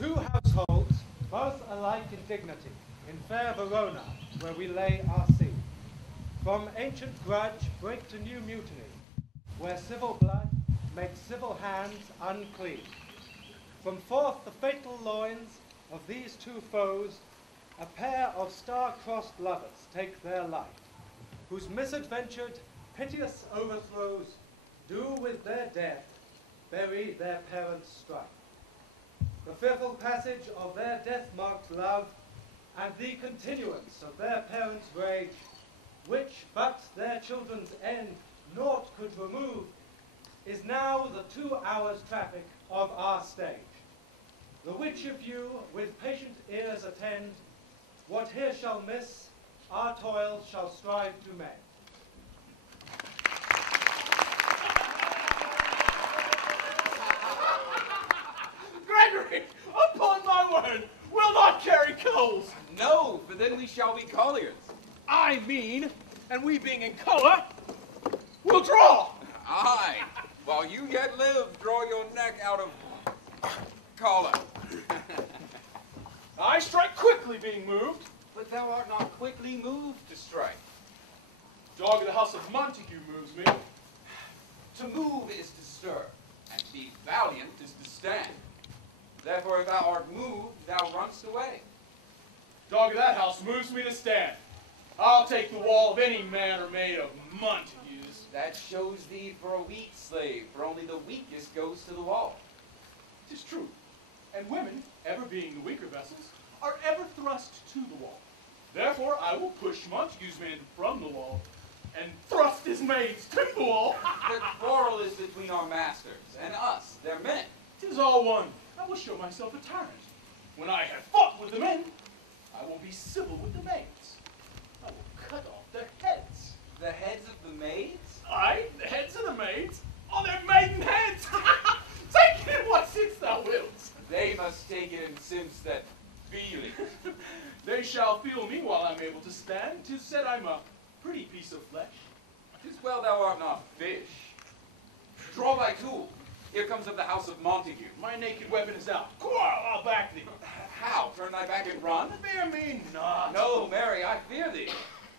Two households, both alike in dignity, in fair Verona, where we lay our sea. From ancient grudge break to new mutiny, where civil blood makes civil hands unclean. From forth the fatal loins of these two foes, a pair of star-crossed lovers take their life, whose misadventured, piteous overthrows do with their death bury their parents' strife. The fearful passage of their death-marked love, and the continuance of their parents' rage, which but their children's end naught could remove, is now the 2 hours' traffic of our stage. The which if you with patient ears attend, what here shall miss, our toils shall strive to mend. Gregory, upon my word, we'll not carry coals. No, for then we shall be colliers. I mean, and we being in color, we'll draw. Aye, while you yet live, draw your neck out of collar. I strike quickly being moved. But thou art not quickly moved to strike. Dog of the house of Montague moves me. To move is to stir, and to be valiant is to stand. Therefore, if thou art moved, thou runst away. Dog of that house moves me to stand. I'll take the wall of any man or maid of Montague's. That shows thee for a weak slave, for only the weakest goes to the wall. 'Tis true. And women, ever being the weaker vessels, are ever thrust to the wall. Therefore, I will push Montague's man from the wall, and thrust his maids to the wall. The quarrel is between our masters and us, their men. 'Tis all one. I will show myself a tyrant. When I have fought with the men, I will be civil with the maids. I will cut off their heads. The heads of the maids? Aye, the heads of the maids on their maiden heads. Take it in what sense thou wilt. They must take it in sense that feeling. They shall feel me while I'm able to stand. 'Tis said I'm a pretty piece of flesh. 'Tis well thou art not fish. Draw thy tool. Here comes of the house of Montague. My naked weapon is out. Quarrel, I'll back thee. How? Turn thy back and run? Fear me not. No, Mary, I fear thee.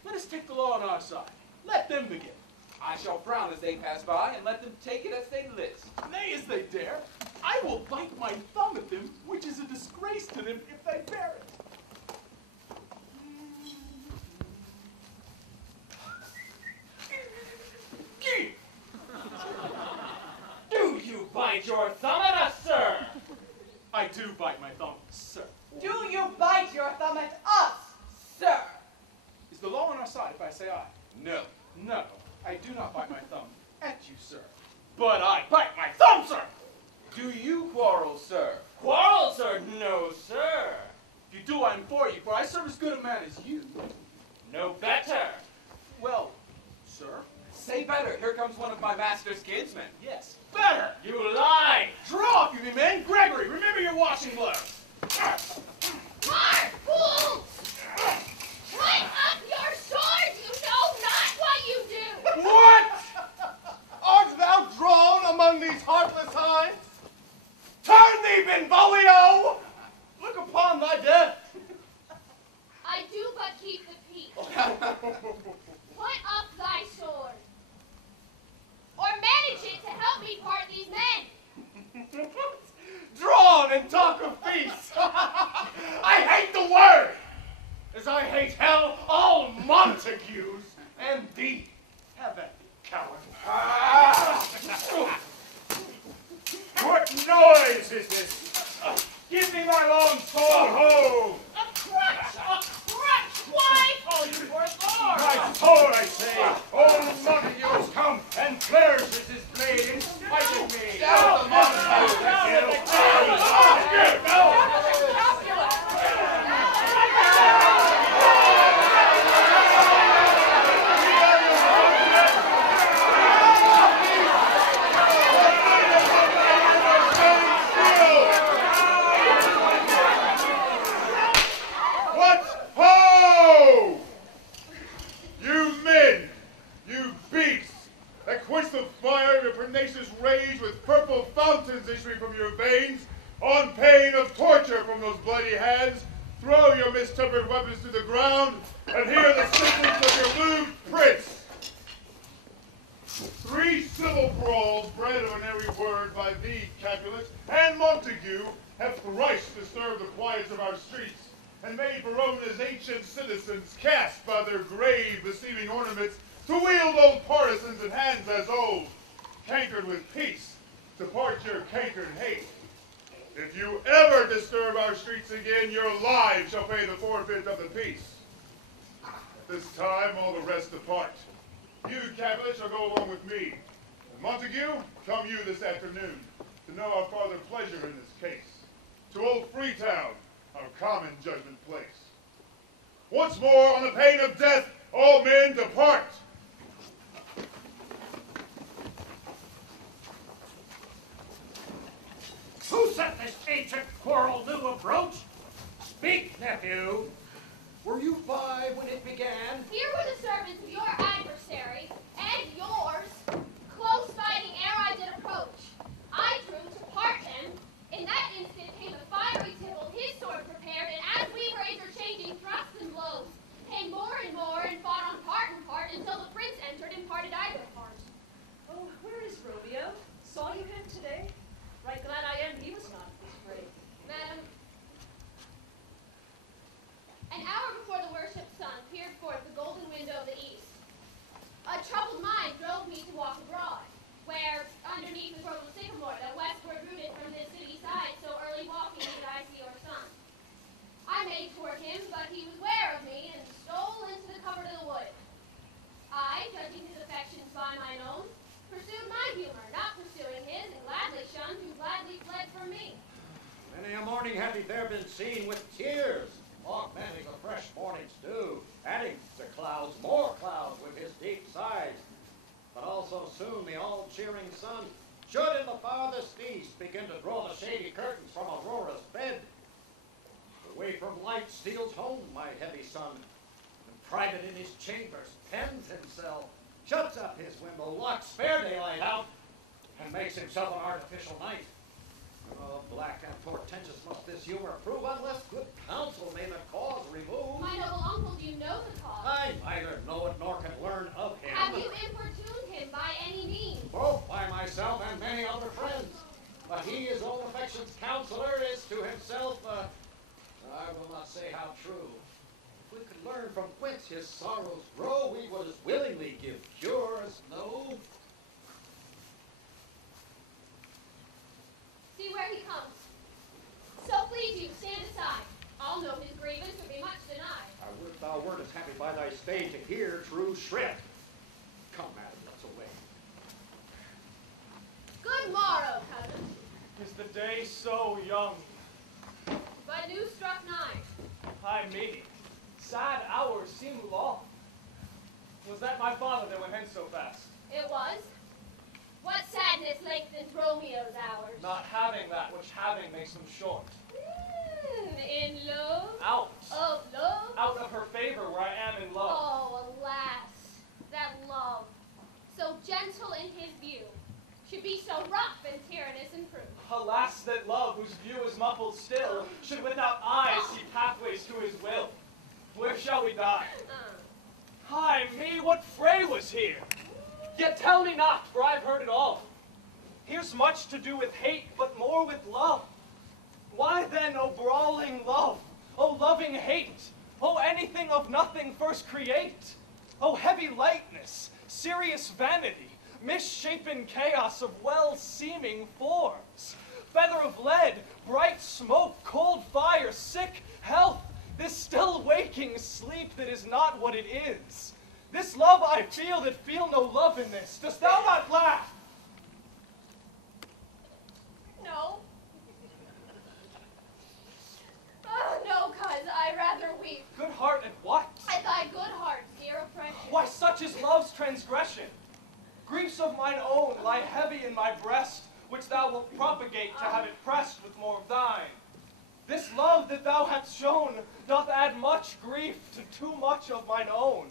Let us take the law on our side. Let them begin. I shall frown as they pass by, and let them take it as they list. Nay, as they dare, I will bite my thumb at them, which is a disgrace to them if they bear it. Do you bite your thumb at us, sir? I do bite my thumb, sir. Do you bite your thumb at us, sir? Is the law on our side if I say aye? No. No, I do not bite my thumb at you, sir. But I bite my thumb, sir! Do you quarrel, sir? Quarrel, sir? No, sir. If you do, I'm for you, for I serve as good a man as you. No better. Well, sir? Say better. Here comes one of my master's kinsmen. Yes, better! You lie. Draw, if you be men! Gregory, remember your washing gloves! More fools! Put up your swords! You know not what you do! What? Art thou drawn among these heartless hinds? Turn thee, Benvolio! Look upon thy death! I do but keep the peace. Put up thy sword. Or manage it to help me part these men. Drawn and talk of peace! I hate the word! As I hate hell, all Montagues, and thee, heaven, coward. What noise is this? Give me my long sword, ho! A crutch! Why? Oh, you poor lord. My sword, I say! Old Montague has come and flourishes his blade in spite of me! Down the disturbed the quiets of our streets, and made Verona's ancient citizens cast by their grave beseeming ornaments to wield old partisans in hands as old, cankered with peace, to part your cankered hate. If you ever disturb our streets again, your lives shall pay the forfeit of the peace. At this time, all the rest depart. You, Capulet, shall go along with me. And Montague, come you this afternoon to know our farther pleasure in this case. To old Freetown, our common judgment place. Once more, on the pain of death, all men depart. Who set this ancient quarrel new approach? Speak, nephew. Were you by when it began? Here were the servants of your adversary, and yours, close fighting ere I did approach. I drew to part them. In that instant came the fiery Tybalt, his sword prepared, and as we were interchanging thrusts and blows, came more and fought on part and part, until the prince entered and parted either part. Oh, where is Romeo? Saw you him today? Right glad I am he was not at this fray. Madam, an hour before the worshipped sun peered forth the golden window of the east. A troubled mind drove me to walk abroad, where, underneath the grove of sycamore that westward rooted from this city side, so early walking did I see your son. I made toward him, but he was ware of me, and stole into the covert of the wood. I, judging his affections by mine own, pursued my humor, not pursuing his, and gladly shunned who gladly fled from me. Many a morning have ye there been seen with tears, augmenting the fresh morning's dew, adding to clouds more clouds with his deep sighs. But also soon the all-cheering sun should in the farthest east begin to draw the shady curtains from Aurora's bed. Away from light steals home my heavy son, and private in his chambers pens himself, shuts up his window, locks fair daylight out, and makes himself an artificial night. Oh, black and portentous must this humor prove, unless good counsel may the cause remove. My noble uncle, do you know the cause? I neither know it nor can learn of him. Have you importuned him by any means? Both by myself and many other friends. But he, his own affection's counselor, is to himself, I will not say how true. If we could learn from whence his sorrows grow, we would as willingly give cure as know. See where he comes. So please you, stand aside. I'll know his grievance would be much denied. I would thou wert as happy by thy stay to hear true shrift. Come, madam, let's away. Good morrow, cousin. Is the day so young? But new struck 9. Ay me, sad hours seem long. Was that my father that went hence so fast? It was. What sadness lengthens Romeo's hours? Not having that which having makes them short. In love? Out. Of love? Out of her favor where I am in love. Oh, alas, that love, so gentle in his view, should be so rough and tyrannous in proof. Alas, that love, whose view is muffled still, should without eyes see pathways to his will. Where shall we die? Ay me, what fray was here? Yet tell me not, for I've heard it all. Here's much to do with hate, but more with love. Why then, O brawling love, O loving hate, O anything of nothing first create, O heavy lightness, serious vanity, misshapen chaos of well-seeming forms, feather of lead, bright smoke, cold fire, sick health, this still waking sleep that is not what it is. This love I feel that feel no love in this. Dost thou not laugh? No. No, cuz, I rather weep. Good heart at what? At thy good heart, dear oppression. Why, such is love's transgression. Griefs of mine own lie heavy in my breast, which thou wilt propagate to have it pressed with more of thine. This love that thou hast shown doth add much grief to too much of mine own.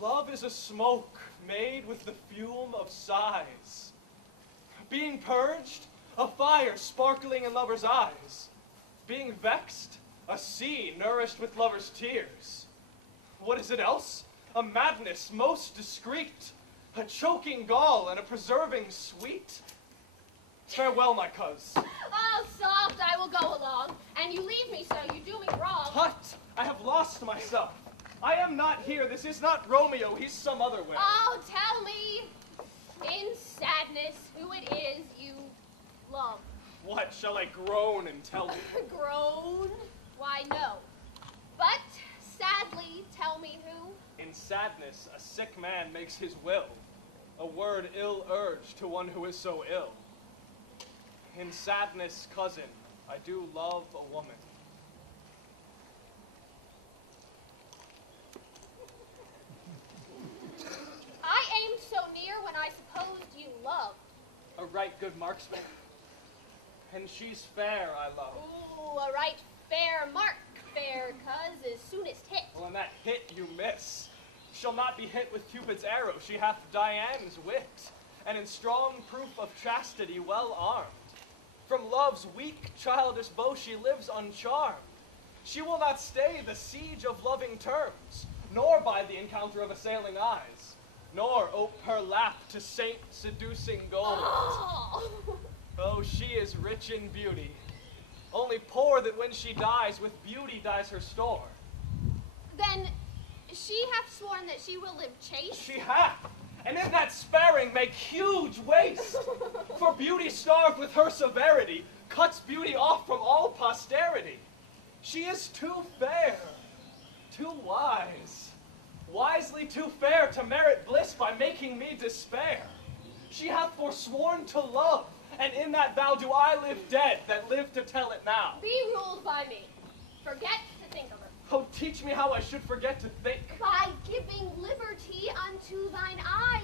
Love is a smoke made with the fume of sighs. Being purged, a fire sparkling in lovers' eyes. Being vexed, a sea nourished with lovers' tears. What is it else? A madness most discreet, a choking gall and a preserving sweet. Farewell, my coz. Oh, soft, I will go along. And you leave me so, you do me wrong. Tut! I have lost myself. I am not here. This is not Romeo. He's some other way. Oh, tell me, in sadness, who it is you love. What, shall I groan and tell you? Groan? Why, no. But, sadly, tell me who. In sadness, a sick man makes his will, a word ill-urged to one who is so ill. In sadness, cousin, I do love a woman. I aimed so near when I supposed you loved. A right good marksman. And she's fair, I love. Ooh, a right fair mark, fair cuz, as soonest hit. Well, in that hit you miss. Shall not be hit with Cupid's arrow. She hath Dian's wit, and in strong proof of chastity well armed. From love's weak, childish bow she lives uncharmed. She will not stay the siege of loving terms, nor bide the encounter of assailing eyes, nor ope her lap to saint-seducing gold. Oh, she is rich in beauty, only poor that when she dies, with beauty dies her store. Then she hath sworn that she will live chaste? She hath, and in that sparing make huge waste. For beauty starved with her severity cuts beauty off from all posterity. She is too fair, too wise, wisely too fair to merit bliss by making me despair. She hath forsworn to love, and in that vow do I live dead that live to tell it now. Be ruled by me. Forget to think of her. Oh, teach me how I should forget to think. By giving liberty unto thine eyes.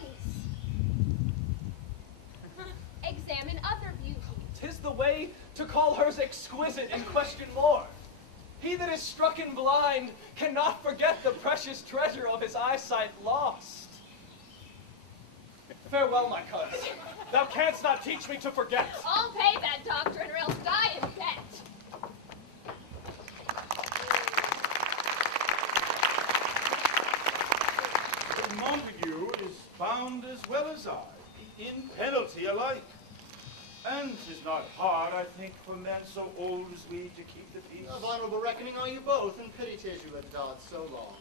Examine other beauty. 'Tis the way to call hers exquisite and question more. He that is strucken blind cannot forget the precious treasure of his eyesight lost. Farewell, my coz. Thou canst not teach me to forget. I'll pay that doctrine or else die in debt. Montague is bound as well as I, in penalty alike. And 'tis not hard, I think, for men so old as we to keep the peace. Of honorable reckoning are you both, and pity 'tis you have dodged so long.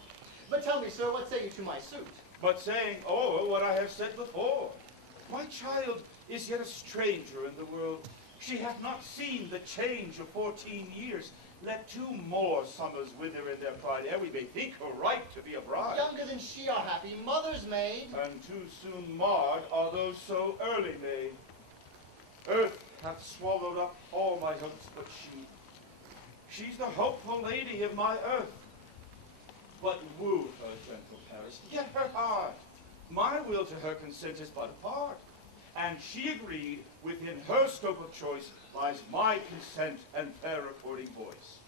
But tell me, sir, what say you to my suit? But saying o'er what I have said before, my child is yet a stranger in the world. She hath not seen the change of 14 years. Let 2 more summers wither in their pride, ere we may think her right to be a bride. Younger than she are happy, mother's maid. And too soon marred are those so early made. Earth hath swallowed up all my hopes but she. She's the hopeful lady of my earth. But woo her, gentle Paris, get her heart. My will to her consent is but a part. And she agreed, within her scope of choice lies my consent and fair recording voice.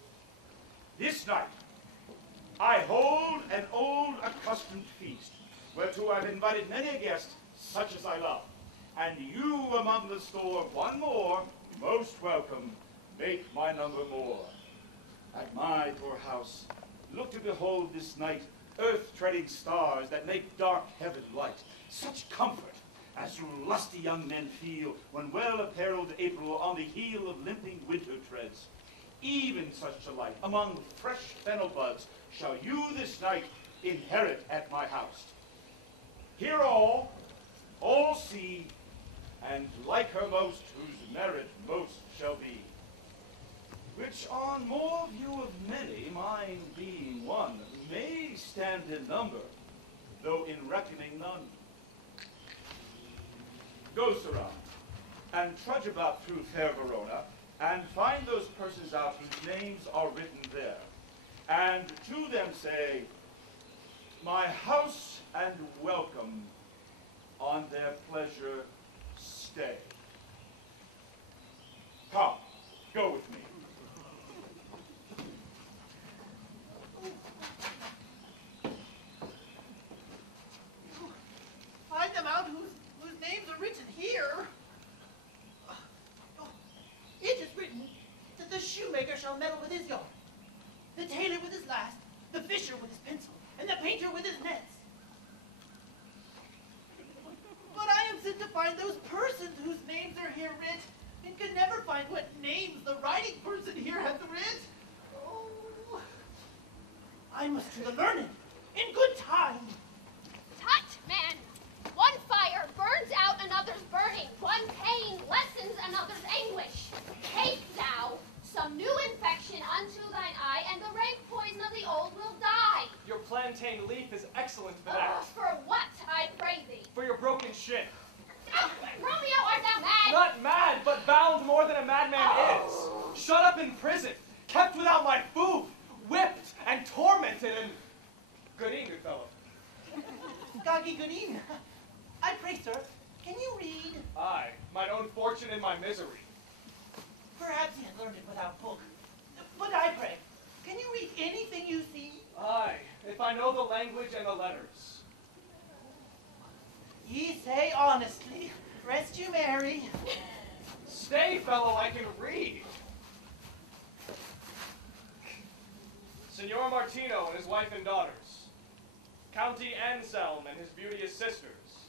This night, I hold an old accustomed feast, whereto I've invited many a guest, such as I love. And you among the store, one more, most welcome, make my number more. At my poor house, look to behold this night, earth-treading stars that make dark heaven light, such comfort as you lusty young men feel when well-apparelled April on the heel of limping winter treads. Even such delight among fresh fennel buds shall you this night inherit at my house. Hear all see, and like her most, whose merit most shall be. Which on more view of many, mine being one, may stand in number, though in reckoning none. Go, Sirrah, and trudge about through fair Verona, and find those persons out whose names are written there, and to them say, my house and welcome, on their pleasure stay. Come, go with me. Find them out whose names are written here. It is written that the shoemaker shall meddle with his yarn, the tailor with his last, the fisher with his pencil, and the painter with his nets. But I am sent to find those persons whose names are here writ can never find what names the writing person here hath writ. Oh, I must to the learned in good time. Tut, man! One fire burns out another's burning. One pain lessens another's anguish. Take thou some new infection unto thine eye, and the rank poison of the old will die. Your plantain leaf is excellent for that. For what, I pray thee? For your broken shin. Romeo, art thou mad? Not mad, but bound more than a madman is. Shut up in prison, kept without my food, whipped and tormented, and... Good evening, good fellow. Goggy good evening. I pray, sir, can you read? I, mine own fortune and my misery. Perhaps he had learned it without book. But I pray, can you read anything you see? Aye, if I know the language and the letters. Ye say honestly, rest you merry. Stay, fellow, I can read. Signor Martino and his wife and daughters. County Anselm and his beauteous sisters.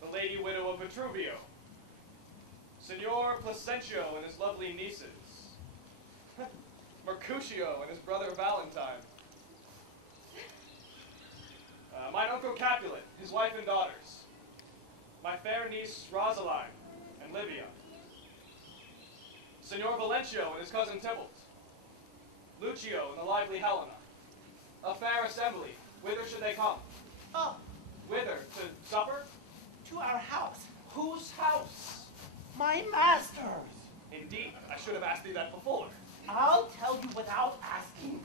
The lady widow of Vitruvio. Signor Placentio and his lovely nieces. Mercutio and his brother Valentine. Mine uncle Capulet, his wife and daughters. My fair niece Rosaline and Livia. Signor Valencio and his cousin Tybalt. Lucio and the lively Helena. A fair assembly. Whither should they come? Oh, Whither? To supper? to our house. Whose house? My master's. Indeed, I should have asked thee that before. I'll tell you without asking.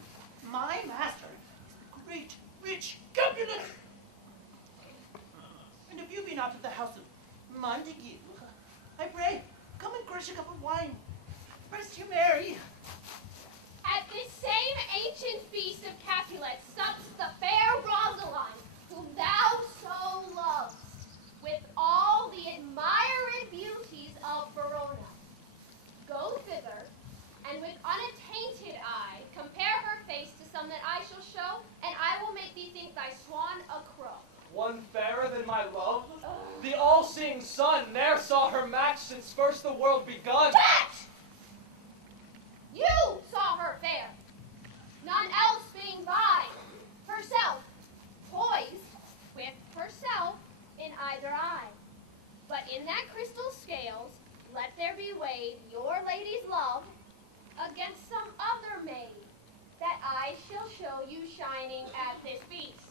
My master is the great, rich Capulet. And if you be not of the house of Montague, I pray, come and crush a cup of wine. Rest you merry. At this same ancient feast of Capulet sups the fair Rosaline, whom thou so lovest, with all the admired beauties of Verona. Go thither, and with unattainted eye, compare her face to some that I shall show, and I will make thee think thy swan a crow. One fairer than my love? The all-seeing sun ne'er saw her match since first the world begun. That! You saw her fair, none else being by, herself, poised with herself in either eye. But in that crystal scales, let there be weighed your lady's love against some other maid, that I shall show you shining at this feast.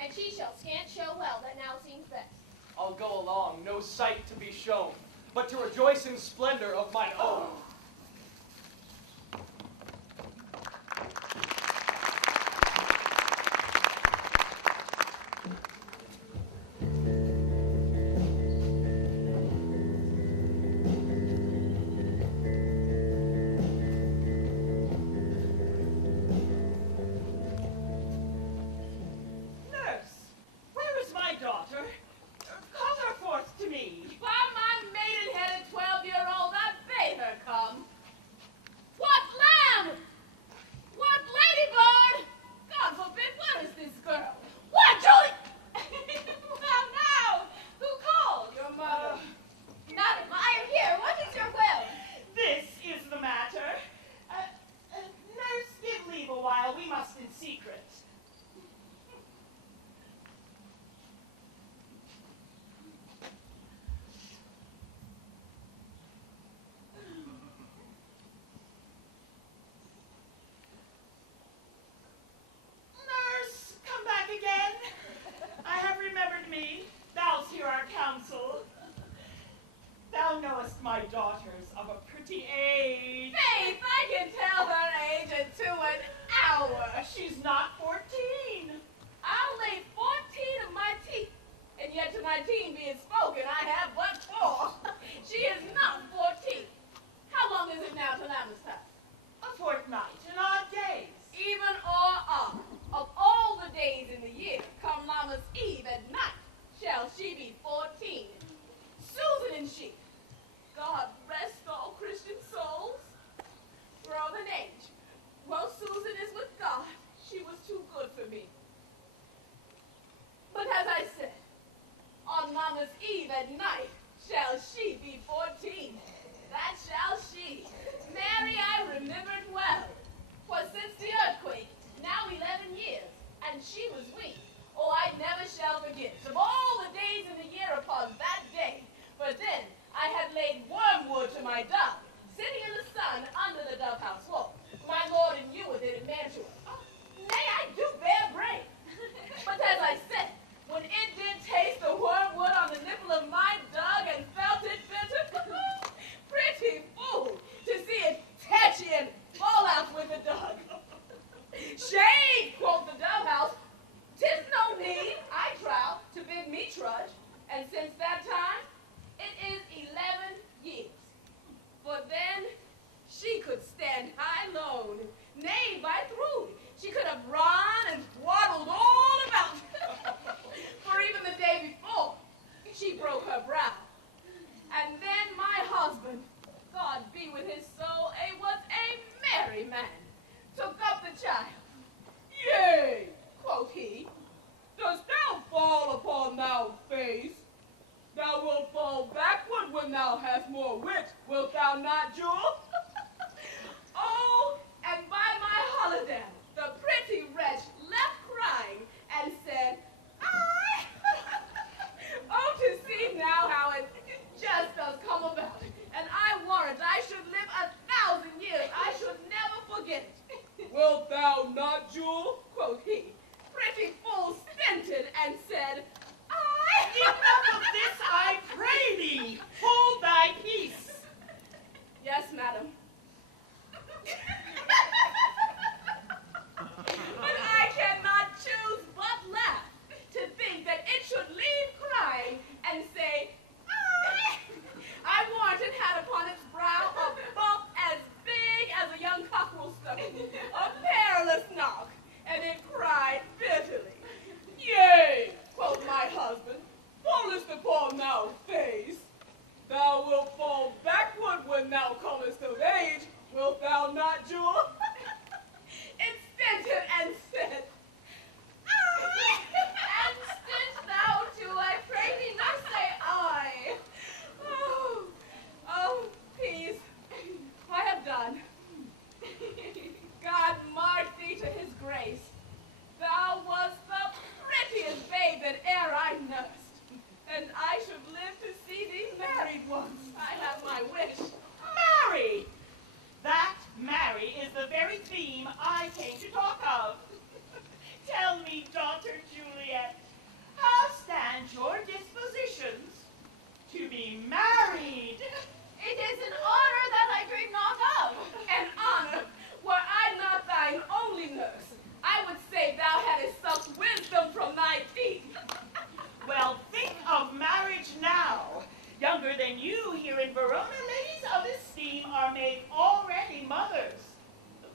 And she shall scant show well that now seems best. I'll go along, no sight to be shown, but to rejoice in splendor of mine own. Thou knowest my daughter's of a pretty age. Faith, I can tell her age into an hour. She's not 14. I'll lay 14 of my teeth, and yet to my teen being spoken, I have but 4. She is not 14. How long is it now till Amistad? A fortnight and odd days. Even or odd, of all the days in the year, come Lammas Eve at night, shall she be 14. Susan and she, God rest all Christian souls, were of an age. Well, Susan is with God. She was too good for me. But as I said, on Lammas Eve at night shall she be 14. was she. Mary, I remembered well. 'Twas since the earthquake, now 11 years, and she was weak. Oh, I never shall forget of all the days in the year upon that day. For then I had laid wormwood to my dove, sitting in the sun under the dove house wall. My lord and you with it in Mantua. Nay, I do bear brain. But as I said, when it did taste the wormwood on the nipple of my dug and felt it bitter, pretty fool to see it tetchy and fall out with the dug. Shame, quoth the dove house, 'tis no need, I trow, to bid me trudge, and since that time, it is 11 years. For then, she could stand high alone, nay, by through. She could have run and waddled all about. For even the day before, she broke her brow. And then my husband, God be with his soul, was a merry man, took up the child. Yea, quoth he, dost thou fall upon thy face? Thou wilt fall backward when thou hast more wit, wilt thou not, Jewel? Oh, and by my holiday, the pretty wretch left crying and said, I. Oh, to see now how it just does come about. And I warrant I should live 1,000 years. I should never forget it. Wilt thou not, Jewel? Quoth he. Pretty fool stinted and said, I. Enough of this, I pray thee. Hold thy peace. Yes, madam. But I cannot choose but laugh to think that it should leave crying and say, I warrant it had upon its brow a bump as big as a young cockerel stone, a perilous knock, and it cried bitterly. Yea, quoth my husband, fallest upon thou face. Thou wilt fall backward when thou comest of age, wilt thou not, Jewel? It stinted and said, and stint thou too, I pray thee not say I. Oh, peace, I have done. God mark thee to his grace. Thou wast the prettiest babe that e'er I nursed, and I should live to see thee married once. I have my wish. Marry! That, marry, is the very theme I came to talk of. Tell me, daughter Juliet, how stand your dispositions to be married? It is an honor that I dream not of. An honor, were I not thine only nurse, I would say thou hadst sucked wisdom from thy feet. Well, think of marriage now. Younger than you here in Verona, ladies of esteem are made already mothers.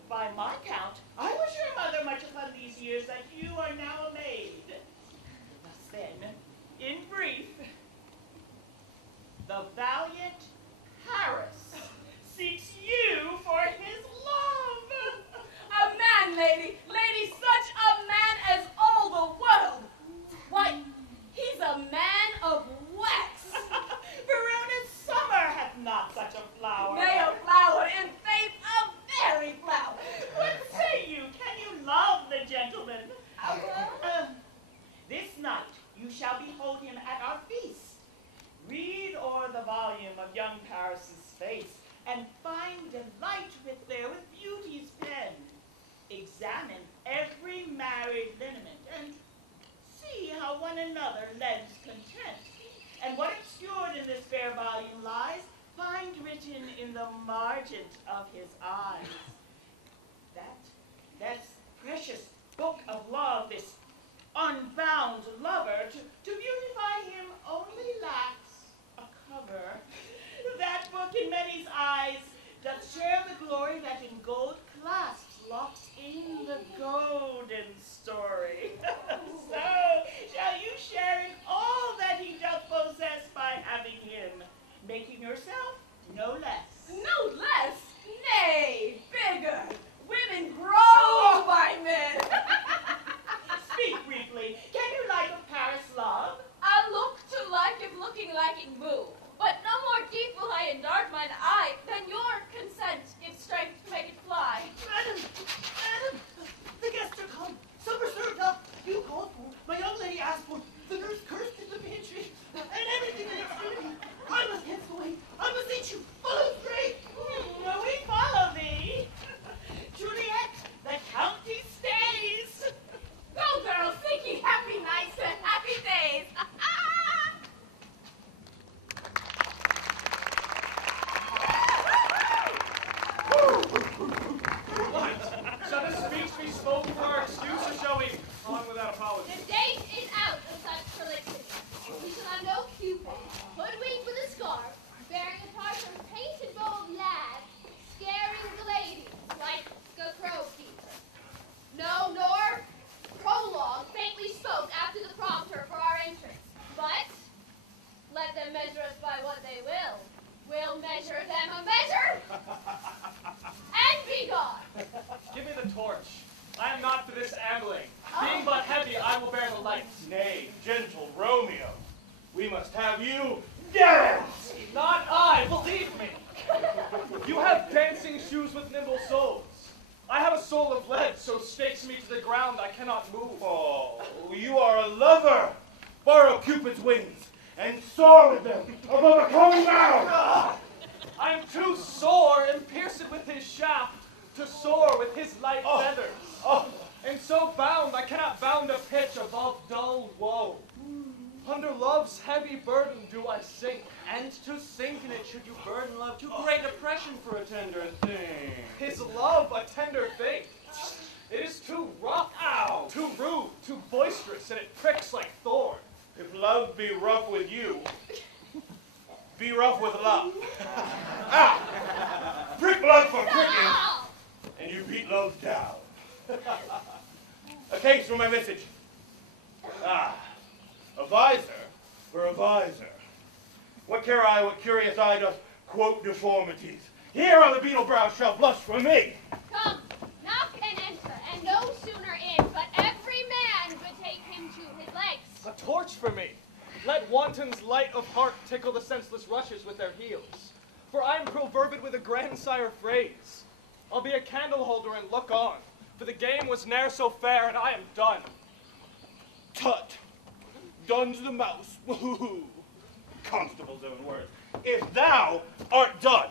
By my count, I was your mother much upon these years that you are now a maid. Thus then, in brief, the valiant Paris seeks you for his love. A man, lady, such a man as all the world. Why, he's a man of wax. Verona's summer hath not such a flower. Nay, a flower, in faith, a very flower. What say you? Can you love the gentleman? This night you shall behold him at our feast. Read o'er the volume of young Paris's face, and find delight with the torch. I am not for this ambling. Being but heavy, I will bear the light. Nay, gentle Romeo, we must have you dance! Not I, believe me. You have dancing shoes with nimble soles. I have a soul of lead, so stakes me to the ground I cannot move. Oh, you are a lover. Borrow Cupid's wings and soar with them above a coming bound. I am too sore and pierced with his shaft to soar with his light feathers. And so bound, I cannot bound a pitch above dull woe. Under love's heavy burden do I sink. And to sink in it should you burden love too great oppression for a tender thing. His love a tender thing. It is too rough, too rude, too boisterous, and it pricks like thorn. If love be rough with you, be rough with love. Prick love for pricking, and you beat love down. A case for my message. A visor for a visor. What care I what curious eye doth quote deformities? Here on the beetle brow shall blush for me. Come, knock and enter, and no sooner in, but every man betake him to his legs. A torch for me. Let wantons light of heart tickle the senseless rushes with their heels. For I am proverbed with a grandsire phrase. I'll be a candle holder and look on, for the game was ne'er so fair, and I am done. Tut. Done's the mouse. Woo-hoo. Constable's own words. If thou art done,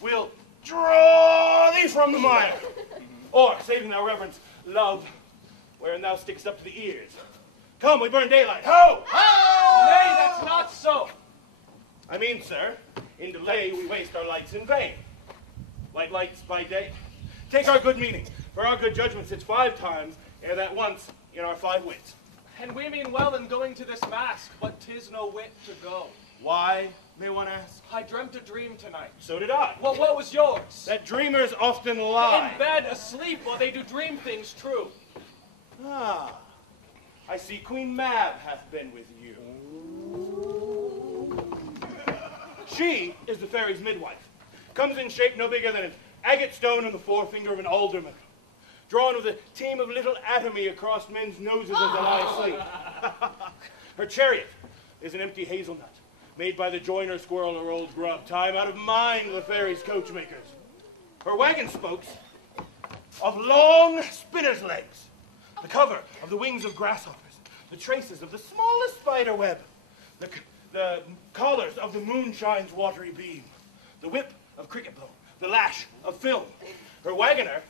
we'll draw thee from the mire. Or, saving thy reverence, love, wherein thou stickest up to the ears. Come, we burn daylight. Ho! Ho! Nay, that's not so. I mean, sir, in delay we waste our lights in vain. Light lights by day. Take our good meaning, for our good judgment sits 5 times ere that once in our 5 wits. And we mean well in going to this mask, but 'tis no wit to go. Why, may one ask? I dreamt a dream tonight. So did I. Well, what was yours? That dreamers often lie. In bed, asleep, while they do dream things true. I see Queen Mab hath been with you. She is the fairy's midwife. Comes in shape no bigger than an agate stone on the forefinger of an alderman. Drawn with a team of little atomy across men's noses as they lie asleep. Her chariot is an empty hazelnut, made by the joiner squirrel or old grub, time out of mind the fairy's coachmakers. Her wagon spokes of long spinner's legs, the cover of the wings of grasshoppers, the traces of the smallest spider web, the collars of the moonshine's watery beam, the whip of cricket blow, the lash of film. Her wagoner,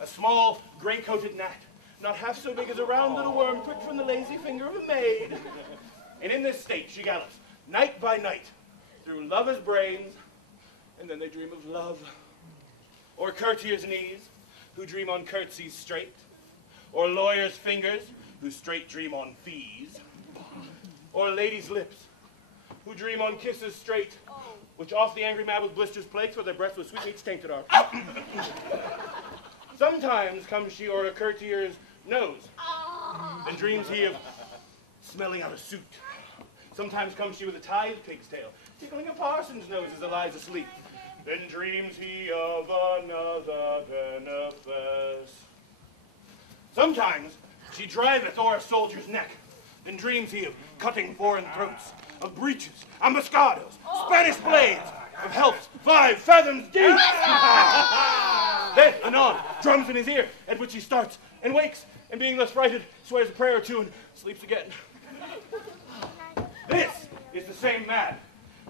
a small, gray-coated gnat, not half so big as a round little worm pricked from the lazy finger of a maid. And in this state she gallops, night by night, through lovers' brains, and then they dream of love. Or courtiers' knees, who dream on curtsies straight. Or lawyers' fingers, who straight dream on fees. Or ladies' lips, who dream on kisses straight, which off the angry mad with blisters plagues, for their breath with sweetmeats tainted are. Sometimes comes she o'er a courtier's nose, and dreams he of smelling out a suit. Sometimes comes she with a tithe pig's tail, tickling a parson's nose as it lies asleep. Then dreams he of another benefice. Sometimes she driveth o'er a soldier's neck, then dreams he of cutting foreign throats, of breeches, ambuscados, Spanish blades, of healths 5 fathoms deep. Then, anon, drums in his ear, at which he starts and wakes, and being thus frighted, swears a prayer or two and sleeps again. This is the same man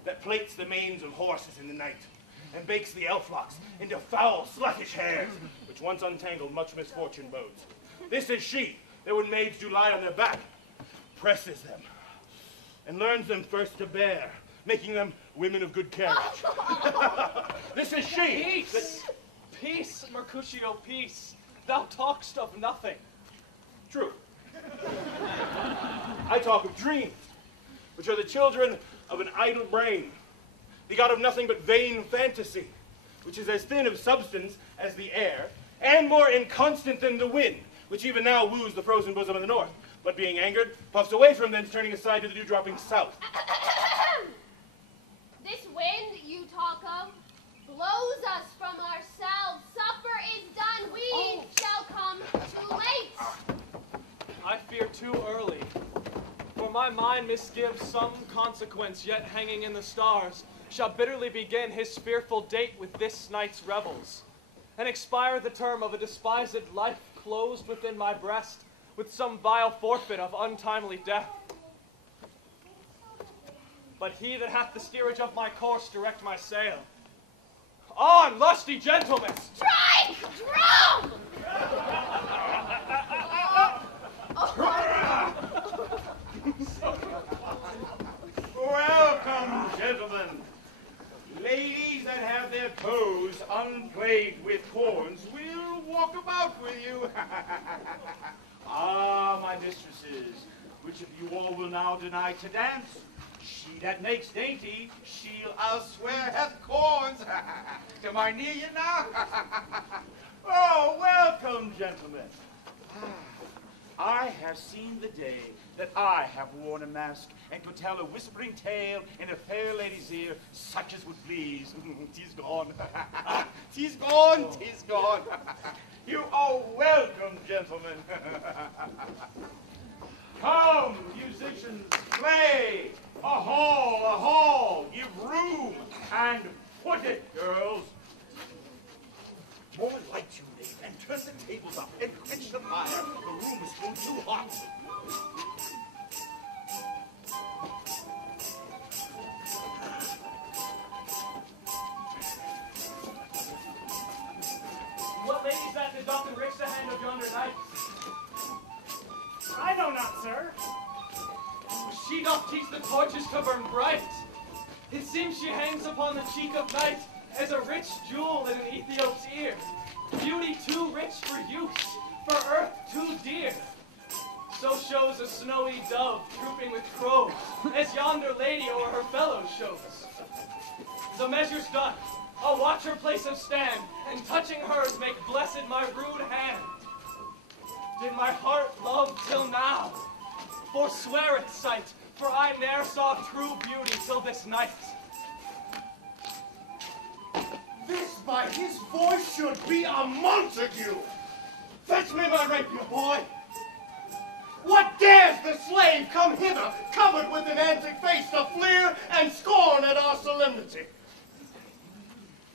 that plaits the manes of horses in the night, and bakes the elf locks into foul, sluttish hairs, which once untangled much misfortune bodes. This is she that when maids do lie on their back, presses them, and learns them first to bear, making them women of good carriage. This is she. Peace! Peace, Mercutio, peace. Thou talk'st of nothing. True. I talk of dreams, which are the children of an idle brain, begot of nothing but vain fantasy, which is as thin of substance as the air, and more inconstant than the wind, which even now woos the frozen bosom of the north, but being angered, puffs away from thence, turning aside to the dew-dropping south. This wind you talk of blows us from ourselves. Supper is done. We shall Shakespeare too early. For my mind misgives some consequence yet hanging in the stars shall bitterly begin his fearful date with this night's revels, and expire the term of a despised life closed within my breast with some vile forfeit of untimely death. But he that hath the steerage of my course direct my sail. On, lusty gentlemen! Strike! Drum! Welcome, gentlemen. Ladies that have their toes unplagued with corns will walk about with you. Ah, my mistresses, which of you all will now deny to dance? She that makes dainty, she'll elsewhere hath corns. Am I near you now? Oh, welcome, gentlemen. I have seen the day that I have worn a mask and could tell a whispering tale in a fair lady's ear, such as would please. 'Tis gone. 'Tis gone, 'tis gone. You are welcome, gentlemen. Come, musicians, play. A hall, give room, and foot it, girls. More light, you knave, and turn the tables up, and quench the fire. The room is grown too hot. What lady's that that doth enrich the hand of yonder knight? I know not, sir. She doth teach the torches to burn bright. It seems she hangs upon the cheek of night as a rich jewel in an Ethiop's ear. Beauty too rich for use, for earth too dear. So shows a snowy dove trooping with crows, as yonder lady o'er her fellows shows. The measure's done. I'll watch her place of stand, and touching hers make blessed my rude hand. Did my heart love till now? Forswear its sight, for I ne'er saw true beauty till this night. This by his voice should be a Montague. Fetch me my rapier, boy. What dares the slave come hither, covered with an antic face, to fleer and scorn at our solemnity?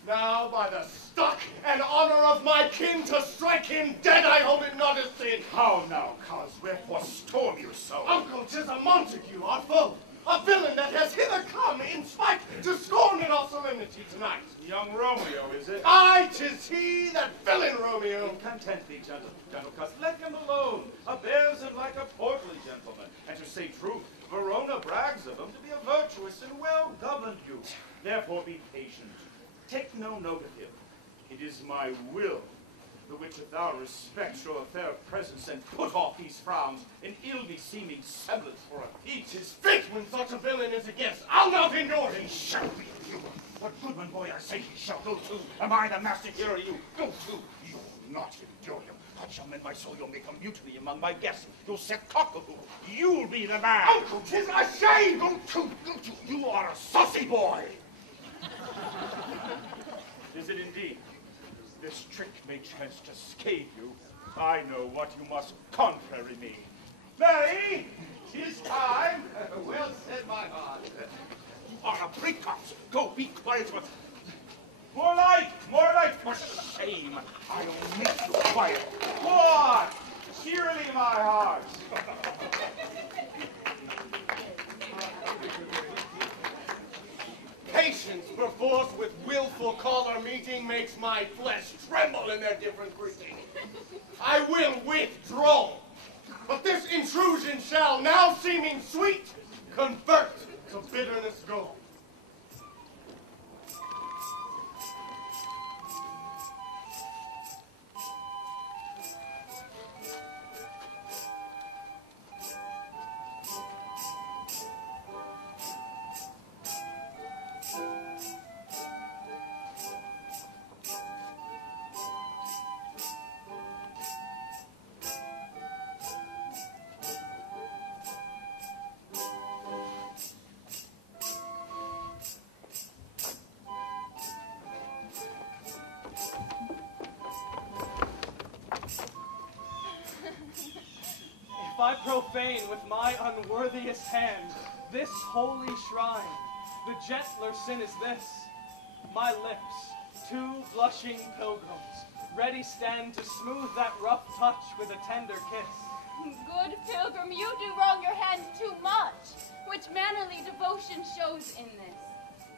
Now, by the stock and honor of my kin, to strike him dead I hold it not a sin. How now, cuz, wherefore storm you so? Uncle, 'tis a Montague, our foe, a villain that has hither come in spite to scorn at our solemnity tonight. Young Romeo, is it? Aye, 'tis he, that villain Romeo. Content thee, gentle cuz, let him alone. A bears him like a portly gentleman. And to say truth, Verona brags of him to be a virtuous and well-governed youth. Therefore be patient. Take no note of him. It is my will, the which if thou respect show a fair presence and put off these frowns, an ill-beseeming semblance for a feat. 'Tis fit when such a villain is against. I'll not endure him. He shall be a hero. But goodman boy, I say he shall go too. Am I the master here or you? Go too. You'll not endure him. I shall mend my soul. You'll make a mutiny among my guests. You'll set cockaboo. You'll be the man. Uncle, 'tis a shame. Go too. Go too. You are a saucy boy. Is it indeed? This trick may chance to scathe you. I know what you must contrary me. Mary, 'tis time. Well said, my heart. You are a precaution. Go, be quiet. More light, for shame. I'll make you quiet. Go on, cheerily, my heart. Patience, perforce, with willful choler meeting makes my flesh tremble in their different greeting. I will withdraw, but this intrusion shall, now seeming sweet, convert to bitterness go. I profane with my unworthiest hand this holy shrine, the gentler sin is this. My lips, 2 blushing pilgrims, ready stand to smooth that rough touch with a tender kiss. Good pilgrim, you do wrong your hands too much, which mannerly devotion shows in this.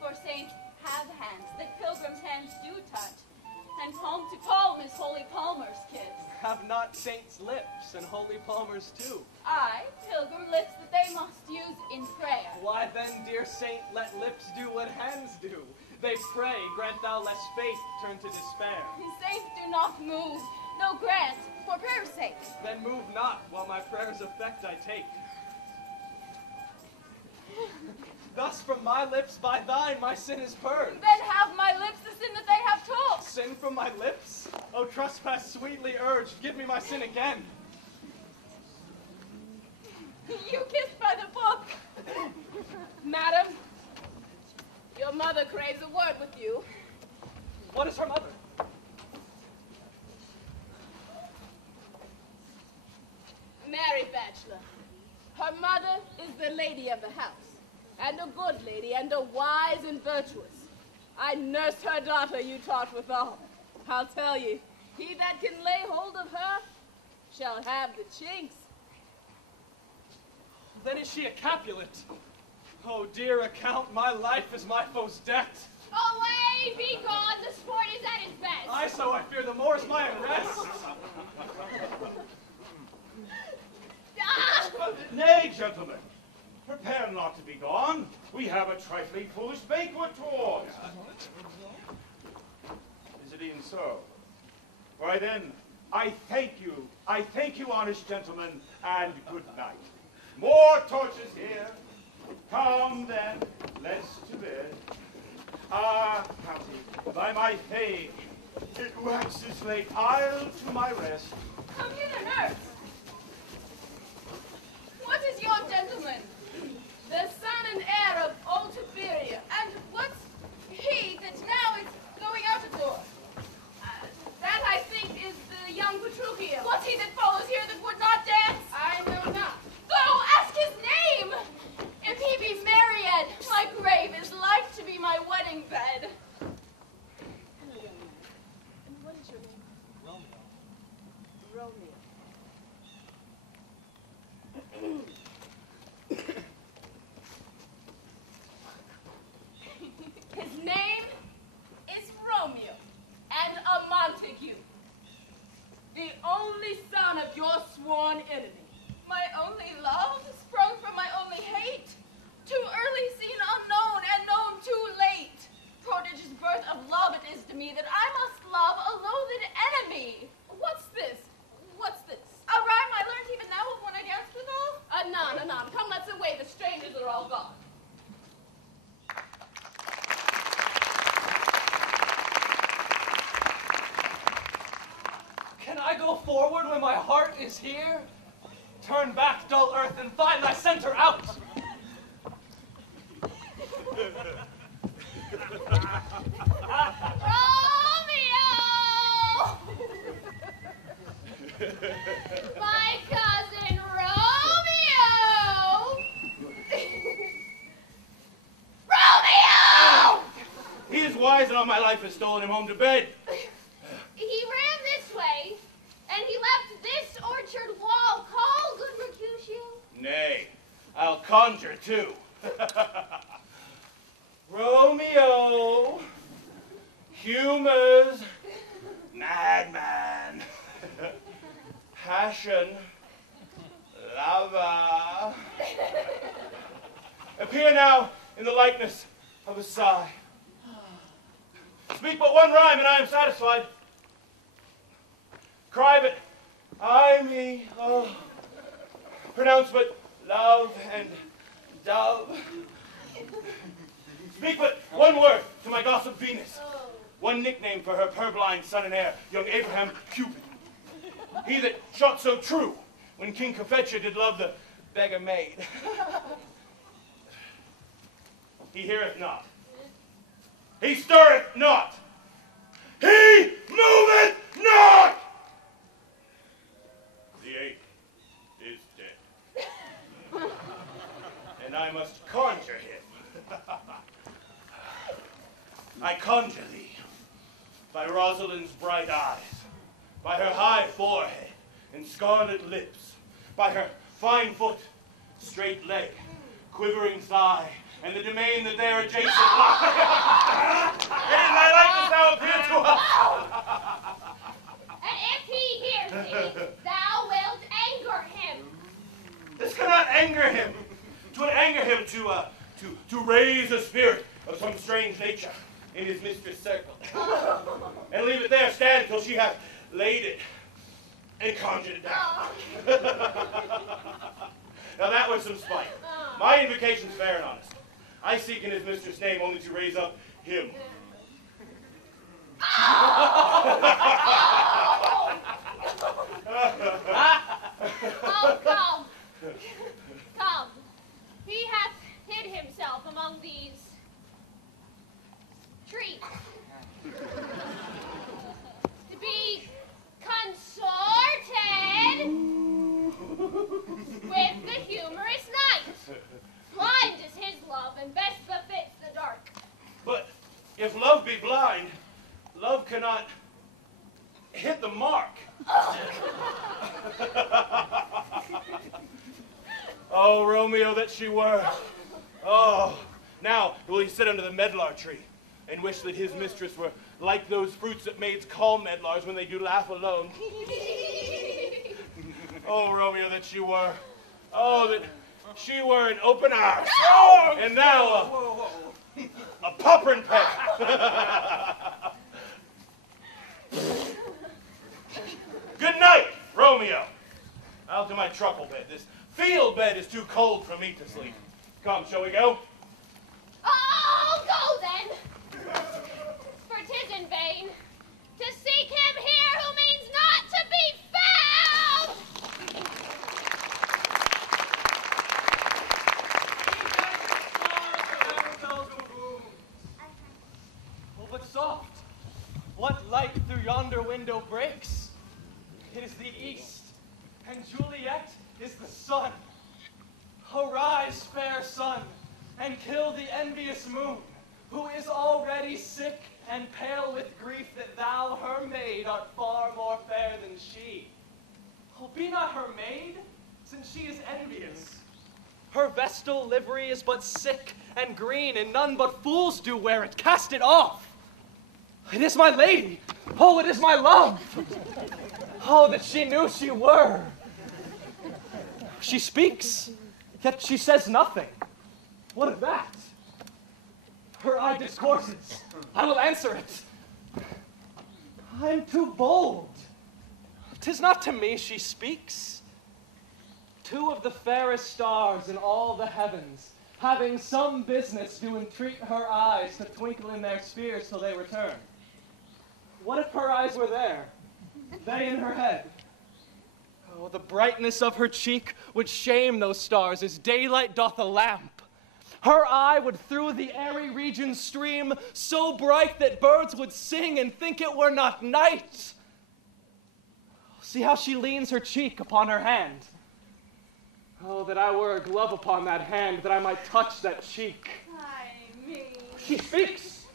For saints have hands that pilgrims' hands do touch, and palm to palm is holy palmer's kiss. Have not saints lips and holy palmers too? Aye, pilgrim lips that they must use in prayer. Why then, dear saint, let lips do what hands do. They pray, grant thou less faith turn to despair. Saints do not move, no grant, for prayer's sake. Then move not, while my prayer's effect I take. Thus from my lips by thine my sin is purged. Then have my lips the sin that they have told. Sin from my lips? O trespass sweetly urged, give me my sin again. You kissed by the book. Madam, your mother craves a word with you. What is her mother? Mary Bachelor. Her mother is the lady of the house, and a good lady, and a wise and virtuous. I nursed her daughter you taught withal. I'll tell you, he that can lay hold of her shall have the chinks. Then is she a Capulet? Oh, dear account, my life is my foe's debt. Away, be gone, the sport is at its best. I so I fear the more is my unrest. Nay, gentlemen, prepare not to be gone. We have a trifling foolish banquet to order. Is it even so? Why then, I thank you, honest gentlemen, and good night. More torches here. Come then, let's to bed. Ah, County, by my faith, it waxes late. I'll to my rest. Come hither, nurse. What is your gentleman? The son and heir of old Tiberia. And what's he that now is going out a door? That, I think, is the young Petruchio. What's he that follows here that would not dance? I know not. Go, ask his name! If he be Marian, my grave is like to be my wedding bed. And what is your name? Romeo. His name is Romeo, and a Montague, the only son of your sworn enemy. My only love, sprung from my only hate, too early seen unknown, and known too late. Prodigious birth of love it is to me that I must love a loathed enemy. What's this? What's this? A rhyme I learned even now when I danced with all? Anon, anon. Come, let's away. The strangers are all gone. Can I go forward when my heart is here? Turn back, dull earth, and find thy center out. Romeo! My cousin Romeo! Romeo! He is wise, and all my life has stolen him home to bed. He ran this way, and he left this orchard wall. Call, good Mercutio. Nay, I'll conjure too. Romeo, humors, madman, passion, lover. Appear now in the likeness of a sigh. Speak but one rhyme and I am satisfied. Cry but I me, oh. Pronounce but love and dove. Speak but one word to my gossip Venus. One nickname for her purblind son and heir, young Abraham Cupid. He that shot so true when King Cophetua did love the beggar maid. He heareth not. He stirreth not. He moveth not. The ape is dead. must conjure him. I conjure thee, by Rosalind's bright eyes, by her high forehead and scarlet lips, by her fine foot, straight leg, quivering thigh, and the domain that there adjacent lies. In thy likeness thou appear to us. And if he hears thee, thou wilt anger him. This cannot anger him. 'Twould anger him to raise a spirit of some strange nature in his mistress' circle, and leave it there stand till she hath laid it and conjured it down. Now that was some spite. My invocation's fair and honest. I seek in his mistress' name only to raise up him. Oh, come. Come. He hath hid himself among these trees. To be consorted with the humorous night. Blind is his love, and best befits the dark. But if love be blind, love cannot hit the mark. Oh, Romeo, that she were. Oh, now will he sit under the medlar tree and wish that his mistress were like those fruits that maids call medlars when they do laugh alone. Oh, Romeo, that she were. Oh, that she were an open arms. Oh, and now a popper and peck. Good night, Romeo. Out to my truckle bed. This field bed is too cold for me to sleep. Come, shall we go? I'll go then. For 'tis in vain to seek him here who means not to be found. Oh, but soft. What light through yonder window breaks? It is the east, and Juliet is the sun. Arise, fair sun, and kill the envious moon, who is already sick and pale with grief that thou, her maid, art far more fair than she. Oh, be not her maid, since she is envious. Her vestal livery is but sick and green, and none but fools do wear it. Cast it off. It is my lady. Oh, it is my love. Oh, that she knew she were. She speaks, yet she says nothing. What of that? Her eye discourses. I will answer it. I am too bold. 'Tis not to me she speaks. Two of the fairest stars in all the heavens, having some business, do entreat her eyes to twinkle in their spheres till they return. What if her eyes were there, they in her head? Oh, the brightness of her cheek would shame those stars as daylight doth a lamp. Her eye would through the airy region stream, so bright that birds would sing and think it were not night. See how she leans her cheek upon her hand. Oh, that I were a glove upon that hand, that I might touch that cheek. She speaks.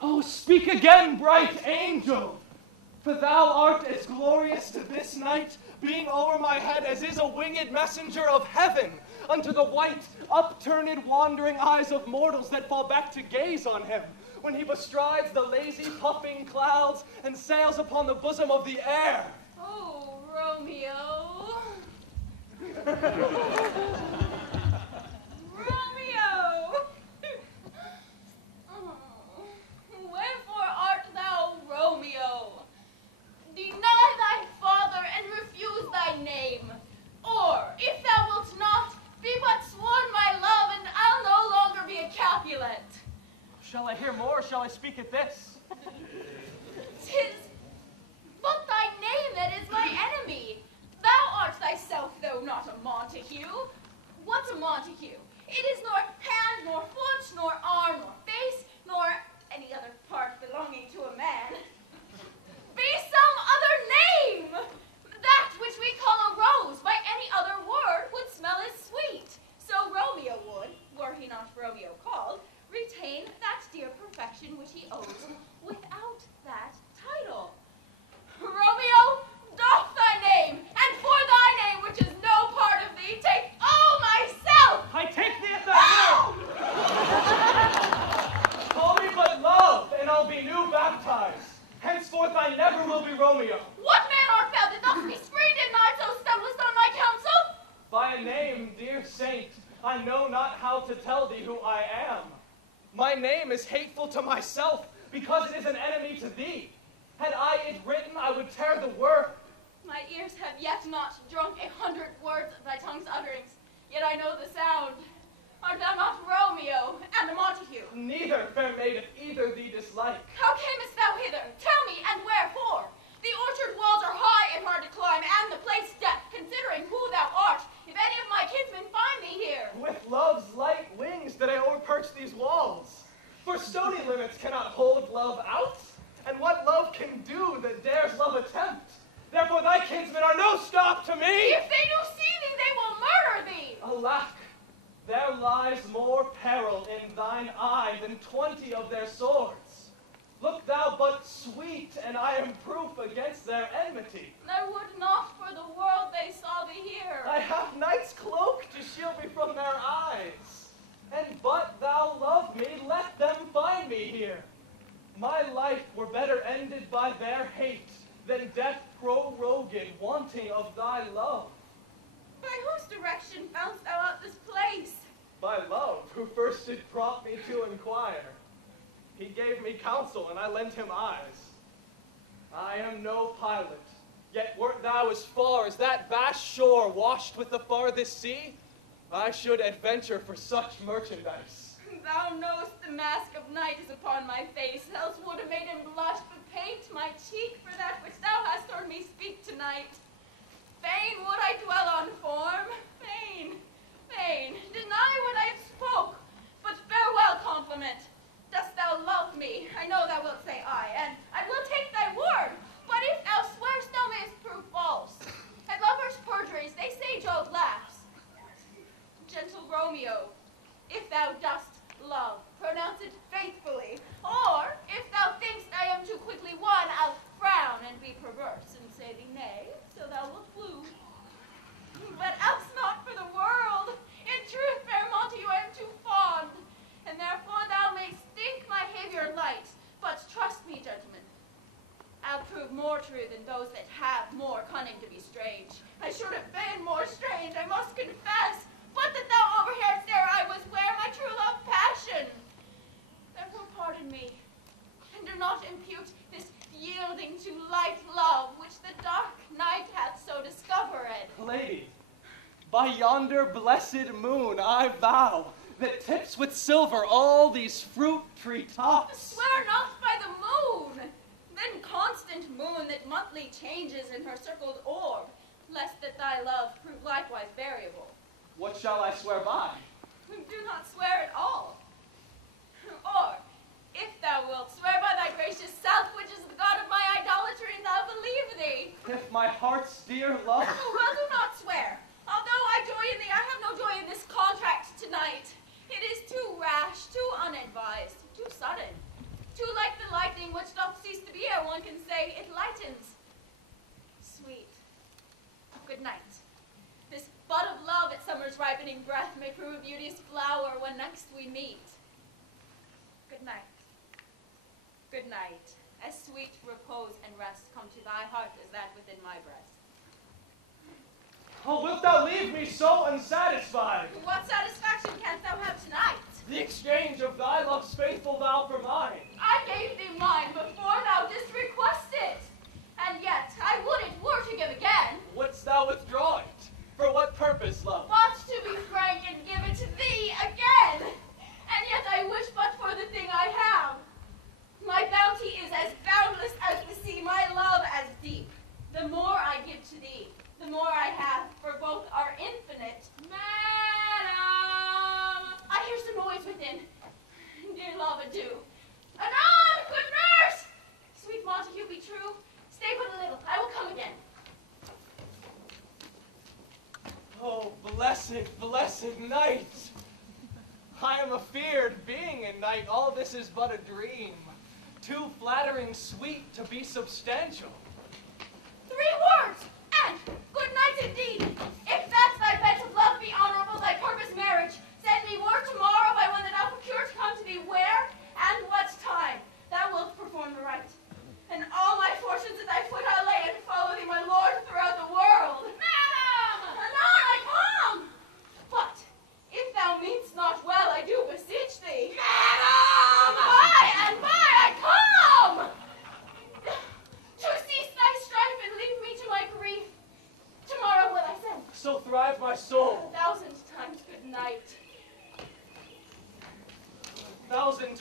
Oh, speak again, bright angel, for thou art as glorious to this night, being o'er my head as is a winged messenger of heaven, unto the white, upturned, wandering eyes of mortals that fall back to gaze on him, when he bestrides the lazy, puffing clouds and sails upon the bosom of the air. Oh, Romeo. Romeo! Wherefore art thou Romeo? Deny thy father and refuse thy name. Or, if thou wilt not, be but sworn my love, and I'll no longer be a Capulet. Shall I hear more, or shall I speak at this? 'Tis but thy name that is my enemy. Thou art thyself, though not a Montague. What's a Montague? It is nor hand, nor foot, nor arm, nor face, nor any other part belonging to a man. Be some other name! That which we call a rose by any other word would smell as sweet. Romeo. What man art thou that thus be screened in night, so stumblest on my counsel? By a name, dear saint, I know not how to tell thee who I am. My name is hateful to myself, because it is an enemy to thee. Had I it written, I would tear the word. My ears have yet not drunk 100 words of thy tongue's utterings, yet I know the sound. Art thou not Romeo and the Montague? Neither, fair maiden, either thee dislike. How camest thou hither? Tell me, and wherefore? The orchard walls are high and hard to climb, and the place deep, considering who thou art, if any of my kinsmen find thee here. With love's light wings did I o'erperch these walls. For stony limits cannot hold love out, and what love can do that dares love attempt? Therefore thy kinsmen are no stop to me. If they do see thee, they will murder thee. Alack, there lies more peril in thine eye than 20 of their swords. Look thou but sweet, and I am proof against their enmity. I would not for the world they saw thee here. I have night's cloak to shield me from their eyes. And but thou love me, let them find me here. My life were better ended by their hate than death prorogued, wanting of thy love. By whose direction foundst thou out this place? By love, who first did prompt me to inquire. He gave me counsel, and I lent him eyes. I am no pilot, yet wert thou as far as that vast shore washed with the farthest sea, I should adventure for such merchandise. Thou knowest the mask of night is upon my face, else would a maiden blush, but paint my cheek for that which thou hast heard me speak tonight. Fain would I dwell on form, fain, deny what I have spoke, but farewell compliment. Dost thou love me? I know thou wilt say aye, and I will take thy word, but if thou swearst thou mayst prove false. At lovers' perjuries they say Jove laughs. Gentle Romeo, if thou dost love, pronounce it faithfully, or if thou thinkst I am too quickly won, I'll frown and be perverse, and say thee nay, so thou wilt woo. But else not for the world. In truth, fair Montague, I am too fond, and therefore thou mayst think my behavior light, but trust me, gentlemen, I'll prove more true than those that have more cunning to be strange. I should have been more strange, I must confess, but that thou overheardst ere I was where my true love passion. Therefore pardon me, and do not impute this yielding to light love, which the dark night hath so discovered. Lady, by yonder blessed moon I vow that tips with silver all these fruit tree tops. Swear not by the moon, then constant moon that monthly changes in her circled orb, lest that thy love prove likewise variable. What shall I swear by? Do not swear at all. Or, if thou wilt, swear by thy gracious self, which is the god of my idolatry, and thou believe thee. If my heart's dear love. Well, do not swear. Although I joy in thee, I have no joy in this contract tonight. It is too rash, too unadvised, too sudden, too like the lightning which doth cease to be ere one can say it lightens. Sweet, good night. This bud of love at summer's ripening breath may prove a beauteous flower when next we meet. Good night. Good night. As sweet repose and rest come to thy heart as that within my breast. Oh, wilt thou leave me so unsatisfied? What satisfaction canst thou have tonight? The exchange of thy love's faithful vow for mine. I gave thee mine before thou didst request it. And yet, I would it were to give again. Wouldst thou withdraw it? For what purpose, love? But to be frank and give it to thee again. And yet I wish but for the thing I have. My bounty is as boundless as the sea, my love as deep. The more I give to thee, the more I have, for both are infinite. Madam! I hear some noise within. Dear love, adieu. Anon, good nurse! Sweet Montague, be true. Stay but a little. I will come again. Oh, blessed, blessed night! I am afeard, being in night, all this is but a dream. Too flattering sweet to be substantial. 3 words, and good night indeed. If that's thy bent of love be honorable, thy purpose marriage, send me word tomorrow by one that I'll procure to come to thee where and what time thou wilt perform the rite. And all my fortunes at thy foot I'll lay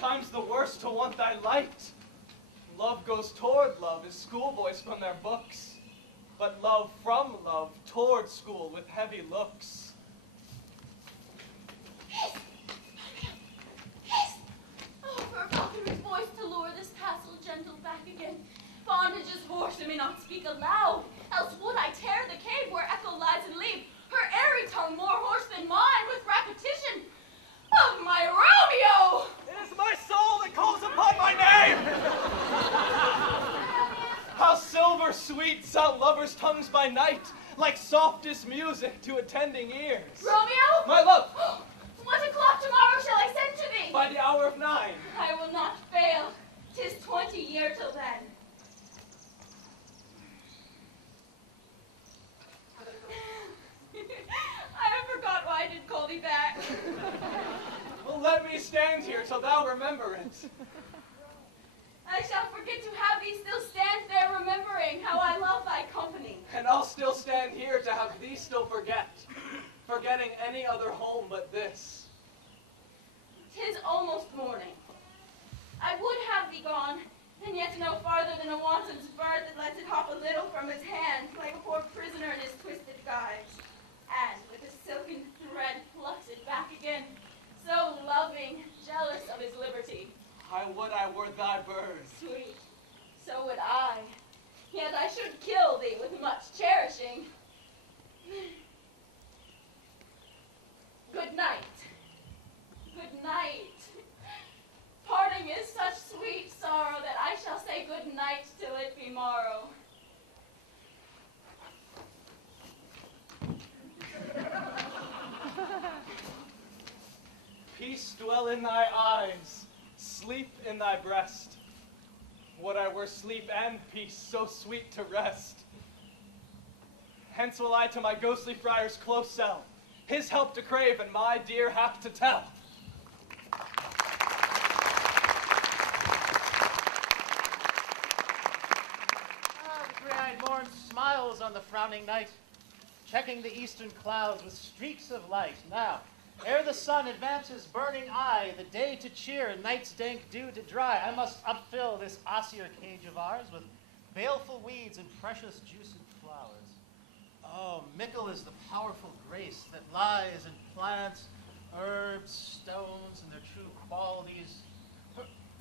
times the worse to want thy light. Love goes toward love as schoolboys from their books, but love from love toward school with heavy looks. Hiss! Hiss! Oh, for a falconer's voice to lure this tassel gentle back again. Bondage is hoarse and may not speak aloud, else would I tear the cave where echo lies and leave her airy tongue more hoarse than mine with repetition of my Romeo! It is my soul that calls upon my name! How silver sweet sound lovers' tongues by night, like softest music to attending ears. Romeo? My love! What o'clock tomorrow shall I send to thee? By the hour of 9. I will not fail. 'Tis 20 year till then. I forgot why I did call thee back. Well, let me stand here till thou remember it. I shall forget to have thee still stand there remembering how I love thy company. And I'll still stand here to have thee still forget, forgetting any other home but this. 'Tis almost morning. I would have thee gone, and yet no farther than a wanton's bird that lets it hop a little from his hand, like a poor prisoner in his twisted gyves, and with a silken thread plucks it back again, so loving, jealous of his liberty. I would I were thy bird. Sweet, so would I, yet I should kill thee with much cherishing. Good night. Good night. Parting is such sweet sorrow that I shall say good night till it be morrow. Peace dwell in thy eyes, sleep in thy breast. Would I were sleep and peace, so sweet to rest. Hence will I to my ghostly friar's close cell, his help to crave and my dear hap to tell. The gray-eyed morn smiles on the frowning night, checking the eastern clouds with streaks of light. Now, ere the sun advances burning eye, the day to cheer and night's dank dew to dry, I must upfill this osier cage of ours with baleful weeds and precious juiced flowers. Oh, mickle is the powerful grace that lies in plants, herbs, stones, and their true qualities.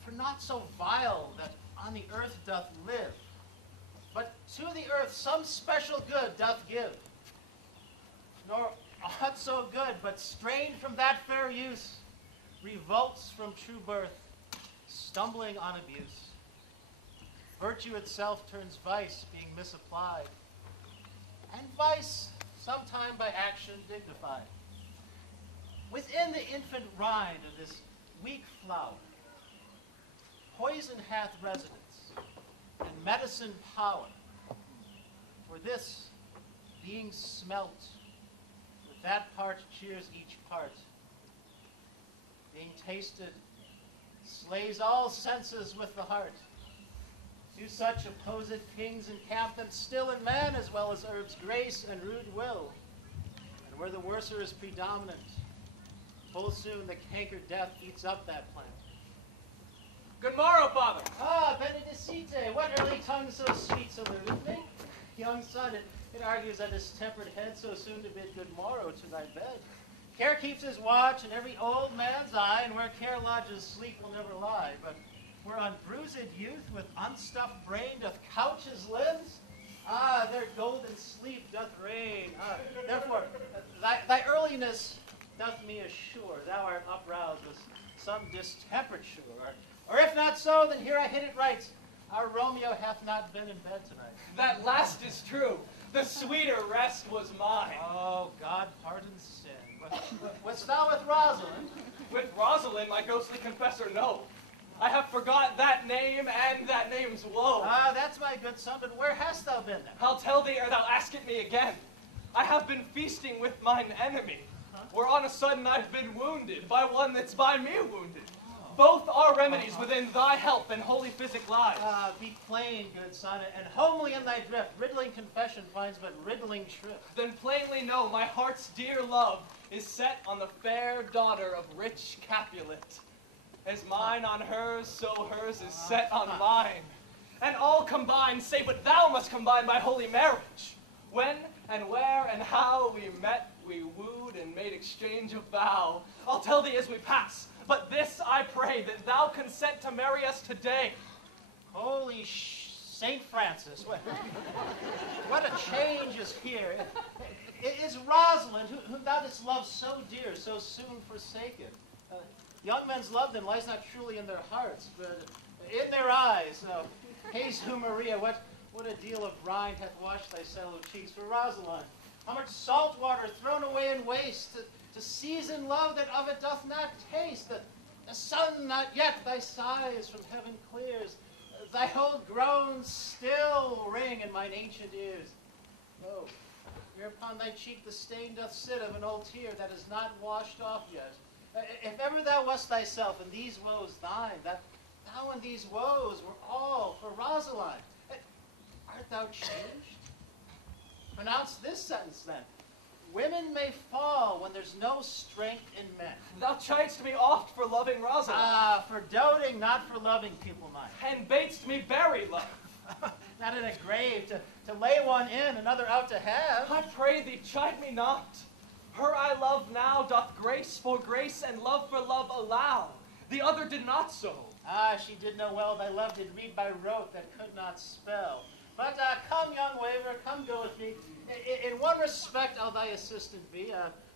For not so vile that on the earth doth live, but to the earth some special good doth give. Nor aught so good, but strained from that fair use, revolts from true birth, stumbling on abuse. Virtue itself turns vice, being misapplied, and vice sometime by action dignified. Within the infant rind of this weak flower, poison hath residence, and medicine power. For this, being smelt, with that part cheers each part. Being tasted, slays all senses with the heart. To such opposed kings encamp them still in man as well as herbs grace and rude will. And where the worser is predominant, full soon the canker death eats up that plant. Good morrow, Father. Ah, benedicite, what early tongue so sweet saluteth me? Young son, it argues that his tempered head so soon to bid good morrow to thy bed. Care keeps his watch in every old man's eye, and where care lodges, sleep will never lie. But where on bruised youth with unstuffed brain doth couch his limbs, ah, their golden sleep doth reign. Ah, therefore, thy earliness doth me assure thou art uproused with some distempered sure. Or if not so, then here I hit it right. Our Romeo hath not been in bed tonight. That last is true. The sweeter rest was mine. Oh, God pardon sin. Wast thou with Rosalind? With Rosalind, my ghostly confessor, no. I have forgot that name and that name's woe. Ah, that's my good son, but where hast thou been then? I'll tell thee ere thou ask it me again. I have been feasting with mine enemy, where on a sudden I've been wounded by one that's by me wounded. Both are remedies within thy help and holy physic lies. Ah, be plain, good son, and homely in thy drift. Riddling confession finds but riddling shrift. Then plainly know my heart's dear love is set on the fair daughter of rich Capulet. As mine on hers, so hers is set on mine. And all combined, save but thou must combine by holy marriage. When and where and how we met, we wooed and made exchange of vow. I'll tell thee as we pass, but this I pray, that thou consent to marry us today. Holy St. Francis, what a change is here. It is Rosalind, whom thou didst love so dear, so soon forsaken. Young men's love then lies not truly in their hearts, but in their eyes. Jesus Maria, what a deal of brine hath washed thy sallow cheeks. For Rosalind, how much salt water thrown away in waste to season love that of it doth not taste. The sun not yet thy sighs from heaven clears. Thy old groans still ring in mine ancient ears. Lo, here upon thy cheek the stain doth sit of an old tear that is not washed off yet. If ever thou wast thyself, and these woes thine, that thou and these woes were all for Rosaline. Art thou changed? Pronounce this sentence then. Women may fall when there's no strength in men. Thou chidest me oft for loving Rosaline. Ah, for doting, not for loving people, mine. And badest me bury love. Not in a grave, to lay one in, another out to have. I pray thee, chide me not. Her I love now doth grace for grace and love for love allow. The other did not so. Ah, she did know well thy love did read by rote that could not spell. But come, young waver, come go with me. In one respect I'll thy assistant be,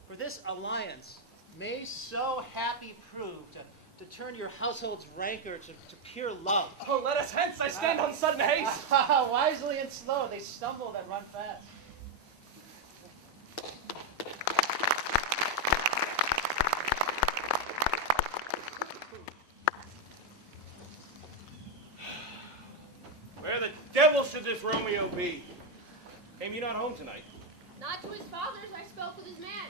for this alliance may so happy prove to turn your household's rancor to pure love. Oh, let us hence, I stand on sudden haste. Wisely and slow, they stumble that run fast. Where the devil should this Romeo be? Came you not home tonight? Not to his father's, I spoke with his man.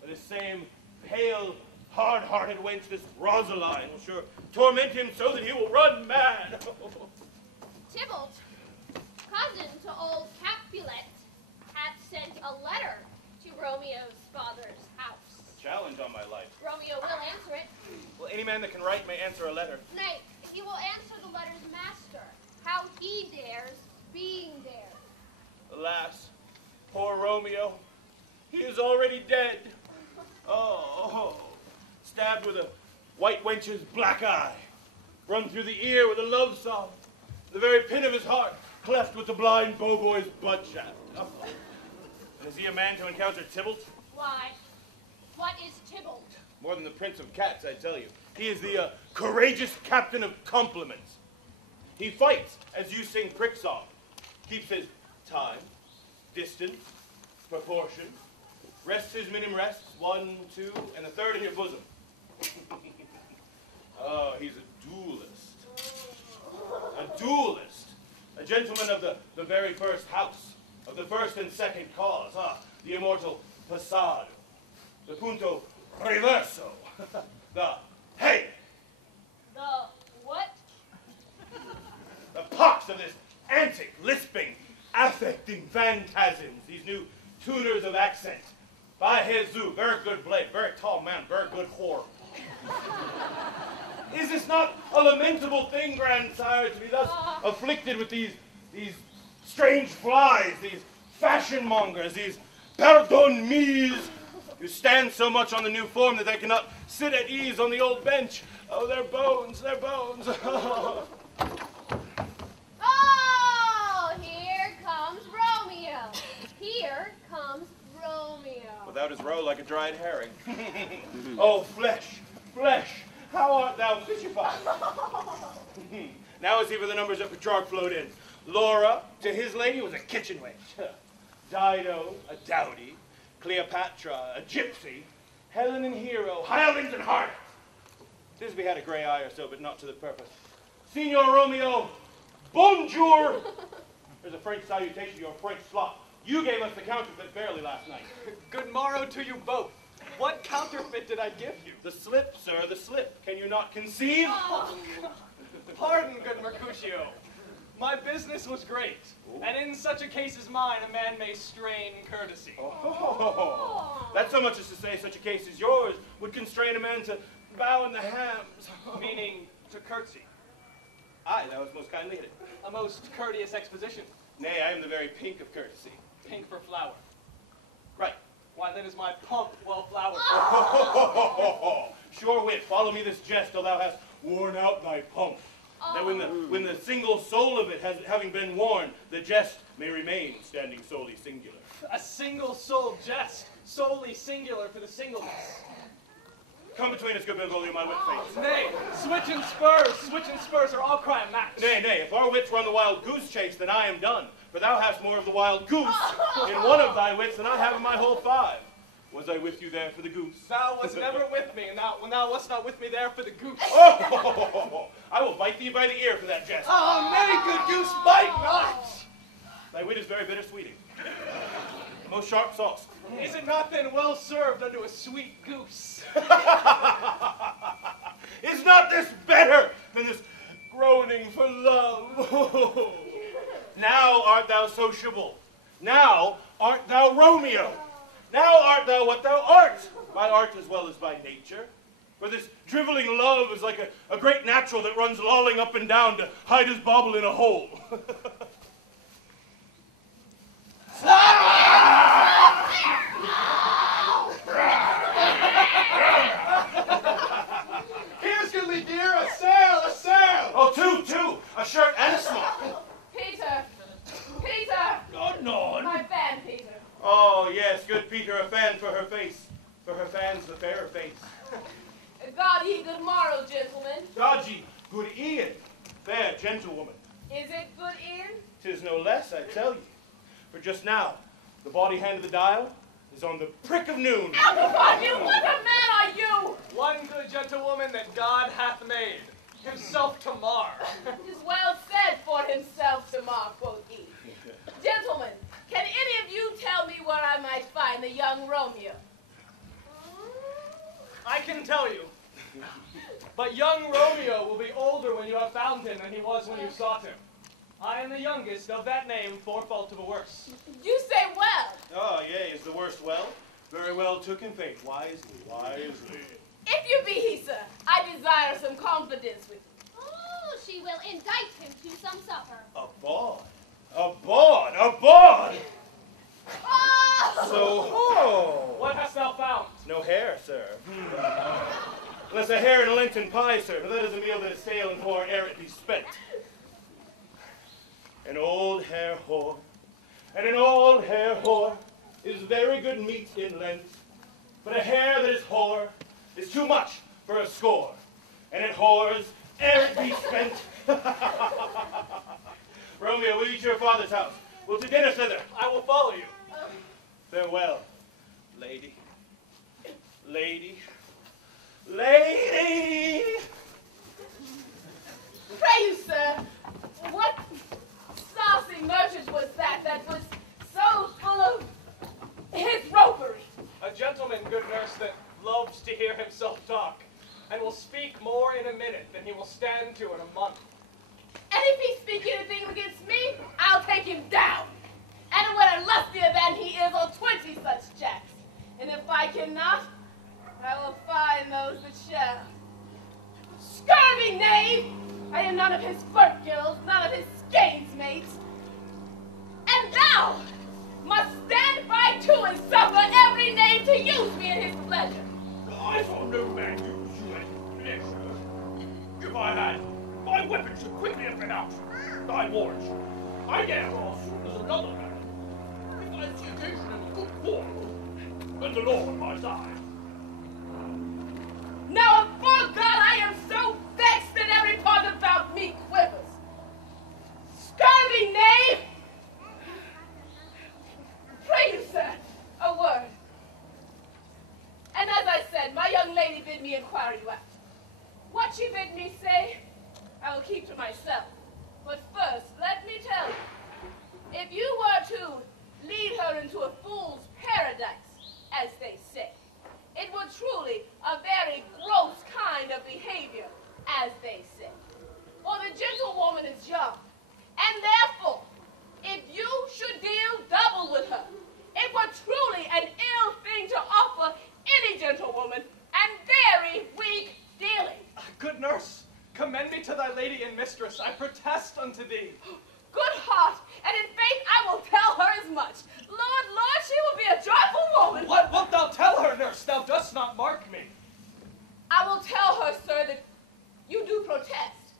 But this same pale, hard-hearted wench, this Rosaline, will sure torment him so that he will run mad. Tybalt, cousin to old Capulet, hath sent a letter to Romeo's father's house. A challenge on my life. Romeo will answer it. Well, any man that can write may answer a letter. Nay, he will answer the letter's master. How he dares, being dared. Alas, poor Romeo, he is already dead. Oh, stabbed with a white wench's black eye, run through the ear with a love sob, the very pin of his heart cleft with the blind bow-boy's blood shaft. Oh. And is he a man to encounter Tybalt? Why, what is Tybalt? More than the prince of cats, I tell you. He is the courageous captain of compliments. He fights as you sing prick song, keeps his time, distance, proportion, rests his minim rests, 1, 2, and the third in your bosom. Oh, he's a duelist. A duelist. A gentleman of the very first house, of the first and second cause. The immortal passado, the punto reverso, the hey! The what? The pox of this antic, lisping, affecting phantasms, these new tuners of accent. By Jesus, very good blade, very tall man, very good whore. Is this not a lamentable thing, grandsire, to be thus afflicted with these strange flies, these fashion mongers, these pardon me's, who stand so much on the new form that they cannot sit at ease on the old bench? Oh, their bones, their bones. Oh, here comes Romeo. Here comes Romeo. Without his roe like a dried herring. Oh, flesh, flesh, how art thou fishified? Now is he for the numbers that Petrarch flowed in. Laura, to his lady, was a kitchen wench. Dido, a dowdy. Cleopatra, a gypsy. Helen and Hero, hirelings and harlots. Thisby had a gray eye or so, but not to the purpose. Signor Romeo, bonjour. There's a French salutation, your French slop. You gave us the counterfeit barely last night. Good morrow to you both. What counterfeit did I give you? The slip, sir, the slip. Can you not conceive? Oh. Pardon, good Mercutio. My business was great, and in such a case as mine, a man may strain courtesy. Oh. That's so much as to say such a case as yours would constrain a man to bow in the hams. Meaning to curtsy. Aye, thou hast most kindly hit it. A most courteous exposition. Nay, I am the very pink of courtesy. Pink for flower. Right. Why, then is my pump well flowered. Sure wit, follow me this jest till thou hast worn out thy pump. That when the single soul of it having been worn, the jest may remain standing solely singular. A single soul jest, solely singular for the singleness. Come between us, good Benvolio, my wit faints. Nay, switch and spurs are all cry a match. Nay, if our wits run the wild goose chase, then I am done. For thou hast more of the wild goose in one of thy wits than I have in my whole 5. Was I with you there for the goose? Thou wast never with me, and thou wast not with me there for the goose. I will bite thee by the ear for that jest. Oh, nay, good goose, bite not! Thy wit is very bittersweeting. Most sharp sauce. Is it not then well served unto a sweet goose? Is not this better than this groaning for love? Now art thou sociable. Now art thou Romeo. Now art thou what thou art, by art as well as by nature. For this driveling love is like a great natural that runs lolling up and down to hide his bauble in a hole. Here's goodly dear, a sail, a sail! Oh, two, a shirt and a smock. Peter! Good Lord. My fan, Peter. Oh, yes, good Peter, a fan for her face. For her fan's the fairer face. God ye good morrow, gentlemen. God ye good Ian, fair gentlewoman. Is it good Ian? 'Tis no less, I tell ye. For just now, the body hand of the dial is on the prick of noon. Out upon you! What a man are you! One good gentlewoman that God hath made, himself to mar. 'Tis well said, for himself to mar, quoth he. Gentlemen, can any of you tell me where I might find the young Romeo? I can tell you. But young Romeo will be older when you have found him than he was when you sought him. I am the youngest of that name, for fault of a worse. You say well. Oh, yea, is the worst well? Very well took in faith, wisely. If you be he, sir, I desire some confidence with you. Oh, she will indict him to some supper. A bawd. So, What hast thou found? no hair, sir. Unless a hair and a Lenten pie, sir, for that is a meal that is stale and poor ere it be spent. An old hair whore, and an old hair whore is very good meat in length, but a hair that is whore is too much for a score, and it whores ere it be spent. Romeo, we reach your father's house. We'll to dinner thither. I will follow you. Farewell, lady. Pray you, sir, what saucy merchant was that was so full of his ropery? A gentleman, good nurse, that loves to hear himself talk, and will speak more in a minute than he will stand to in a month. And if he speak anything against me, I'll take him down. And when lustier than he is on 20 such jacks. And if I cannot, I will find those that shall. Scurvy knave! I am none of his flirt guilds, none of his skeins mates. And thou must stand by too and suffer every knave to use me in his pleasure. I saw no man use you as pleasure. If I had, my weapons should quickly have been out. I warrant you, I dare go as soon as another man. If I see occasion in good quarrel, and the law on my side. Now, before God, I am so vexed that every part about me quivers. Scurvy knave! Pray you, sir, a word. And as I said, my young lady bid me inquire you out. What she bid me say, I will keep to myself. But first, let me tell you, if you were to lead her into a fool's paradise, as they say, it were truly a very gross kind of behavior, as they say. For the gentlewoman is young, and therefore, if you should deal double with her, it were truly an ill thing to offer any gentlewoman, and very weak mistress, I protest unto thee. Good heart, and in faith I will tell her as much. Lord, she will be a joyful woman. What wilt thou tell her, nurse? Thou dost not mark me. I will tell her, sir, that you do protest,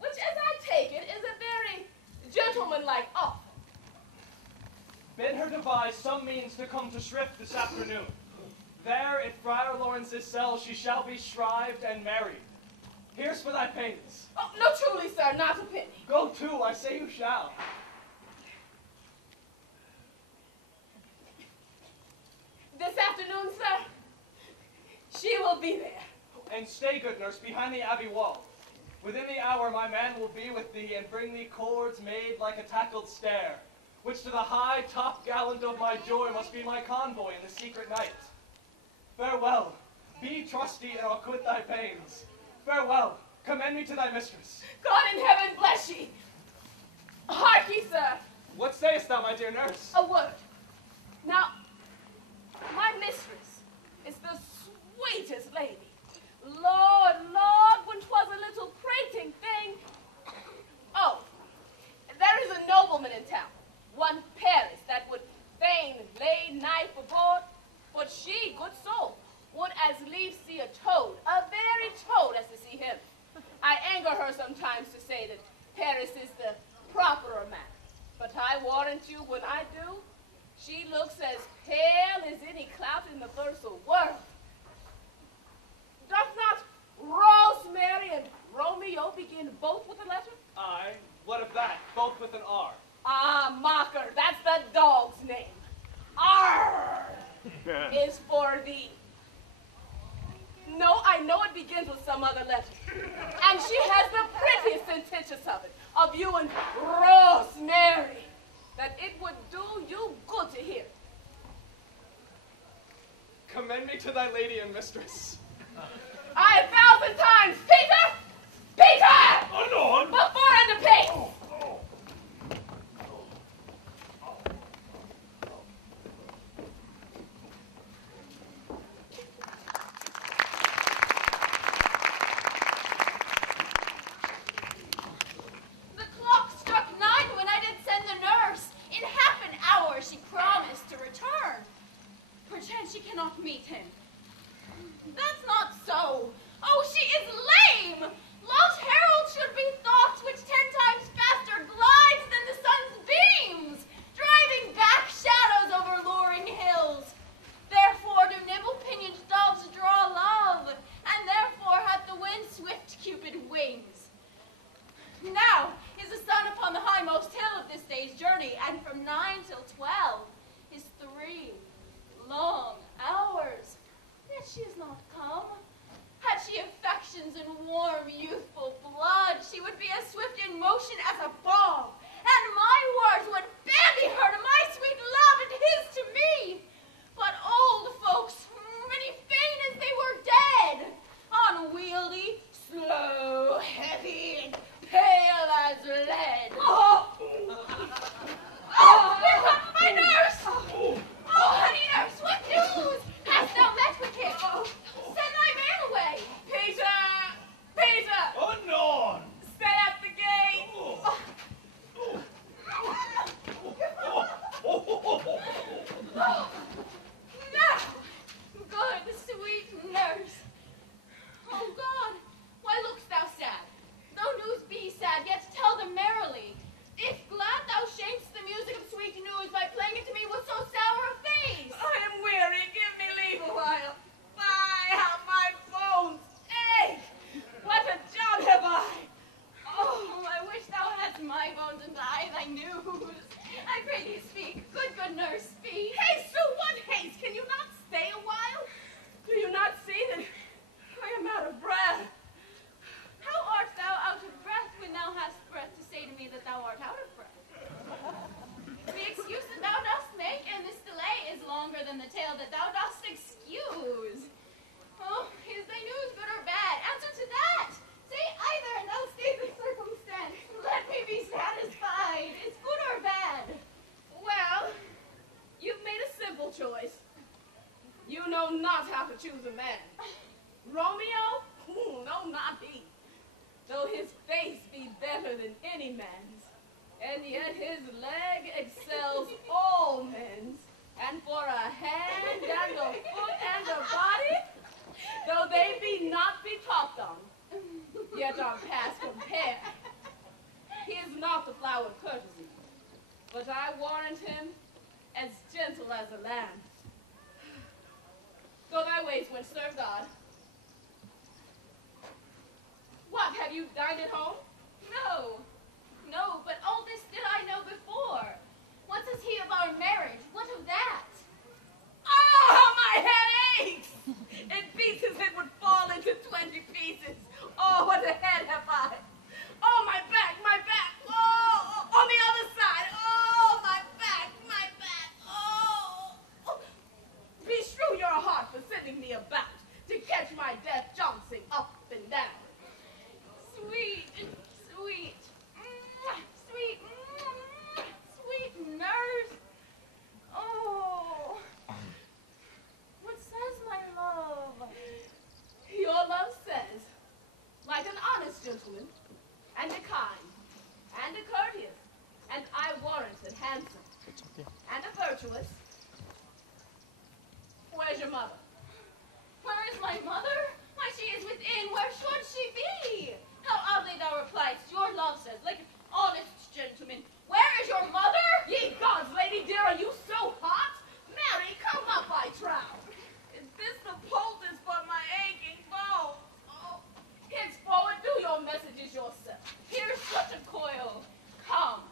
which, as I take it, is a very gentlemanlike offer. Bid her devise some means to come to Shrift this afternoon. There, in Friar Lawrence's cell, she shall be shrived and married. Here's for thy pains. Oh, no, truly, sir, not a penny. Go to, I say you shall. This afternoon, sir, she will be there. And stay, good nurse, behind the abbey wall. Within the hour my man will be with thee, and bring thee cords made like a tackled stair, which to the high top gallant of my joy must be my convoy in the secret night. Farewell, be trusty, and I'll quit thy pains. Farewell, commend me to thy mistress. God in heaven bless ye. Hark ye, sir. What sayest thou, my dear nurse? A word. Now, my mistress is the sweetest lady. Lord, when 'twas a little prating thing. Oh, there is a nobleman in town, one Paris, that would fain lay knife aboard, but she, good soul, would as lief see a toad, a very toad, as to see him. I anger her sometimes to say that Paris is the properer man, but I warrant you, when I do, she looks as pale as any clout in the versal world. Doth not Rosemary and Romeo begin both with a letter? Aye, what of that? Both with an R. Ah, mocker, that's the dog's name. R is for thee. No, I know it begins with some other letter. And she has the prettiest sententious of it, of you and Rosemary, that it would do you good to hear. Commend me to thy lady and mistress. 1,000 times, Peter! Peter! Anon! Before and the pace! The clock struck 9 when I did send the nurse. In half an hour she promised to return. Perchance she cannot meet him. That's not so. Oh, she is lame! Love's herald should be thought which 10 times faster glides than the sun's beams, driving back shadows over luring hills. Therefore do nimble-pinioned dogs draw love, and therefore hath the wind swift Cupid wings. Now is the sun upon the highmost hill of this day's journey, and from 9 till 12 is 3 long hours. Yet she is not come. Had she affections and warm, youthful blood, she would be as swift in motion as a ball, and my words would bandy her to my sweet love and his to me. But old folks, many fain as they were dead, unwieldy, slow, heavy, and pale as lead. Oh, here comes my nurse! Oh, honey nurse, what news? Hast thou met with him? Oh, send thy man away. Peter! Peter! Anon! Stay at the gate. Now, good, sweet nurse. Oh, God, why look'st thou sad? Though news be sad, yet tell them merrily. If glad thou shamest the music of sweet news by playing it to me with so sour a face. I am weary, give me leave a while. How my bones ache! What a job have I! Oh, I wish thou hadst my bones and I thy news. I pray thee speak. Good nurse, speak. Haste, Sue, what haste? Can you not stay a while? Do you not see that I am out of breath? How art thou out of breath when thou hast breath to say to me that thou art out of breath? The excuse that thou dost make, and this delay is longer than the tale that thou dost excuse. Oh, is thy news good or bad? Answer to that. Say either, and thou state the circumstance. Let me be satisfied. Is good or bad? Well, you've made a simple choice. You know not how to choose a man. Romeo? No, not he. though his face be better than any man's, and yet his leg excels all men's, and for a hand and a foot and a body, though they be not betalked on, yet are past compare. He is not the flower of courtesy, but I warrant him as gentle as a lamb. Go thy ways, when serve God. What, have you dined at home? No, but all this did I know before. What says he of our marriage? What of that? Oh, how my head aches! It beats as it would fall into 20 pieces. Oh, what a head have I! Oh, my back, my back! Oh, on the other side! Oh, my back, my back! Oh! Beshrew your heart for sending me about to catch my death jouncing up and down. Sweet, sweet, sweet, sweet nurse. Oh, what says my love? Your love says, like an honest gentleman, and a kind, and a courteous, and I warrant it handsome, and a virtuous. Where's your mother? Where is my mother? Why, she is within. Where should she be? How oddly thou repliest. Your love says, like an honest gentleman. Where is your mother? Ye gods, lady dear, are you so hot? Mary, come up, I trow. Is this the poultice for my aching bones? Oh, henceforward, do your messages yourself. Here's such a coil. Come.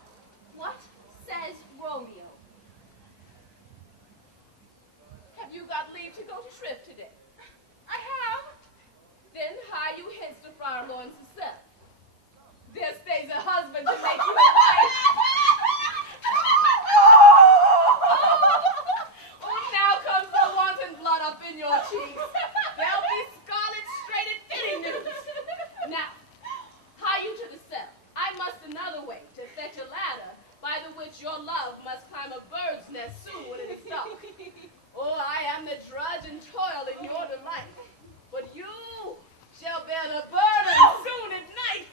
What says Romeo? Have you got leave to go to shrift today? I have. Then hie you hence to Friar Lawrence himself. There stays a husband to make you a wife. Oh, now comes the wanton blood up in your cheeks. There'll be scarlet straight at fitting news. Now, hie you to the cell. I must another way to fetch a ladder by the which your love must climb a bird's nest soon when it is dark. Oh, I am the drudge and toil in your delight, but you shall bear the burden soon at night.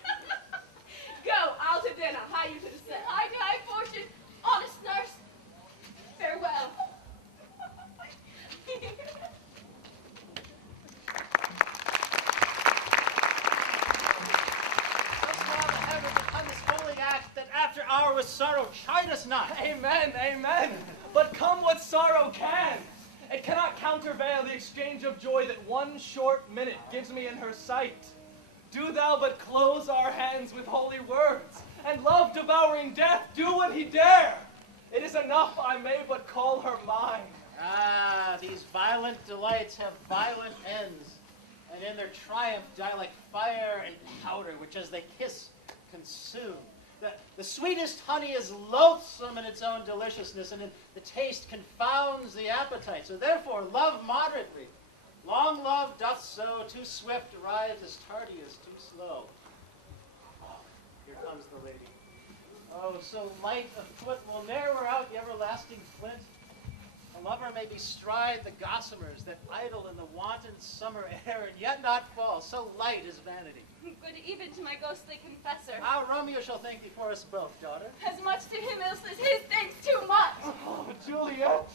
Go, I'll to dinner, hie you to the cell. High to thy fortune, honest nurse. Farewell. That after hour with sorrow chide us not. Amen, amen. But come what sorrow can. It cannot countervail the exchange of joy that one short minute gives me in her sight. Do thou but close our hands with holy words, and love devouring death do what he dare. It is enough I may but call her mine. Ah, these violent delights have violent ends, and in their triumph die like fire and powder, which as they kiss consume. The sweetest honey is loathsome in its own deliciousness, and in the taste confounds the appetite. So therefore, love moderately. Long love doth so, too swift arrives as tardy as too slow. Oh, here comes the lady. Oh, so light of foot will ne'er wear out the everlasting flint. A lover may bestride the gossamers that idle in the wanton summer air, and yet not fall. So light is vanity. Good even to my ghostly confessor. How Romeo shall thank thee for us both, daughter. As much to him as his thanks too much. Oh, Juliet,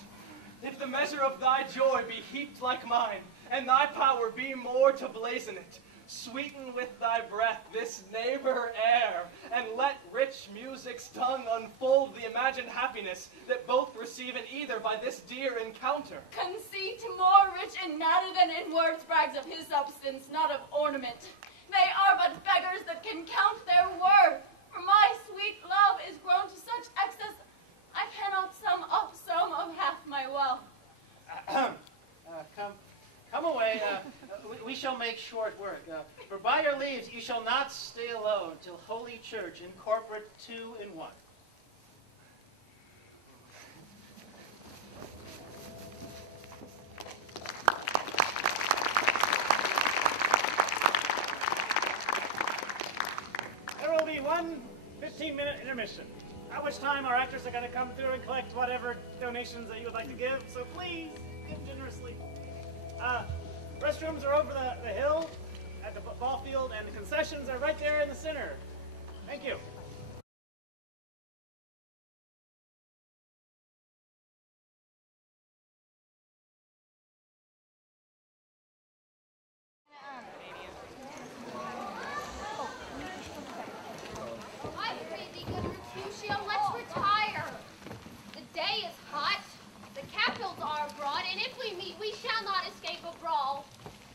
if the measure of thy joy be heaped like mine, and thy power be more to blazon it, sweeten with thy breath this neighbor air, and let rich music's tongue unfold the imagined happiness that both receive in either by this dear encounter. Conceit more rich in matter than in words brags of his substance, not of ornament. They are but beggars that can count their worth. For my sweet love is grown to such excess, I cannot sum up some of half my wealth. Come away. We shall make short work. For by your leaves, you shall not stay alone till Holy Church incorporate 2 in 1. There will be one 15-minute intermission, at which time our actors are going to come through and collect whatever donations that you would like to give, so please give generously. Restrooms are over the hill. at the ball field, and the concessions are right there in the center. Thank you. I pray thee, good Mercutio, let's retire. The day is hot, the capitals are abroad, and if we meet, we shall not escape a brawl.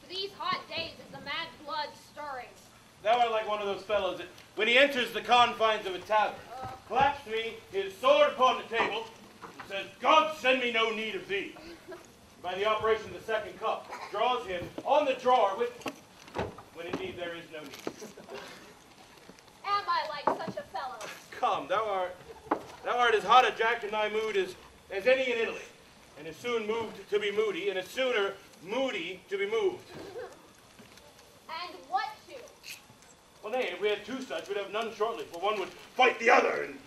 For these hot days is the mad blood stirring. Thou art like one of those fellows that, when he enters the confines of a tavern, claps me his sword upon the table, and says, God send me no need of thee. By the operation of the second cup, draws him on the drawer with, when indeed there is no need. Am I like such a fellow? Come, thou art as hot a jack in thy mood as any in Italy, and as soon moved to be moody, and as sooner moody to be moved. And what to? Well, nay, if we had two such, we'd have none shortly, for one would fight the other, and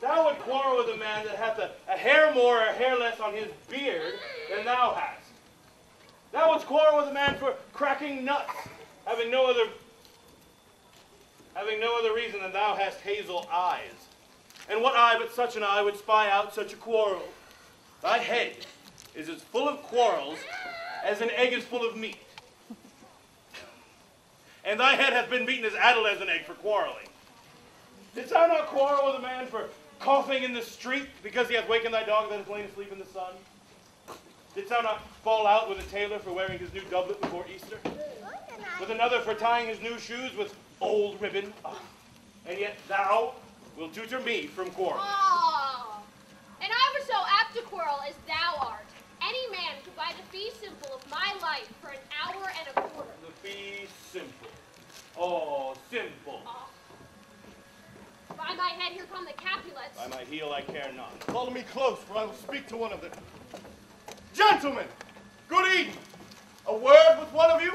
thou would quarrel with a man that hath a hair more or a hair less on his beard than thou hast. Thou wouldst quarrel with a man for cracking nuts, having no other reason than thou hast hazel eyes. And what eye but such an eye would spy out such a quarrel? Thy head is as full of quarrels as an egg is full of meat. And thy head hath been beaten as addled as an egg for quarreling. Didst thou not quarrel with a man for coughing in the street because he hath wakened thy dog that is lain asleep in the sun? Didst thou not fall out with a tailor for wearing his new doublet before Easter? With another for tying his new shoes with old ribbon? And yet thou wilt tutor me from quarreling. Oh, and I were so apt to quarrel as thou art. Any man could buy the fee simple of my life for an hour and a quarter. The fee simple. Oh, simple. By my head, here come the Capulets. By my heel, I care not. Follow me close, for I will speak to one of them. Gentlemen, good evening. A word with one of you?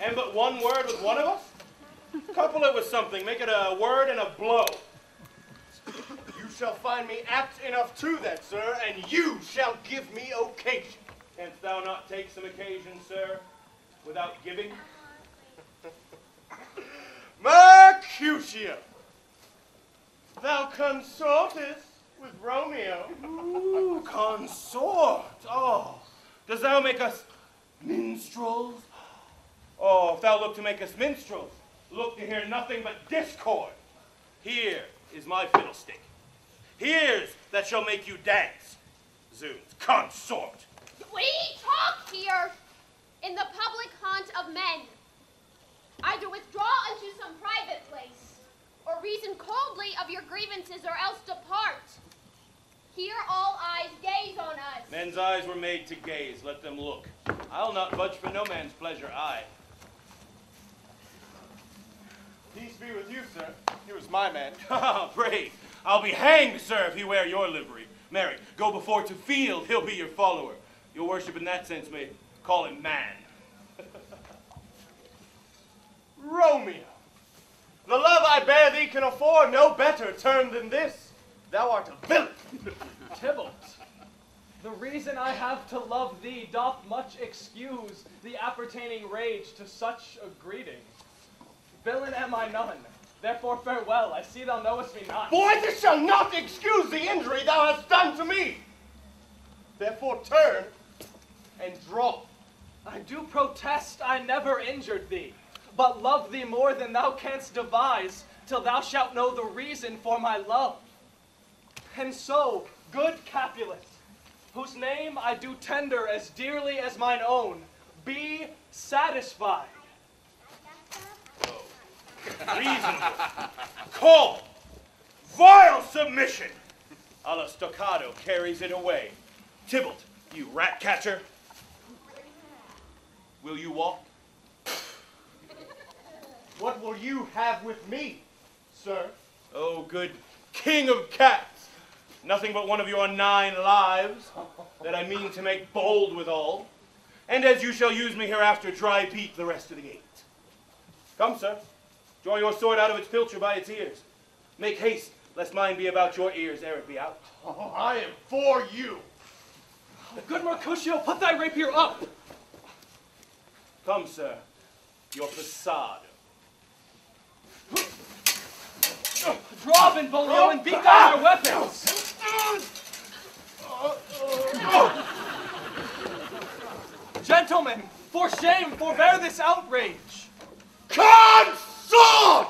And but one word with one of us? Couple it with something. Make it a word and a blow. You shall find me apt enough to that, sir, and you shall give me occasion. Canst thou not take some occasion, sir, without giving? Mercutio, thou consortest with Romeo. Ooh, consort. Oh, dost thou make us minstrels? Oh, if thou look to make us minstrels, look to hear nothing but discord. Here is my fiddlestick. Here's that shall make you dance. Zoons, consort. We talk here in the public haunt of men. Either withdraw unto some private place, or reason coldly of your grievances, or else depart. Here all eyes gaze on us. Men's eyes were made to gaze. Let them look. I'll not budge for no man's pleasure, I. Peace be with you, sir. Here is my man. Ah, brave. I'll be hanged, sir, if he wear your livery. Marry, go before to field, he'll be your follower. Your worship in that sense may call him man. Romeo, the love I bear thee can afford no better term than this. Thou art a villain. Tybalt, the reason I have to love thee doth much excuse the appertaining rage to such a greeting. Villain am I none, therefore farewell, I see thou knowest me not. Boy, this shall not excuse the injury thou hast done to me. Therefore turn and draw. I do protest I never injured thee, but love thee more than thou canst devise, till thou shalt know the reason for my love. And so, good Capulet, whose name I do tender as dearly as mine own, be satisfied. Reasonable, calm, vile submission. A la staccato carries it away. Tybalt, you rat catcher, will you walk? What will you have with me, sir? Oh, good king of cats, nothing but one of your 9 lives, that I mean to make bold withal, and as you shall use me hereafter, dry peak the rest of the 8. Come, sir, draw your sword out of its pilcher by its ears. Make haste, lest mine be about your ears ere it be out. Oh, I am for you. Good Mercutio, put thy rapier up. Come, sir, your facade. Draw, Benvolio, and beat down their weapons! Gentlemen, for shame, forbear this outrage! Consort!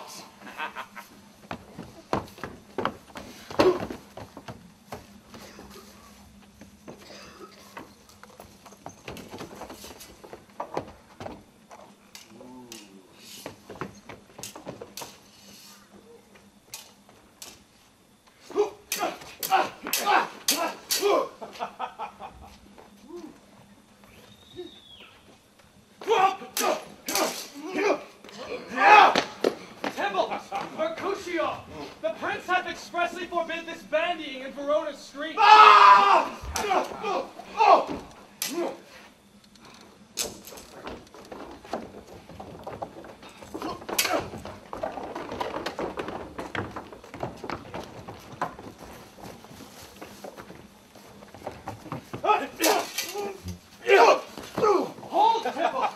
Tybalt! Mercutio! The prince hath expressly forbid this bandying in Verona's streets! Hold, Tybalt!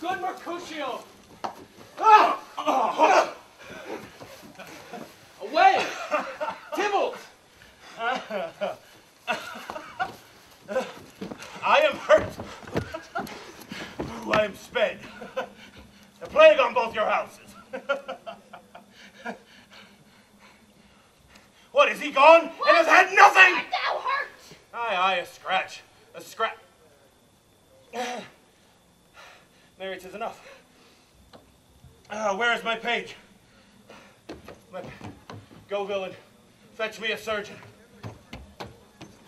Good Mercutio! Away! Tybalt! I am hurt. I am sped. The plague on both your houses. What, is he gone and has had nothing? Art thou hurt? Aye, a scratch. A scratch. Mary, 'tis enough. Where is my page? Go, villain. Fetch me a surgeon.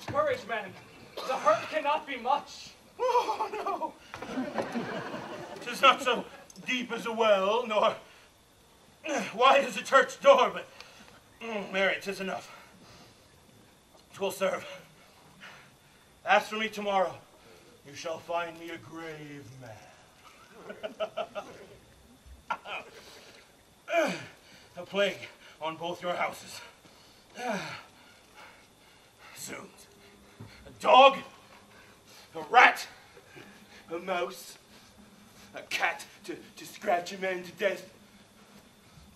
Courage, man. The hurt cannot be much. Oh, no. 'Tis not so deep as a well, nor wide as a church door, but Mary, 'tis enough. 'Twill serve. Ask for me tomorrow. You shall find me a grave man. A plague on both your houses. Zoons. A dog, a rat, a mouse, a cat to scratch a man to death.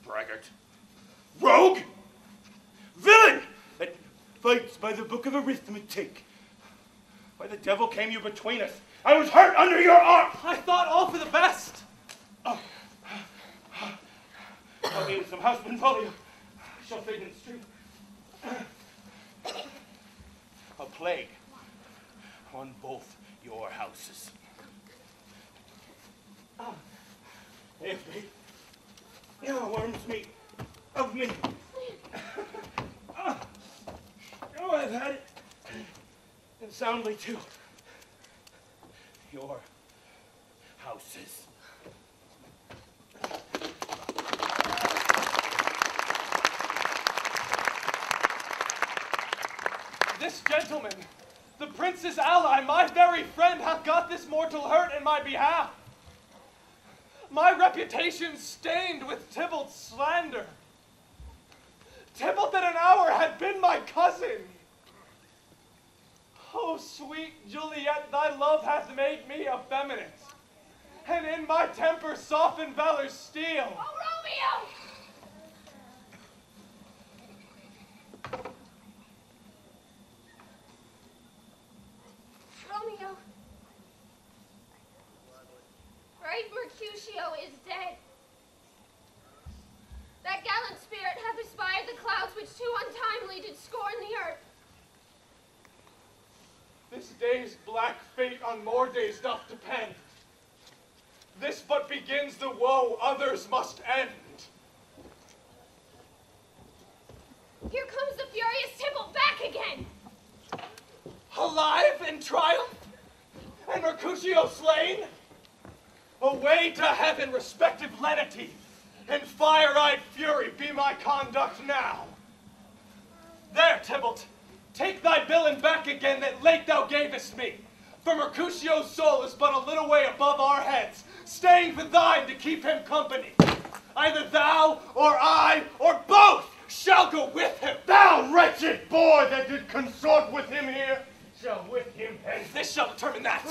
Braggart. Rogue! Villain! That fights by the book of arithmetic. Why the devil came you between us? I was hurt under your arm! I thought all for the best! I'll need some husband volume. I shall fade in the street. A plague on both your houses. If they worms me of me. Oh, I've had it. And soundly too. Your houses. This gentleman, the prince's ally, my very friend, hath got this mortal hurt in my behalf. My reputation stained with Tybalt's slander. Tybalt that an hour had been my cousin. Oh, sweet Juliet, thy love hath made me effeminate, and in my temper softened valor's steel. Oh, Romeo! Romeo. Brave Mercutio is dead. That gallant spirit hath aspired the clouds which too untimely did scorn the earth. This day's black fate on more days doth depend. This but begins the woe others must end. Here comes the furious Tybalt back again. Alive in triumph? And Mercutio slain? Away to heaven, respective lenity, and fire-eyed fury be my conduct now. There, Tybalt, take thy villain back again that late thou gavest me, for Mercutio's soul is but a little way above our heads, staying with thine to keep him company. Either thou, or I, or both shall go with him. Thou wretched boy that did consort with him here, shall with him hence. This shall determine that.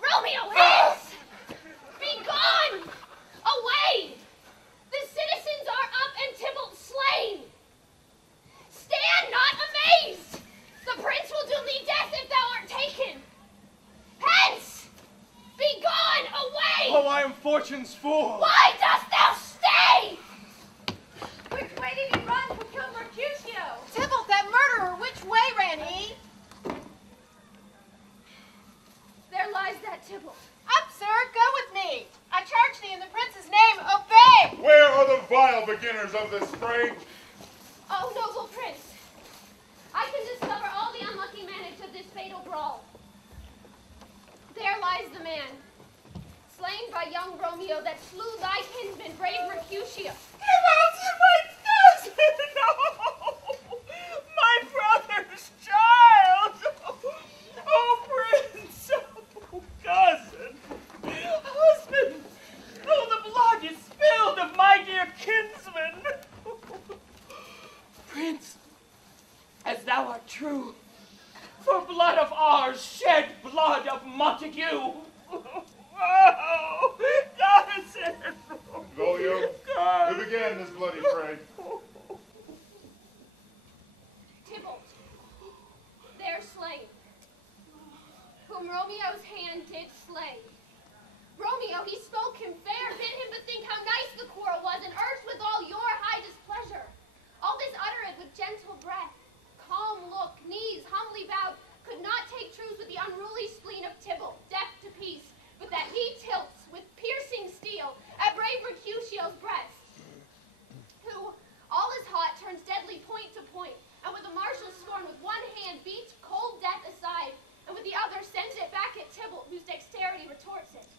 Romeo, hands! Be gone! Away! The citizens are up and Tybalt slain! Stand not amazed! The prince will do thee death if thou art taken! Hence! Be gone! Away! Oh, I am fortune's fool! Why dost thou stay? Which way did he run who killed Mercutio? Tybalt, that murderer, which way ran he? There lies that Tybalt. Up, sir, go with me. I charge thee in the prince's name, obey! Where are the vile beginners of this fray? Oh, noble prince, I can discover all the unlucky manage of this fatal brawl. There lies the man, slain by young Romeo that slew thy kinsman, brave Mercutio. Give out to my cousin! No! My brother's child! Oh, prince! Oh, cousin! Husband! Oh, the blood is spilled of my dear kinsman! Prince, as thou art true, for blood of ours shed blood of Montague! Oh, cousin! Romeo, who began this bloody fray? Tybalt, there slain, whom Romeo's hand did slay. Romeo, he spoke him fair, bid him bethink how nice the quarrel was, and urged with all your high displeasure. All this uttered with gentle breath, calm look, knees humbly bowed, could not take truce with the unruly spleen of Tybalt, deaf to peace, but that he tilts with piercing steel at brave Mercutio's breast, who, all is hot, turns deadly point to point, and with a martial scorn with one hand beats cold death aside, and with the other sends it back at Tybalt, whose dexterity retorts it.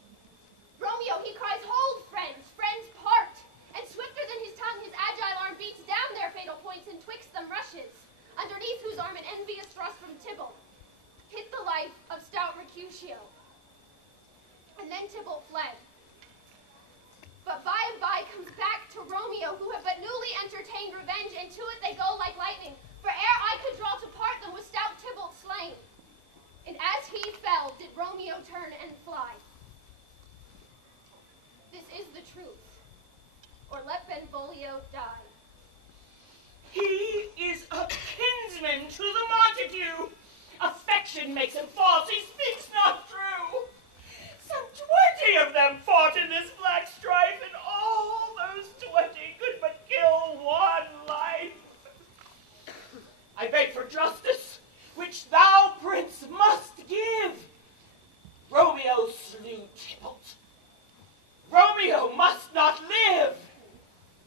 Romeo, he cries, hold, friends, friends part, and swifter than his tongue, his agile arm beats down their fatal points, and twixt them rushes, underneath whose arm an envious thrust from Tybalt hit the life of stout Mercutio. And then Tybalt fled. But by and by comes back to Romeo, who have but newly entertained revenge, and to it they go like lightning, for ere I could draw to part them was stout Tybalt slain. And as he fell, did Romeo turn and fly. This is the truth, or let Benvolio die. He is a kinsman to the Montague. Affection makes him false, he speaks not true. Some 20 of them fought in this black strife, and all those 20 could but kill one life. I beg for justice, which thou, prince, must give. Romeo slew Tybalt. Romeo must not live.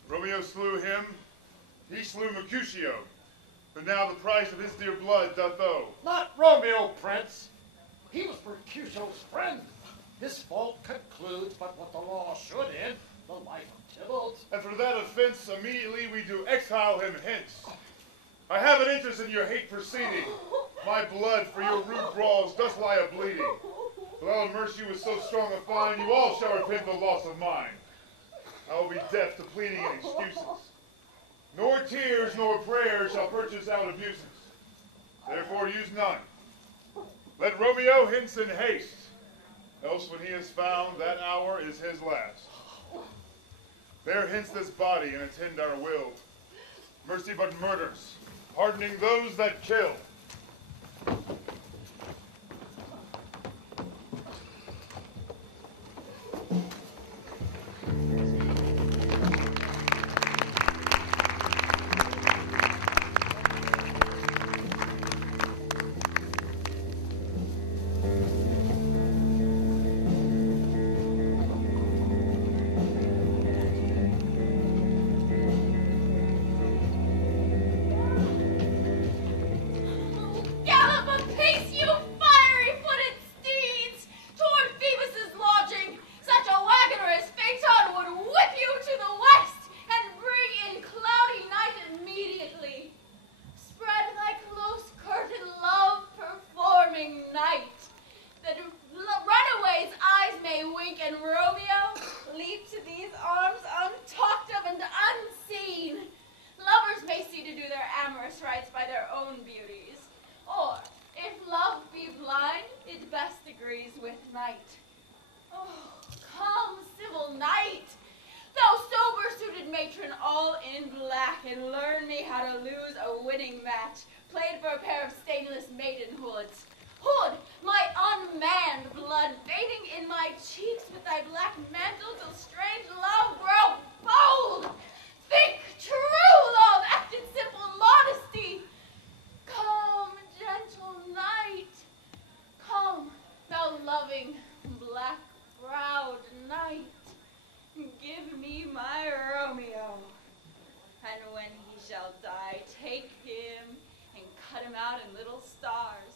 Romeo slew him, he slew Mercutio, but now the price of his dear blood doth owe. Not Romeo, prince. He was Mercutio's friend. His fault concludes but what the law should end, the life of Tybalt. And for that offense, immediately we do exile him hence. I have an interest in your hate proceeding. My blood for your rude brawls does lie a-bleeding. But I'll mercy with so strong a fine, you all shall repent the loss of mine. I will be deaf to pleading and excuses. Nor tears nor prayers shall purchase out abuses. Therefore use none. Let Romeo hence in haste, else when he is found, that hour is his last. Bear hence this body and attend our will. Mercy but murders, pardoning those that kill. for a pair of stainless maidenhoods. Hood, my unmanned blood bathing in my cheeks with thy black mantle till strange love grow bold. Think true love, act in simple modesty. Come, gentle night. Come, thou loving, black-browed night. Give me my Romeo. And when he shall die, take him and cut him out in little stars,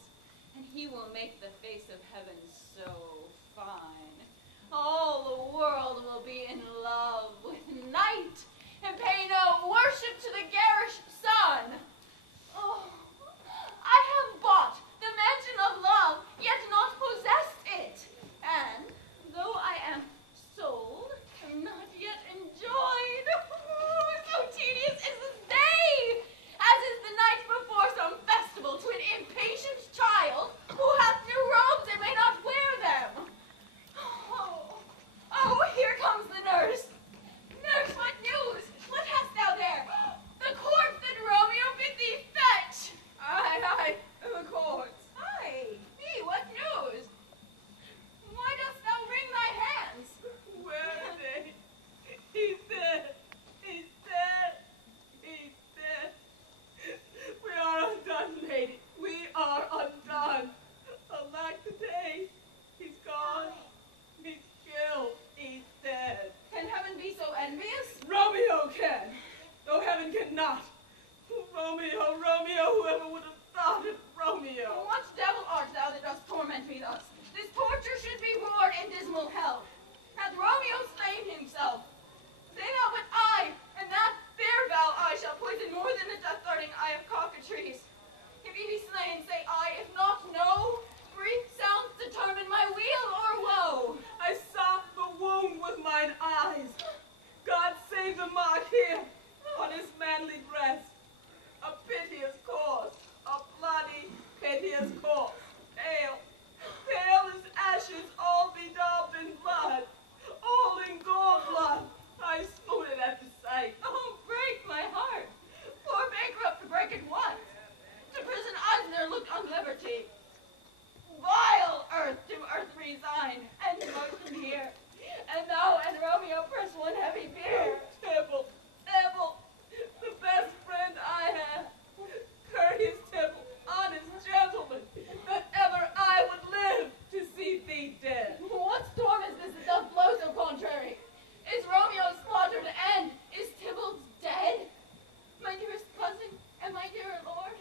and he will make the face of heaven so fine. All the world will be in love with night, and pay no worship to the garish sun. Oh, I have bought the mansion of love, yet not possessed it, and though I am sold, am not yet enjoyed. So tedious is this day, as is the night before some festival to an impatient child who hath new robes and may not wear them. Oh, here comes the nurse. Nurse, what news? What hast thou there? The corpse that Romeo bid thee fetch. Aye, the corpse. Aye, me, what news? Why dost thou wring thy hands? Where are they? He's dead. He's dead. He's dead. We are undone, lady. We are undone. Alack the day. He's gone. He's killed. He's dead. Can heaven be so envious? Romeo can, though heaven cannot. Romeo, Romeo, whoever would have thought it, Romeo. What devil art thou that dost torment me thus? This torture should be roared in dismal hell. Hath Romeo slain himself? Say not but I, and that fair vow I shall poison more than the death-darting eye of cockatrice. If he be slain, say I, if not, no. Brief sounds determine my weal or woe. I saw the wound with mine eyes. God save the mark here, on his manly breast. A piteous corse, a bloody, piteous corse. Pale, pale as ashes, all bedaubed in blood, all in gore blood. I swooned at the sight. Oh, break my heart. Poor bankrupt to break it once. To prison eyes there looked on liberty. Vile earth to earth resign, and motion here. And thou and Romeo press one heavy bier. Tybalt, Tybalt, the best friend I have. Courteous Tybalt, honest gentleman, that ever I would live to see thee dead. What storm is this that doth blow so contrary? Is Romeo's slaughter to end? Is Tybalt dead? My dearest cousin and my dear lord?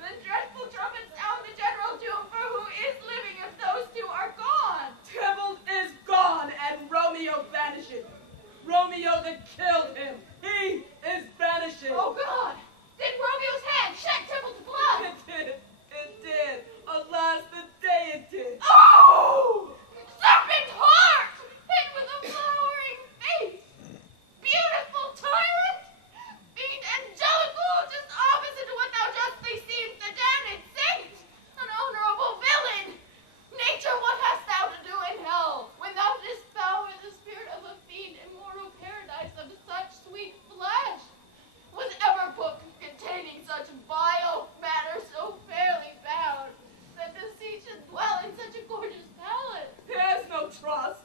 The dreadful trumpet sound the general doom, for who is living if those two are gone? Tybalt is gone, and Romeo vanishes. Romeo that killed him, he is vanishing. Oh God! Did Romeo's hand shed Tybalt's blood? It did. Alas, the day it did. Oh! Serpent heart! Hit with a flowering face! Beautiful tyrant! Being angelical, just opposite to what thou justly seemst, the damned saint! An honorable villain! Nature, what hast thou to do in hell, when thou didst bow in the spirit of a fiend immortal paradise of such sweet flesh? Was ever book containing such vile matter so fairly bound, that deceit should dwell in such a gorgeous palace? There's no trust,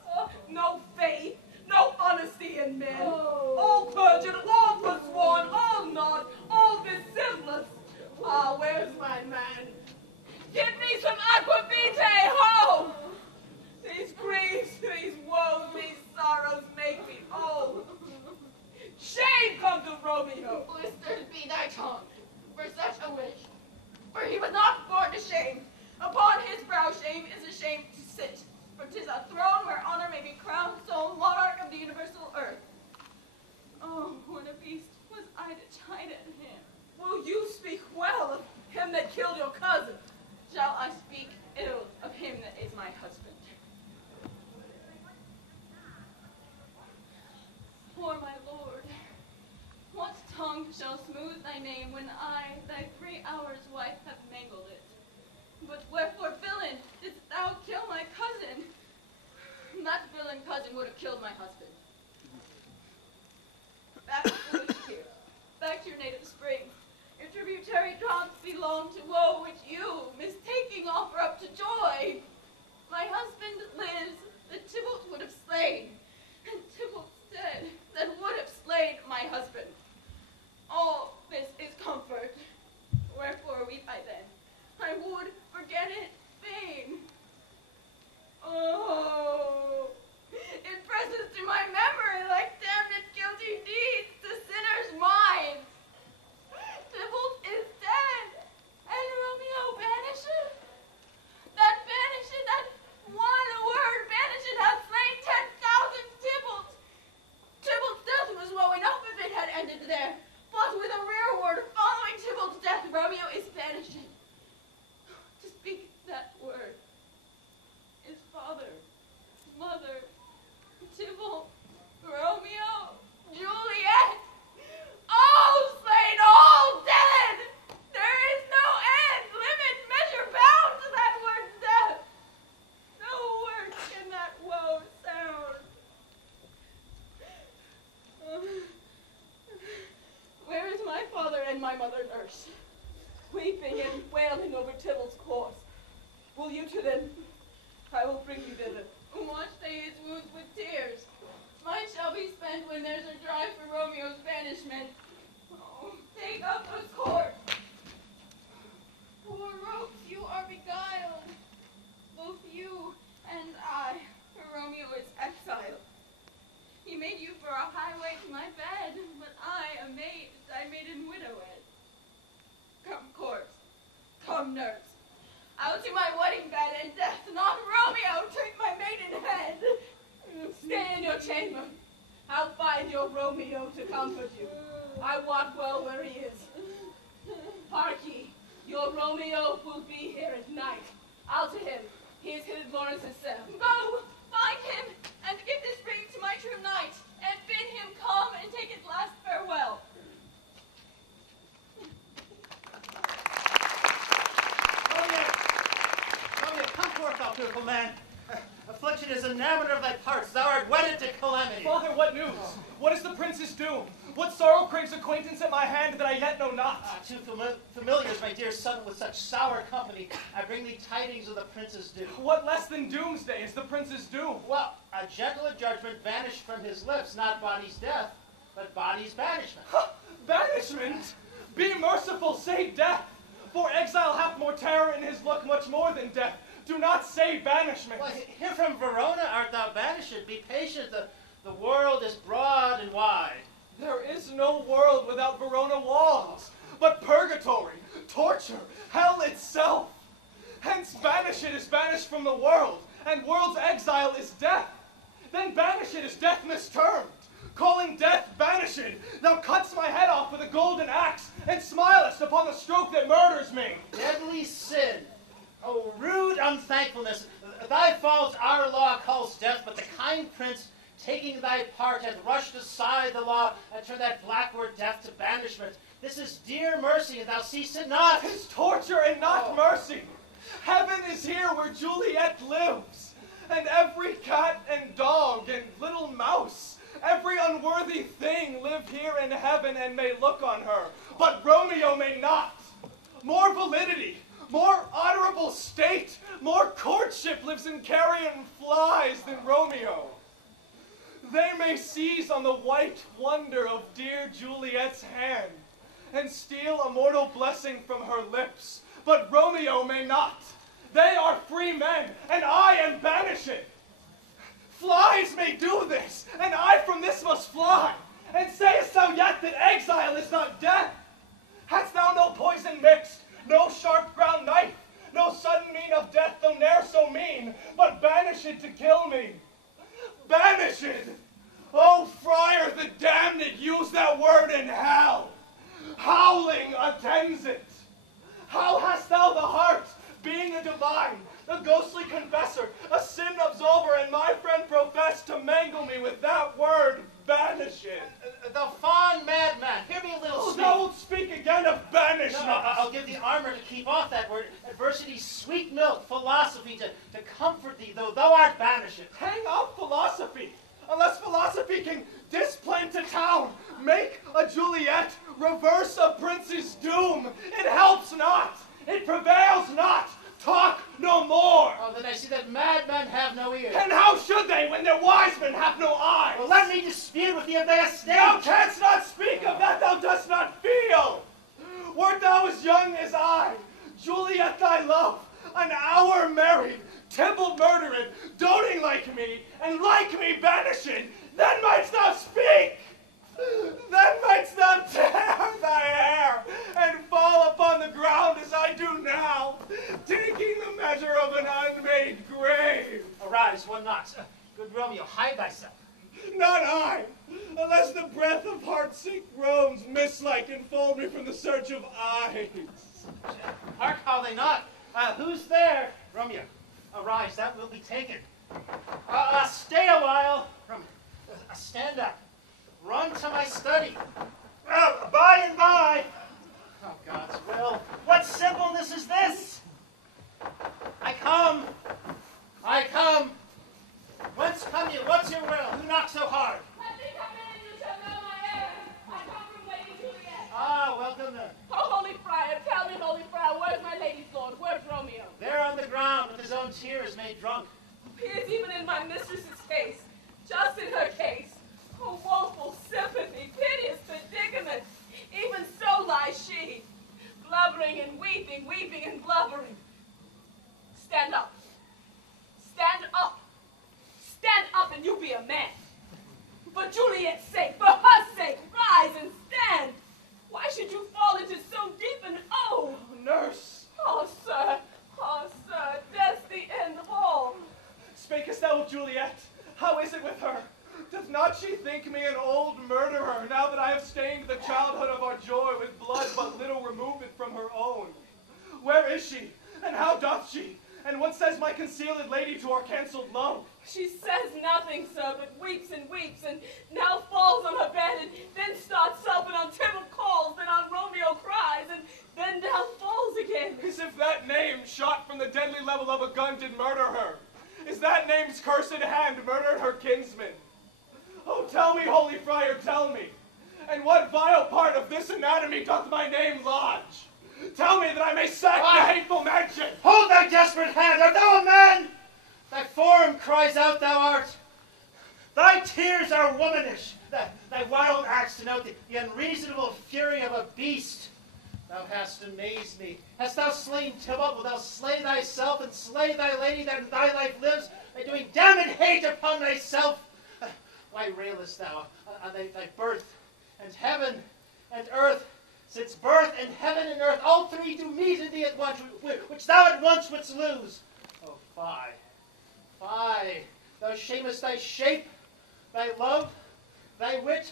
no faith, no honesty in men. All perjured, all forsworn, all not, all dissimulous. Ah, where's my man? Give me some aquavitae, ho! These griefs, these woes, these sorrows make me old. Shame come to Romeo! Blistered be thy tongue, for such a wish. For he was not born to shame. Upon his brow shame is a shame to sit. For 'tis a throne where honor may be crowned, sole monarch of the universal earth. Oh, what a beast was I to chide at him. Will you speak well of him that killed your cousin? Shall I speak ill of him that is my husband? For my lord, what tongue shall smooth thy name when I, thy 3 hours' wife, have mangled it? But wherefore, villain, didst thou kill my cousin? That villain cousin would have killed my husband. Back to foolish tears, back to your native spring. Your tributary drops belong to perish, weeping and wailing over Tybalt's corpse. Will you to them? I will bring you thither. Wash they his wounds with tears. Mine shall be spent when there's a drive for Romeo's banishment. Oh, take up his corpse. Poor ropes, you are beguiled. Both you and I, for Romeo is exiled. He made you for a highway to my bed, but I, a maid, thy maiden widowed. Come, corpse. Come, nurse. Out to my wedding bed and death, not Romeo, take my maiden head. Stay in your chamber. I'll find your Romeo to comfort you. I wot well where he is. Hark ye, your Romeo will be here at night. I'll to him. He is hid in Lawrence's cell. Go, find him, and give this ring to my true knight, and bid him come and take his last farewell. Romeo, come forth, thou beautiful man. Affliction is enamored of thy parts. Thou art wedded to calamity. Father, what news? What is the prince's doom? What sorrow craves acquaintance at my hand that I yet know not? Too familiars, my dear son, with such sour company. I bring thee tidings of the prince's doom. What less than doomsday is the prince's doom? Well, a gentler judgment vanished from his lips, not body's death, but body's banishment. Banishment? Be merciful, say death. For exile hath more terror in his look, much more than death. Do not say banishment. Well, here from Verona art thou banished. Be patient, the world is broad and wide. There is no world without Verona walls, but purgatory, torture, hell itself. Hence banished is banished from the world, and world's exile is death. Then banished is death mistermed. Calling death banished, thou cutt'st my head off with a golden axe, and smilest upon the stroke that murders me. Deadly sin. Oh, rude unthankfulness. Thy faults our law calls death, but the kind prince, taking thy part, hath rushed aside the law, and turned that black word death to banishment. This is dear mercy, and thou seest it not. 'Tis torture and not mercy. Heaven is here where Juliet lives, and every cat and dog and little mouse, every unworthy thing live here in heaven and may look on her, but Romeo may not. More validity, more honorable state, more courtship lives in carrion flies than Romeo. They may seize on the white wonder of dear Juliet's hand and steal a mortal blessing from her lips, but Romeo may not. They are free men, and I am banished. Flies may do this, and I from this must fly. And sayest thou yet that exile is not death? Hast thou no poison mixed, no sharp ground knife, no sudden mean of death, though ne'er so mean, but banished to kill me? Banished! Oh, friar, the damned use that word in hell. Howling attends it. How hast thou the heart, being a divine, a ghostly confessor, a sin absolver, and my friend profess to mangle me with that word, banished? The fond madman, hear me a little speak. Don't speak again of banishment. No, I'll give thee armor to keep off that word. Adversity's sweet milk, philosophy to comfort thee, though thou art banished. Hang up philosophy. Unless philosophy can displant a town, make a Juliet, reverse a prince's doom, it helps not, it prevails not. Talk no more. Oh, then I see that madmen have no ears. And how should they when their wise men have no eyes? Well, let me dispute with thee of thy estate. Thou canst not speak of that thou dost not feel. Wert thou as young as I, Juliet thy love, an hour married, Tybalt murdered, doting like me, and like me banished, then mightst thou speak. Then mightst thou tear thy hair and fall upon the ground as I do now, taking the measure of an unmade grave. Arise, one not. Good Romeo, hide thyself. Not I, unless the breath of heart-sick groans mislike enfold me from the search of eyes. Hark how they knock. Who's there? Romeo, arise, that will be taken. Stay a while. Romeo, stand up. Run to my study. By and by. Oh, God's will. What simpleness is this? I come. Whence come you? What's your will? Who knocks so hard? Let me come in and you shall know my errand. I come from Lady Juliet. Welcome then. Oh, holy own tears made drunk. Appears even in my mistress's case, just in her case. Oh, woeful sympathy, piteous predicament. Even so lies she, blubbering and weeping, weeping and blubbering. Stand up. Stand up. Stand up and you be a man. For Juliet's sake, for her sake, rise and stand. Why should you fall into so deep an oh? Nurse. Oh, sir, death's the end of all. Spakest thou of Juliet? How is it with her? Doth not she think me an old murderer, now that I have stained the childhood of our joy with blood but little removed from her own? Where is she, and how doth she? And what says my concealed lady to our cancelled love? She says nothing, sir, but weeps, and now falls on her bed, and then starts up, and on Tybalt calls, then on Romeo cries, and then down falls again. As if that name, shot from the deadly level of a gun, did murder her. Is that name's cursed hand murdered her kinsman? Oh, tell me, holy friar, tell me, and what vile part of this anatomy doth my name lodge? Tell me that I may sack the hateful mansion. Hold thy desperate hand. Art thou a man? Thy form cries out thou art. Thy tears are womanish. Thy wild acts denote the unreasonable fury of a beast. Thou hast amazed me. Hast thou slain Tybalt? Wilt thou slay thyself and slay thy lady that thy life lives by doing damned hate upon thyself? Why railest thou on thy birth and heaven and earth? Since birth and heaven and earth, all three do meet in thee at once, which thou at once wouldst lose. Oh, fie, fie, thou shamest thy shape, thy love, thy wit.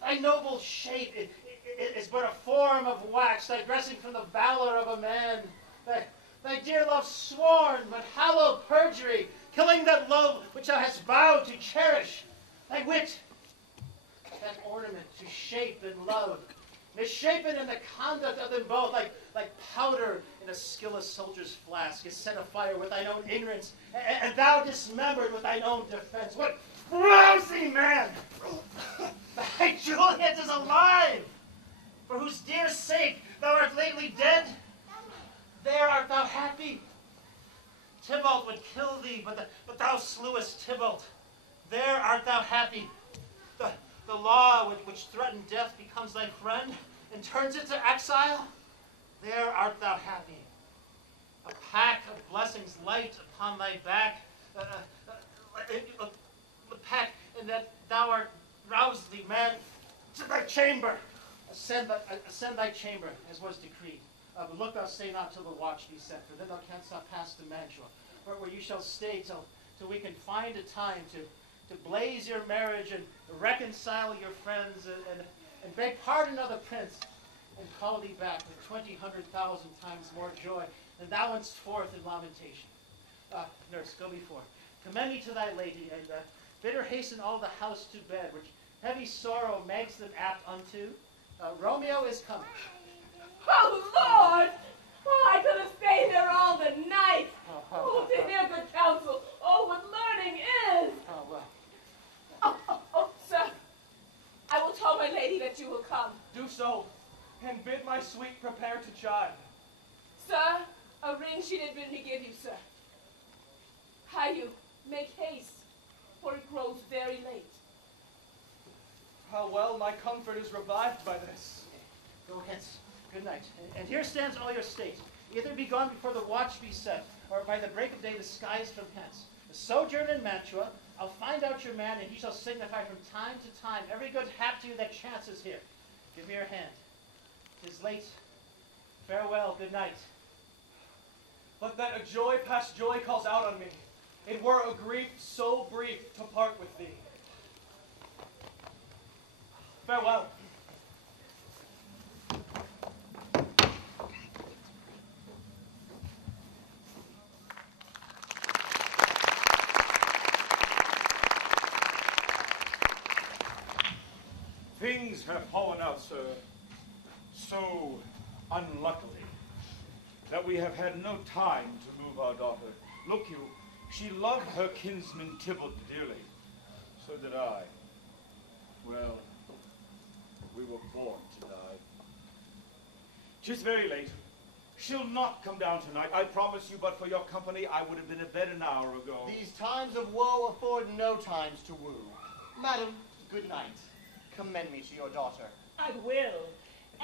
Thy noble shape is but a form of wax, digressing from the valor of a man. Thy dear love sworn, but hallowed perjury, killing that love which thou hast vowed to cherish. Thy wit, that ornament to shape and love, misshapen in the conduct of them both, like powder in a skilless soldier's flask, is set afire with thine own ignorance, and thou dismembered with thine own defense. What frowsy man! Thy Juliet is alive, for whose dear sake thou art lately dead. There art thou happy. Tybalt would kill thee, but thou slewest Tybalt. There art thou happy. The law which threatened death becomes thy friend and turns it to exile. There art thou happy. A pack of blessings light upon thy back. The pack, and that thou art roused thee, man, to thy chamber. Ascend thy chamber, as was decreed. But look thou stay not till the watch be set, for then thou canst not pass to Mantua, where you shall stay till we can find a time to blaze your marriage and reconcile your friends and beg pardon of the prince and call thee back with 1,000,000 times more joy than thou wentst forth in lamentation. Nurse, go before. Commend me to thy lady, and bid her hasten all the house to bed, which heavy sorrow makes them apt unto. Romeo is coming. Oh, Lord! Oh, I could have stayed there all the night. Oh, to hear good counsel. Oh, what learning is. Oh, well. Oh, sir. I will tell my lady that you will come. Do so, and bid my sweet prepare to chide. Sir, a ring she did bid me give you, sir. Hie you, make haste, for it grows very late. How well my comfort is revived by this. Go hence. Good night. And here stands all your state. Either be gone before the watch be set, or by the break of day disguised from hence. Sojourn in Mantua, I'll find out your man, and he shall signify from time to time every good hap to you that chances here. Give me your hand. 'Tis late. Farewell, good night. But that a joy past joy calls out on me. It were a grief so brief to part with thee. Farewell. Things have fallen out, sir, so unluckily, that we have had no time to move our daughter. Look you, she loved her kinsman Tybalt dearly. So did I. Well, we were born to die. 'Tis very late, She'll not come down tonight, I promise you, but for your company, I would have been in bed an hour ago. These times of woe afford no times to woo. Madam, good night. Commend me to your daughter. I will.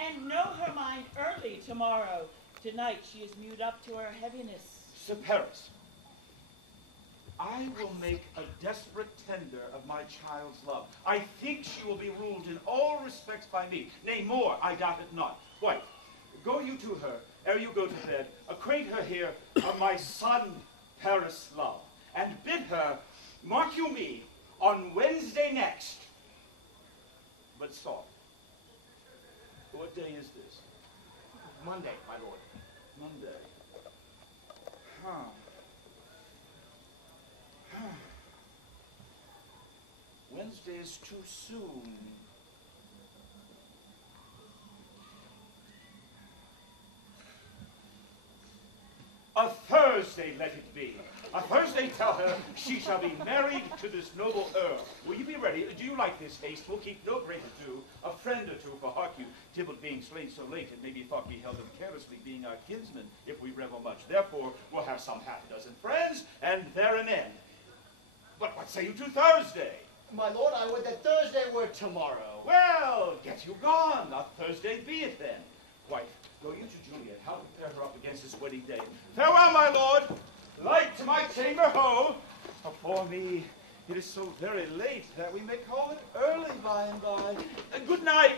And know her mind early tomorrow. Tonight she is mewed up to her heaviness. Sir Paris, I will make a desperate tender of my child's love. I think she will be ruled in all respects by me. Nay, more, I doubt it not. Wife, go you to her, ere you go to bed, acquaint her here of my son Paris' love, and bid her, mark you me, on Wednesday next. But stop. What day is this? Monday, my lord. Monday. Huh. Wednesday is too soon. A Thursday let it be. A Thursday tell her she shall be married to this noble earl. Will you be ready? Do you like this haste? We'll keep no great ado. A friend or two, for hark you, Tybalt being slain so late, it may be thought we held him carelessly, being our kinsman, if we revel much. Therefore, we'll have some half-dozen friends, and there an end. But what say you to Thursday? My lord, I would that Thursday were tomorrow. Well, get you gone. A Thursday be it then. Wife, go you to Juliet. How prepare her up against this wedding day? Farewell, my lord. Light to my chamber, ho. For me, it is so very late that we may call it early by and by. Good night.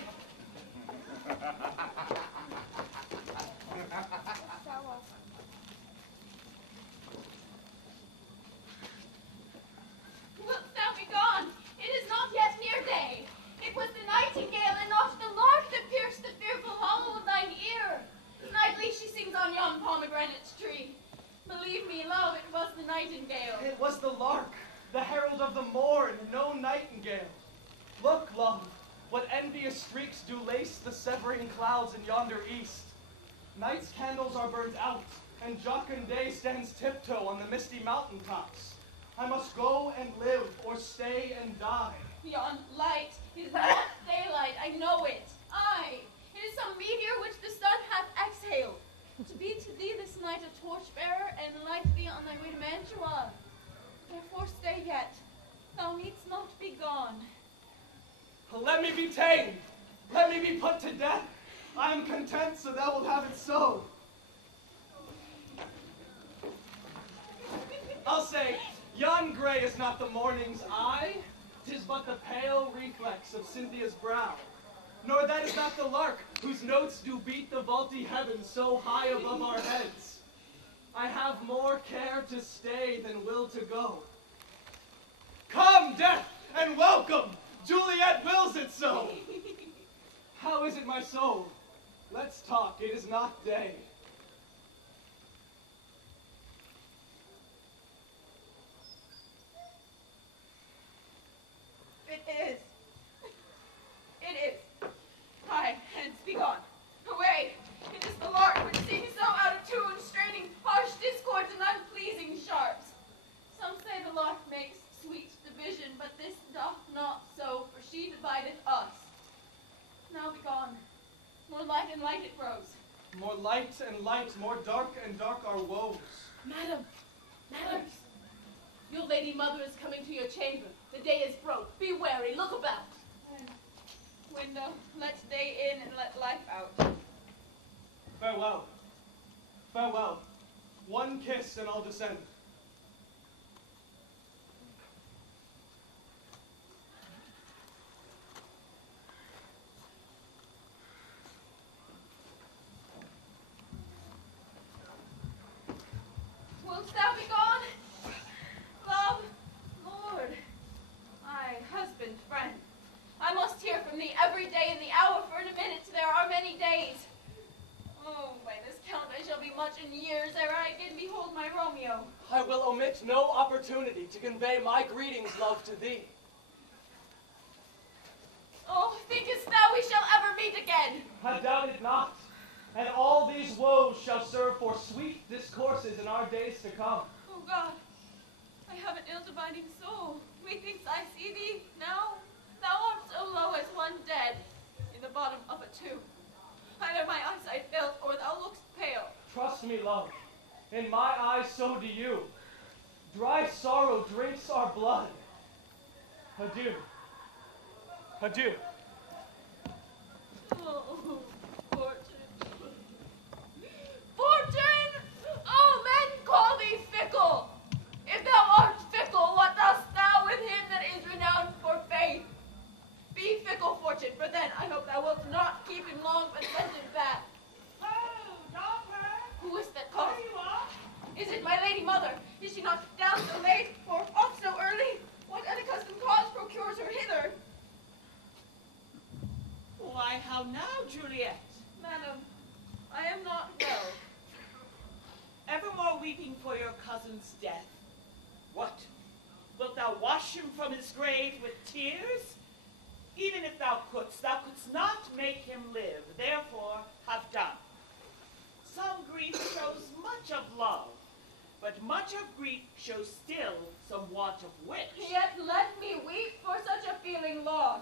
Wilt thou be gone? It is not yet near day. It was the nightingale and not the lark that pierced the fearful hollow of thine ear. Nightly she sings on yon pomegranate tree. Believe me, love, it was the nightingale. It was the lark, the herald of the morn, no nightingale. Look, love, what envious streaks do lace the severing clouds in yonder east. Night's candles are burnt out, and jocund day stands tiptoe on the misty mountain tops. I must go and live, or stay and die. Yon light is not daylight, I know it. Aye, it is some meteor which the sun hath exhaled, to be to thee this night a torchbearer, and light thee on thy way to Mantua. Therefore stay yet, thou needst not be gone. Let me be tamed, let me be put to death. I am content, so thou wilt have it so. I'll say, yon gray is not the morning's eye, 'tis but the pale reflex of Cynthia's brow. Nor that is not the lark, whose notes do beat the vaulty heavens so high above our heads. I have more care to stay than will to go. Come, death, and welcome! Juliet wills it so! How is it, my soul? Let's talk, it is not day. It is. It is. Hie, hence, be gone. Away! It is the lark which sings so out of tune, straining harsh discords and unpleasing sharps. Some say the lark makes sweet division, but this doth not so, for she divideth us. Now be gone. More light and light it grows. More light and light, more dark and dark our woes. Madam, your lady mother is coming to your chamber. The day is broke. Be wary, look about. Window, let day in and let life out. Farewell. Farewell. One kiss and I'll descend. Wilt thou be gone? Love, Lord, aye, husband, friend, I must hear from thee every day in the hour, for in a minute there are many days. Oh, by this count I shall be much in years ere I again behold my Romeo. I will omit no opportunity to convey my greetings, love, to thee. Oh, thinkest thou we shall ever meet again? I doubt it not. And all these woes shall serve for sweet discourses in our days to come. Oh God, I have an ill-dividing soul. Methinks I see thee now. Thou art so low as one dead in the bottom of a tomb. Either my eyesight fails, or thou lookst pale. Trust me, love. In my eyes, so do you. Dry sorrow drinks our blood. Adieu. Adieu. Oh, Fortune. Fortune! All men call thee fickle. If thou art fickle, what dost thou with him that is renowned for faith? Be fickle, Fortune, for then I hope thou wilt not keep him long, but send him back. Oh, daughter! Who is that calls? There you are. Is it my lady mother? Is she not down so late, or off so early? What unaccustomed cause procures her hither? Why, how now, Juliet? Madam, I am not well. Evermore weeping for your cousin's death. What? Wilt thou wash him from his grave with tears? Even if thou couldst not make him live. Therefore, have done. Some grief shows much of love, but much of grief shows still some want of wit. Yet let me weep for such a feeling loss.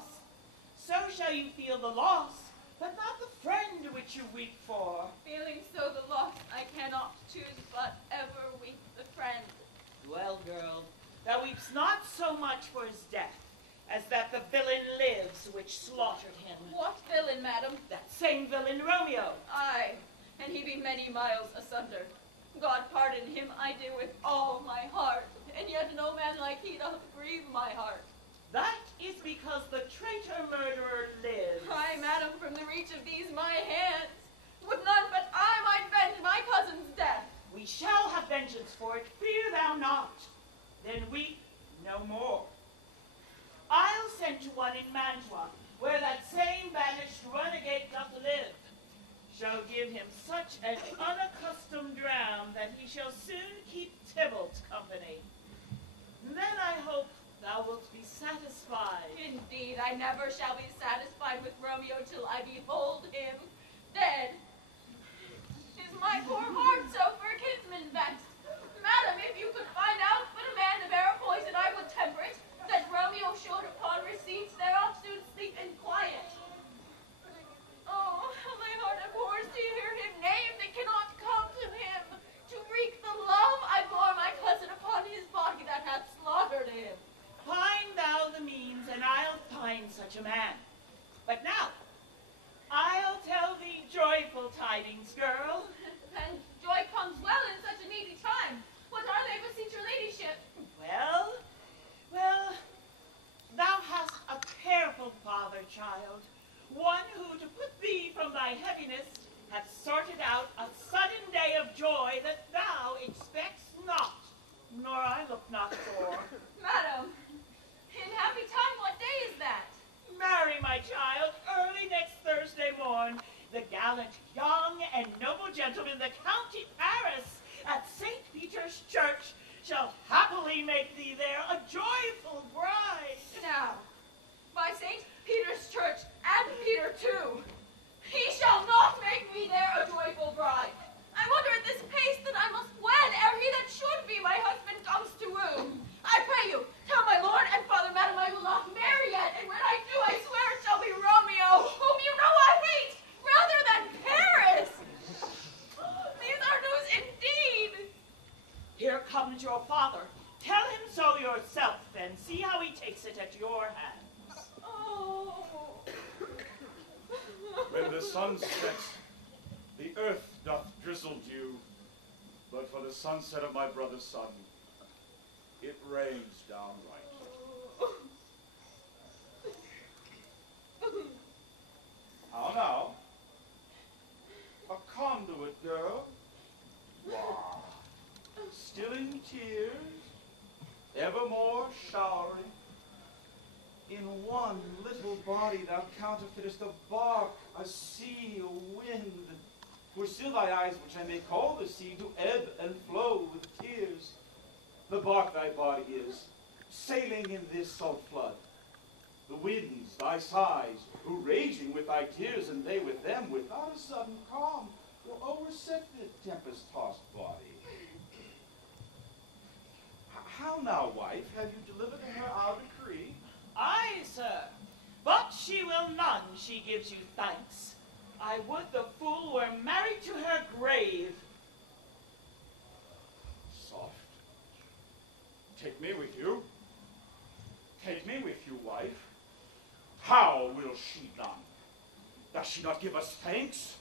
So shall you feel the loss, but not the friend which you weep for. Feeling so the loss, I cannot choose but ever weep the friend. Well, girl, thou weeps not so much for his death, as that the villain lives which slaughtered him. What villain, madam? That same villain, Romeo. Aye, and he be many miles asunder. God pardon him, I do with all my heart, and yet no man like he doth grieve my heart. That is because the traitor murderer lives. Aye, madam, from the reach of these my hands, would none but I might venge my cousin's death. We shall have vengeance for it, fear thou not. Then weep no more. I'll send to one in Mantua, where that same banished renegade doth live. Shall give him such an unaccustomed dram that he shall soon keep Tybalt's company. Then I hope thou wilt be satisfied. Indeed, I never shall be satisfied with Romeo till I behold him dead. Is my poor heart so for kinsman vexed? Madam, if you could find out but a man to bear a poison, I would temper it, that Romeo should upon receipts thereof soon sleep in quiet. Oh, how my heart abhors to hear him named, that cannot come to him, to wreak the love I bore my cousin upon his body that hath slaughtered him. Find thou the means, and I'll find such a man. But now, I'll tell thee joyful tidings, girl. And joy comes well in such a needy time. What are they, beseech your ladyship? Well, thou hast a careful father, child, one who, to put thee from thy heaviness, hath sorted out a sudden day of joy that thou expectst not, nor I look not for. Madam, in happy time, what day is that? Marry, my child, early next Thursday morn, the gallant, young, and noble gentleman, the County Paris, at St. Peter's Church, shall happily make thee there a joyful bride. Now, by St. Peter's Church, and Peter too, he shall not make me there a joyful bride. I wonder at this pace that I must wed ere he that should be my husband comes to woo. I pray you, tell my lord and father, madam, I will not marry yet, and when I do, I swear it shall be Romeo, whom you know I hate, rather than Paris. These are news indeed. Here comes your father. Tell him so yourself, then. See how he takes it at your hands. Oh. When the sun sets, the earth doth drizzle dew, but for the sunset of my brother's son, it rains downright. How now? A conduit, girl? Why, still in tears, evermore showering. In one little body thou counterfeitest a bark, a sea, a wind. For still thy eyes, which I may call the sea, do ebb and flow with tears. The bark thy body is, sailing in this salt flood. The winds, thy sighs, who raging with thy tears, and they with them, without a sudden calm, will overset the tempest-tossed body. How now, wife, have you delivered to her our decree? Aye, sir, but she will none, she gives you thanks. I would the fool were married to her grave. Take me with you. Take me with you, wife. How will she done? Does she not give us thanks?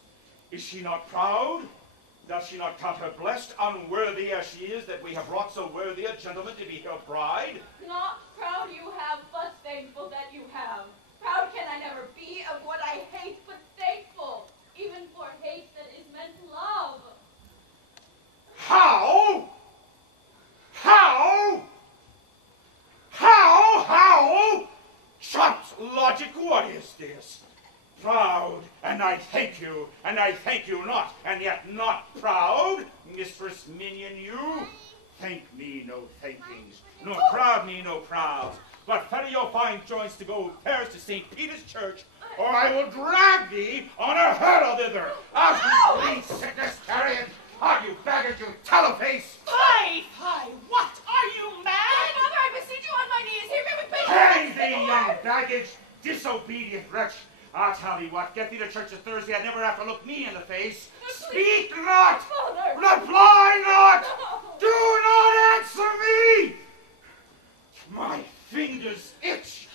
Is she not proud? Does she not count her blessed, unworthy as she is, that we have wrought so worthy a gentleman to be her bride? Not proud you have, but thankful that you have. Proud can I never be of what I hate, but thankful, even for hate that is meant love. How? How? How? How? Chopped logic, what is this? Proud, and I thank you, and I thank you not, and yet not proud? Mistress Minion, you? Thank me no thankings, nor proud me no prouds, but fetter your fine joints to go with Paris to St. Peter's Church, or I will drag thee on a hurdle thither. Out you green sickness carrion! Out you baggage, you tallow-face! Fie, fie, what? Are you mad? My mother, I beseech you on my knees, hear me with patience. Hang thee, young baggage, disobedient wretch! I'll tell thee what, get thee to church this Thursday and never have to look me in the face. Speak not! Father! Reply not! Do not answer me! My fingers itch.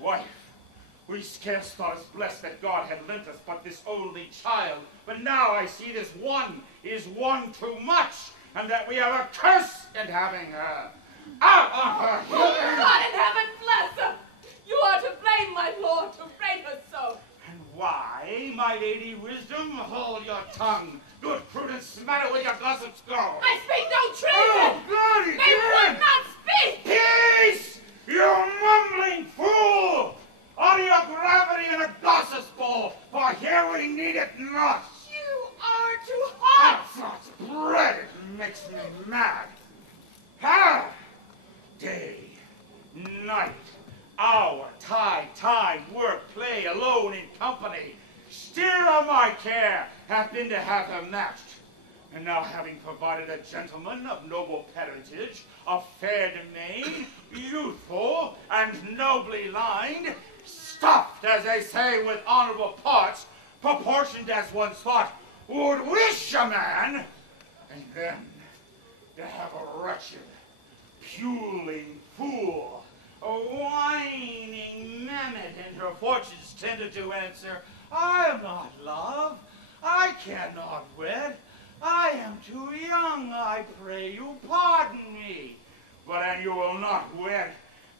Wife, we scarce thought us blessed that God had lent us but this only child, but now I see this one is one too much, and that we have a curse in having her. Out on her! Oh, God in heaven bless her! You are to blame, my lord, to rate her so. And why, my lady Wisdom, hold your tongue. Good prudence, smatter with your gossips go. I speak no treason! Oh, bloody They would not speak! Peace, you mumbling fool! Out of your gravity in a gossip's bowl, for here we need it not. You are too hot! That's bread, it makes me mad. Ha! Day, night, hour, tide, time, work, play, alone in company. Steer of my care hath been to have her matched. And now having provided a gentleman of noble parentage, of fair domain, youthful and nobly lined, stuffed, as they say, with honorable parts, proportioned as one's thought would wish a man, and then to have a wretched, puling fool, a whining mammet, and her fortunes tended to answer, I am not love, I cannot wed, I am too young, I pray you pardon me. But an you will not wed,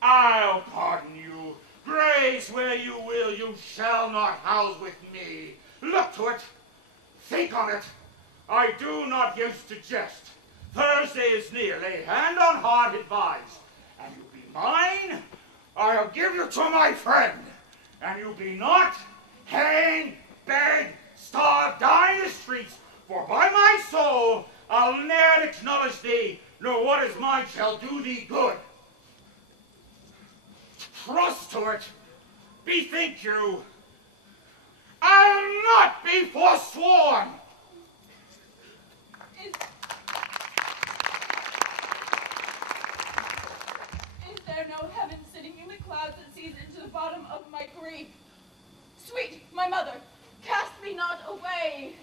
I'll pardon you. Grace where you will, you shall not house with me. Look to it, think on it, I do not use to jest. Thursday is near, lay hand on heart, advise. And you be mine, I'll give you to my friend. And you be not, hang, beg, starve, die in the streets, for by my soul, I'll ne'er acknowledge thee, nor what is mine shall do thee good. Trust to it, bethink you, I'll not be forsworn. Is there no heaven sitting in the clouds that sees into the bottom of my grief? Sweet, my mother, cast me not away.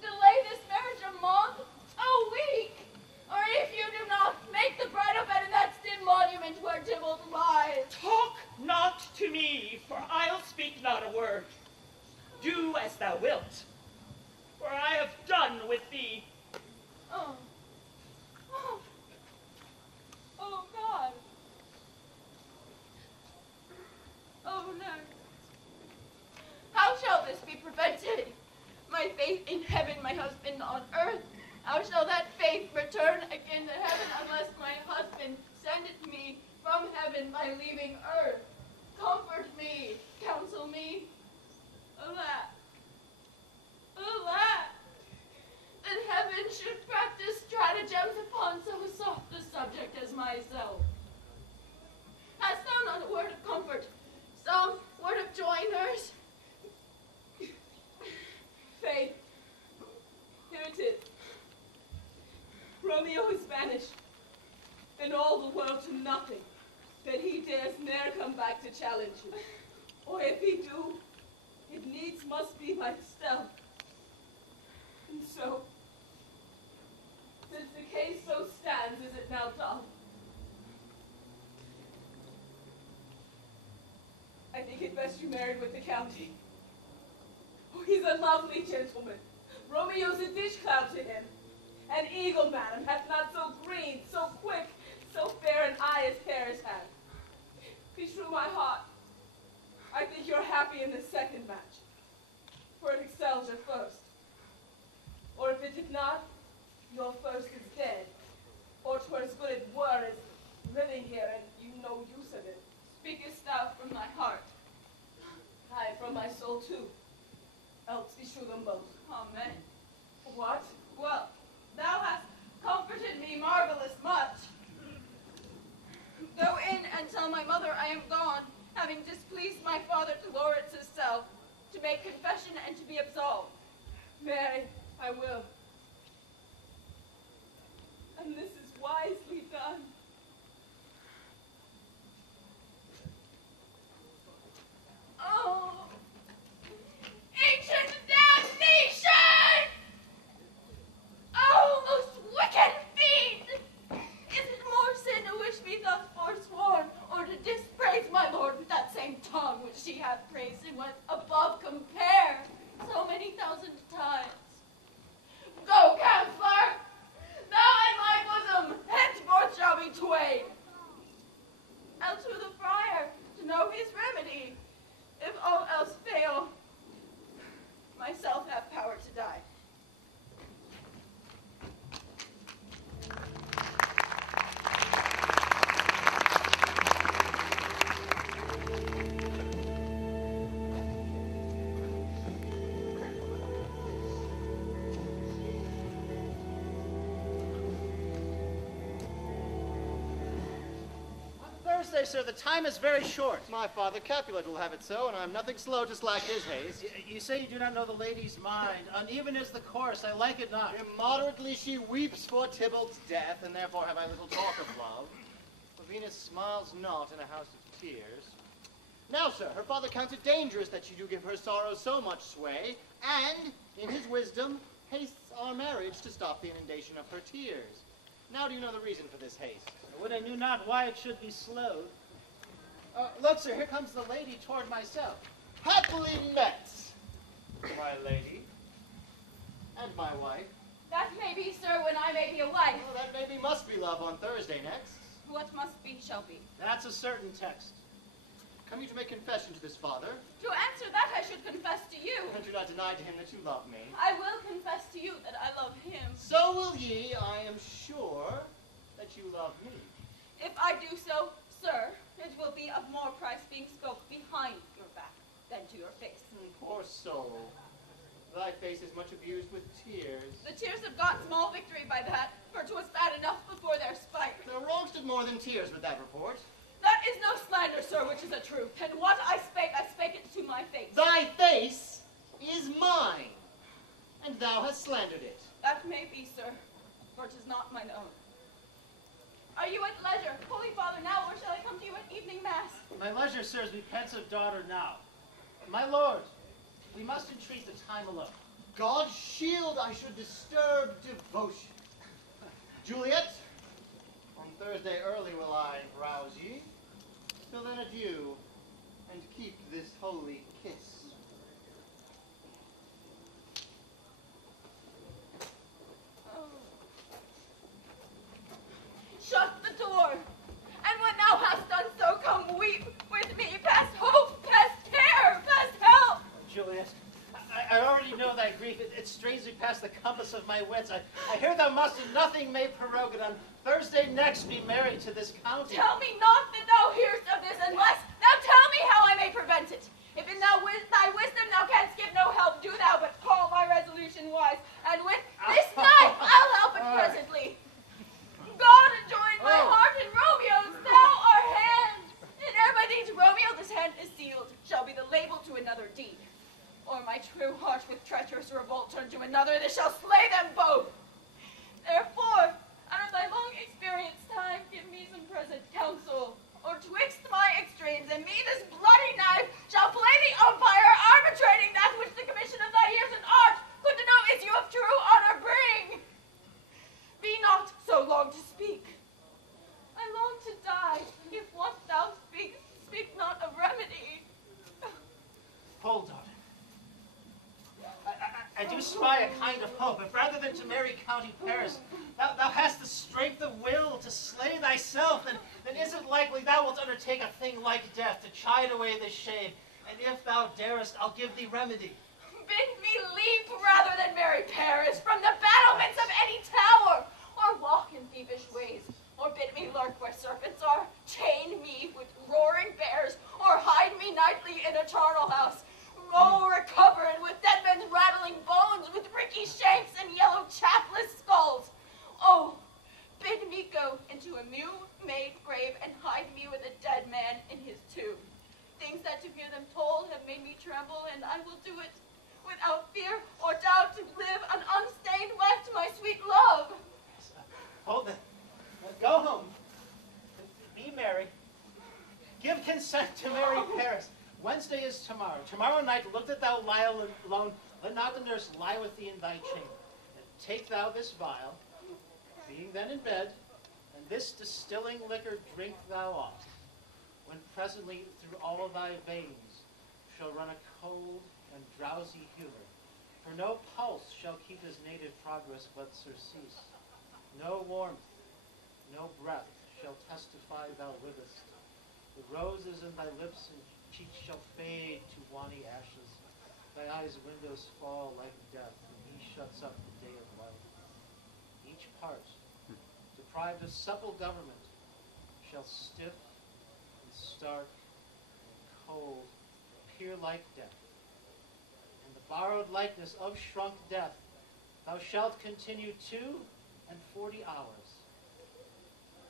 Delay this marriage a month, a week, or if you do not, make the bridal bed in that dim monument where Tybalt lies. Talk not to me, for I'll speak not a word. Do as thou wilt, for I have done with thee. Oh. Oh. Oh, God. Oh, no. How shall this be prevented? My faith in heaven, my husband on earth. How shall that faith return again to heaven unless my husband send it me from heaven by leaving earth? Comfort me, counsel me. Alas, alas, that heaven should practice stratagems upon so soft a subject as myself. Hast thou not a word of comfort, some word of joy, nurse? Faith, here it is. Romeo is vanished, and all the world to nothing, that he dares ne'er come back to challenge you. Or if he do, it needs must be by stealth. And so, since the case so stands as it now doth, think it best you married with the county. Oh, he's a lovely gentleman. Romeo's a dish cloud to him. An eagle, madam, hath not so green, so quick, so fair an eye as Paris hath. Beshrew my heart, I think you're happy in the second match, for it excels your first. Or if it did not, your first is dead, or 'twere as good it were as living here and you no use of it. Speakest thou from thy heart? Aye, from my soul too, else beshrew them both. Amen. What? Well, thou hast comforted me marvelous much. Go in and tell my mother I am gone, having displeased my father to Lawrence's self, to make confession and to be absolved. Mary, I will. And this is wisely done. Oh, ancient damnation! Oh, most wicked fiend! Is it more sin to wish me thus forsworn, or to dispraise my lord with that same tongue which she hath praised and went above compare so many thousand times? Go, counselor! Thou and my bosom henceforth shall be twain. Else to the friar to know his remedy. If all else fail, myself have power to die. Thursday, sir, the time is very short. My father Capulet will have it so, and I'm nothing slow to slack his haste. You say you do not know the lady's mind. Uneven is the course, I like it not. Immoderately she weeps for Tybalt's death, and therefore have I little talk of love. For Venus smiles not in a house of tears. Now, sir, her father counts it dangerous that you do give her sorrow so much sway, and, in his wisdom, hastes our marriage to stop the inundation of her tears. Now do you know the reason for this haste? Would I knew not why it should be slowed. Look, sir, here comes the lady toward myself. Happily met, my lady, and my wife. That may be, sir, when I may be a wife. Well, that maybe must be love on Thursday next. What must be shall be. That's a certain text. Come you to make confession to this father? To answer that, I should confess to you. And do not deny to him that you love me. I will confess to you that I love him. So will ye, I am sure, that you love me. If I do so, sir, it will be of more price being spoke behind your back than to your face. Poor soul, thy face is much abused with tears. The tears have got small victory by that, for 'twas bad enough before their spite. Their wrongs did more than tears with that report. That is no slander, sir, which is a truth. And what I spake it to my face. Thy face is mine, and thou hast slandered it. That may be, sir, for 'tis not mine own. Are you at leisure, Holy Father, now, or shall I come to you at evening mass? My leisure serves me, pensive daughter, now. My lord, we must entreat the time alone. God shield I should disturb devotion. Juliet, on Thursday early will I rouse ye. Till then adieu, and keep this holy kiss. Shut the door, and when thou hast done so, come weep with me, past hope, past care, past help. Juliet, I already know thy grief. It strains me past the compass of my wits. I hear thou must in nothing made prorogue on Thursday next be married to this county. Tell me not that thou hearest of this, unless thou tell me how I may prevent it. If in thy wisdom thou canst give no help, do thou but call my resolution wise, and with this knife I'll help it presently. God enjoined my heart and Romeo's, thou art hand. And ere by thee to Romeo this hand is sealed, shall be the label to another deed. Or my true heart with treacherous revolt turn to another, this shall slay them both. Therefore, out of thy long experience time, give me some present counsel. Or twixt my extremes and me this bloody knife shall play the umpire, arbitrating that which the commission of thy years and art could to no issue of true honor bring. Be not undertake a thing like death to chide away this shame, and if thou darest, I'll give thee remedy. Bid me leap rather than marry Paris from the battlements of any tower, or walk in thievish ways, or bid me lurk where serpents are, chain me with roaring bears, or hide me nightly in a charnel house, roll recovered with dead men's rattling bones, with ricky shanks and yellow chapless skulls. Oh, bid me go into a new-made grave and hide me with a dead man in his tomb. Things that to hear them told have made me tremble, and I will do it without fear or doubt to live an unstained wife to my sweet love. Hold it. Go home. Be merry. Give consent to marry Paris. Wednesday is tomorrow. Tomorrow night, look that thou lie alone. Let not the nurse lie with thee in thy chamber. And take thou this vial, being then in bed, and this distilling liquor drink thou off, when presently through all thy veins shall run a cold and drowsy humor. For no pulse shall keep his native progress but surcease. No warmth, no breath shall testify thou livest. The roses in thy lips and cheeks shall fade to wanny ashes. Thy eyes' windows fall like death, and he shuts up the day of life. Each part, deprived of supple government, shall stiff and stark and cold appear like death. And the borrowed likeness of shrunk death thou shalt continue 42 hours,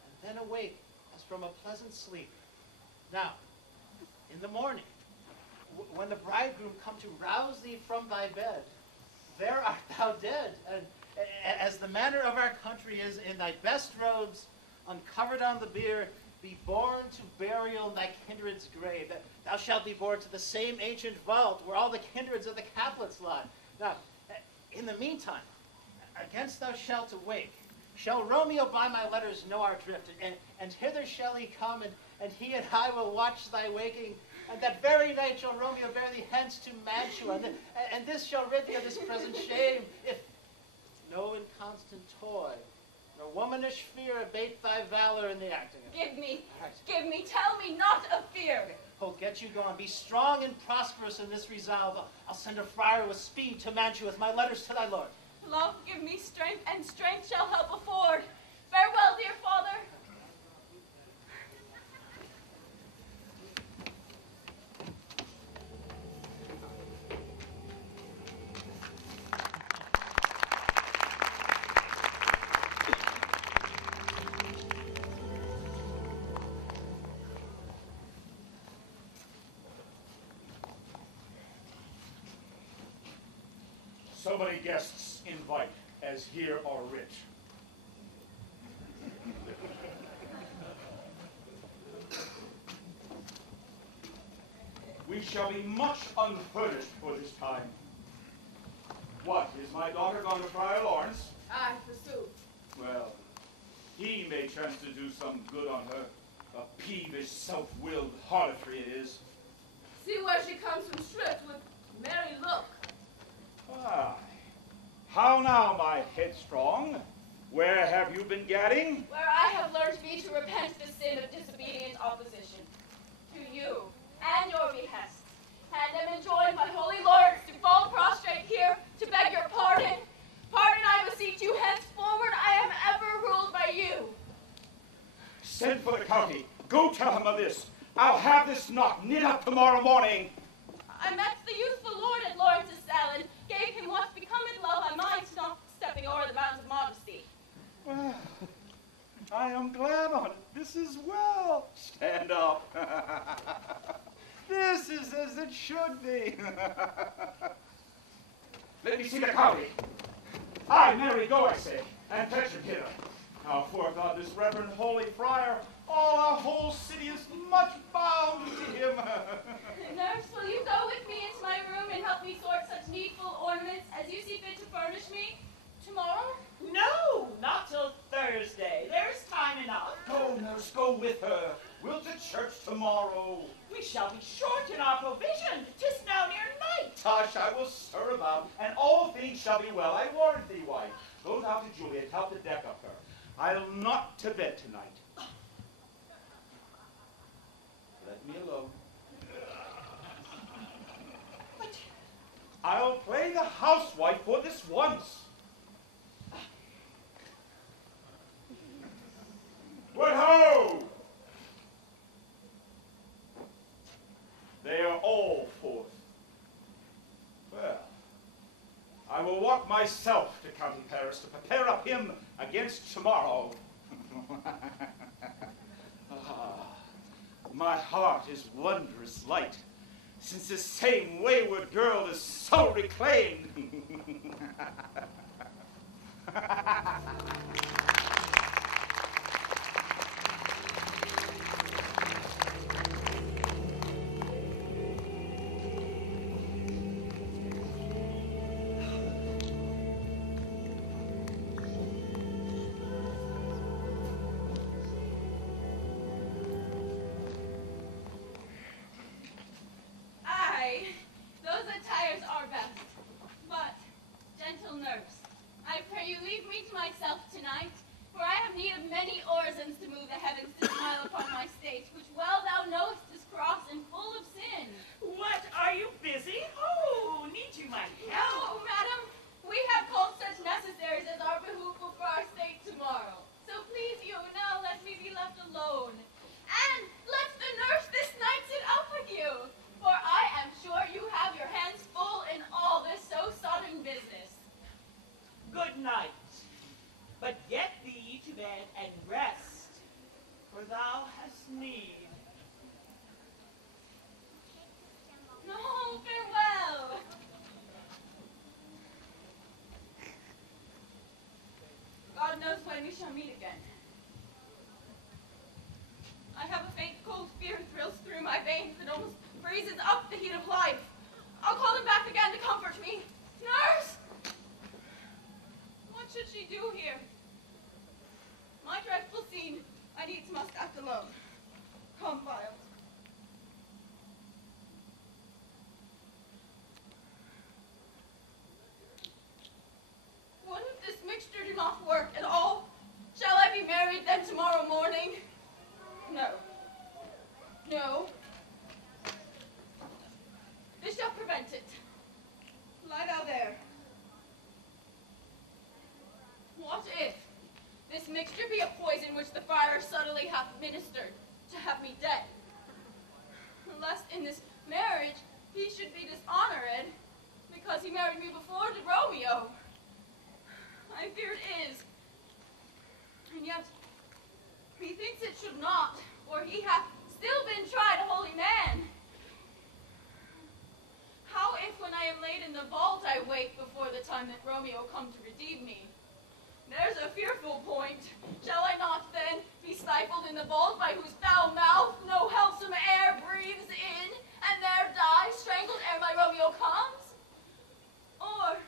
and then awake as from a pleasant sleep. Now, in the morning, when the bridegroom come to rouse thee from thy bed, there art thou dead, and as the manner of our country is, in thy best robes, uncovered on the bier, be borne to burial in thy kindred's grave. Thou shalt be borne to the same ancient vault where all the kindreds of the Caplets lie. Now, in the meantime, against thou shalt awake, shall Romeo by my letters know our drift, and hither shall he come, and he and I will watch thy waking, and that very night shall Romeo bear thee hence to Mantua, and this shall rid thee of this present shame, if no inconstant toy, nor womanish fear abate thy valor in the acting of it. Give me, tell me not of fear. Oh, get you gone. Be strong and prosperous in this resolve. I'll send a friar with speed to Mantua with my letters to thy lord. Love, give me strength, and strength shall help afford. Farewell, dear father. So many guests invite, as here are rich. We shall be much unfurnished for this time. What, is my daughter gone to Friar Lawrence? Aye, forsooth. Well, he may chance to do some good on her. A peevish, self-willed harlotry it is. See where she comes from stripped with merry look. Ah, how now, my headstrong? Where have you been gadding? Where I have learned me to repent the sin of disobedient opposition to you and your behests, and am enjoined by holy lords to fall prostrate here to beg your pardon. Pardon, I beseech you, henceforward I am ever ruled by you. Send for the county. Go tell him of this. I'll have this knot knit up tomorrow morning. I met the youthful lord at Lawrence's cell, and gave him what's becoming love. I mind not stepping o'er the bounds of modesty. Well, I am glad on it. This is well. Stand up. This is as it should be. Let me see the county. Aye, Mary, go, I say, and fetch him hither. Now, forth on this reverend holy friar, all our whole city is much bound to him. Nurse, will you go with me into my room and help me sort such needful ornaments as you see fit to furnish me tomorrow? No, not till Thursday. There's time enough. Go, nurse, go with her. We'll to church tomorrow. We shall be short in our provision. 'Tis now near night. Tush, I will stir about, and all things shall be well. I warrant thee, wife. Go thou to Juliet, help to deck up her. I'll not to bed tonight. Let me alone. I'll play the housewife for this once. What ho! They are all forth. Well, I will walk myself to County Paris to prepare up him against tomorrow. My heart is wondrous light, since this same wayward girl is so reclaimed. Those attires are best. But, gentle nurse, I pray you leave me to myself tonight, for I have need of many orisons to move the heavens to smile upon my state, which well thou knowest is cross and full of sin. What, are you busy? Oh, need you my help? No, madam, we have called such necessaries as are behooveful for our state tomorrow. So please you, now let me be left alone. And let the nurse this night sit up with you. For I am sure you have your hands full in all this so sudden business. Good night. But get thee to bed and rest, for thou hast need. No, farewell. God knows when we shall meet again. I have a faint cold fear thrills through my veins that almost freezes up the heat of life. I'll call him back again to comfort me. Nurse! What should she do here? My dreadful scene, I needs must act alone. Come, Violet. What if this mixture do not work at all? Shall I be married then tomorrow morning? No. No. This shall prevent it. Lie thou there. What if this mixture be a poison which the friar subtly hath ministered to have me dead? Lest in this marriage he should be dishonored because he married me before to Romeo. I fear it is. And yet, methinks it should not, for he hath still been tried a holy man. How if when I am laid in the vault I wake before the time that Romeo come to redeem me? There's a fearful point. Shall I not then be stifled in the vault by whose foul mouth no healthsome air breathes in, and there die strangled ere my Romeo comes? Or,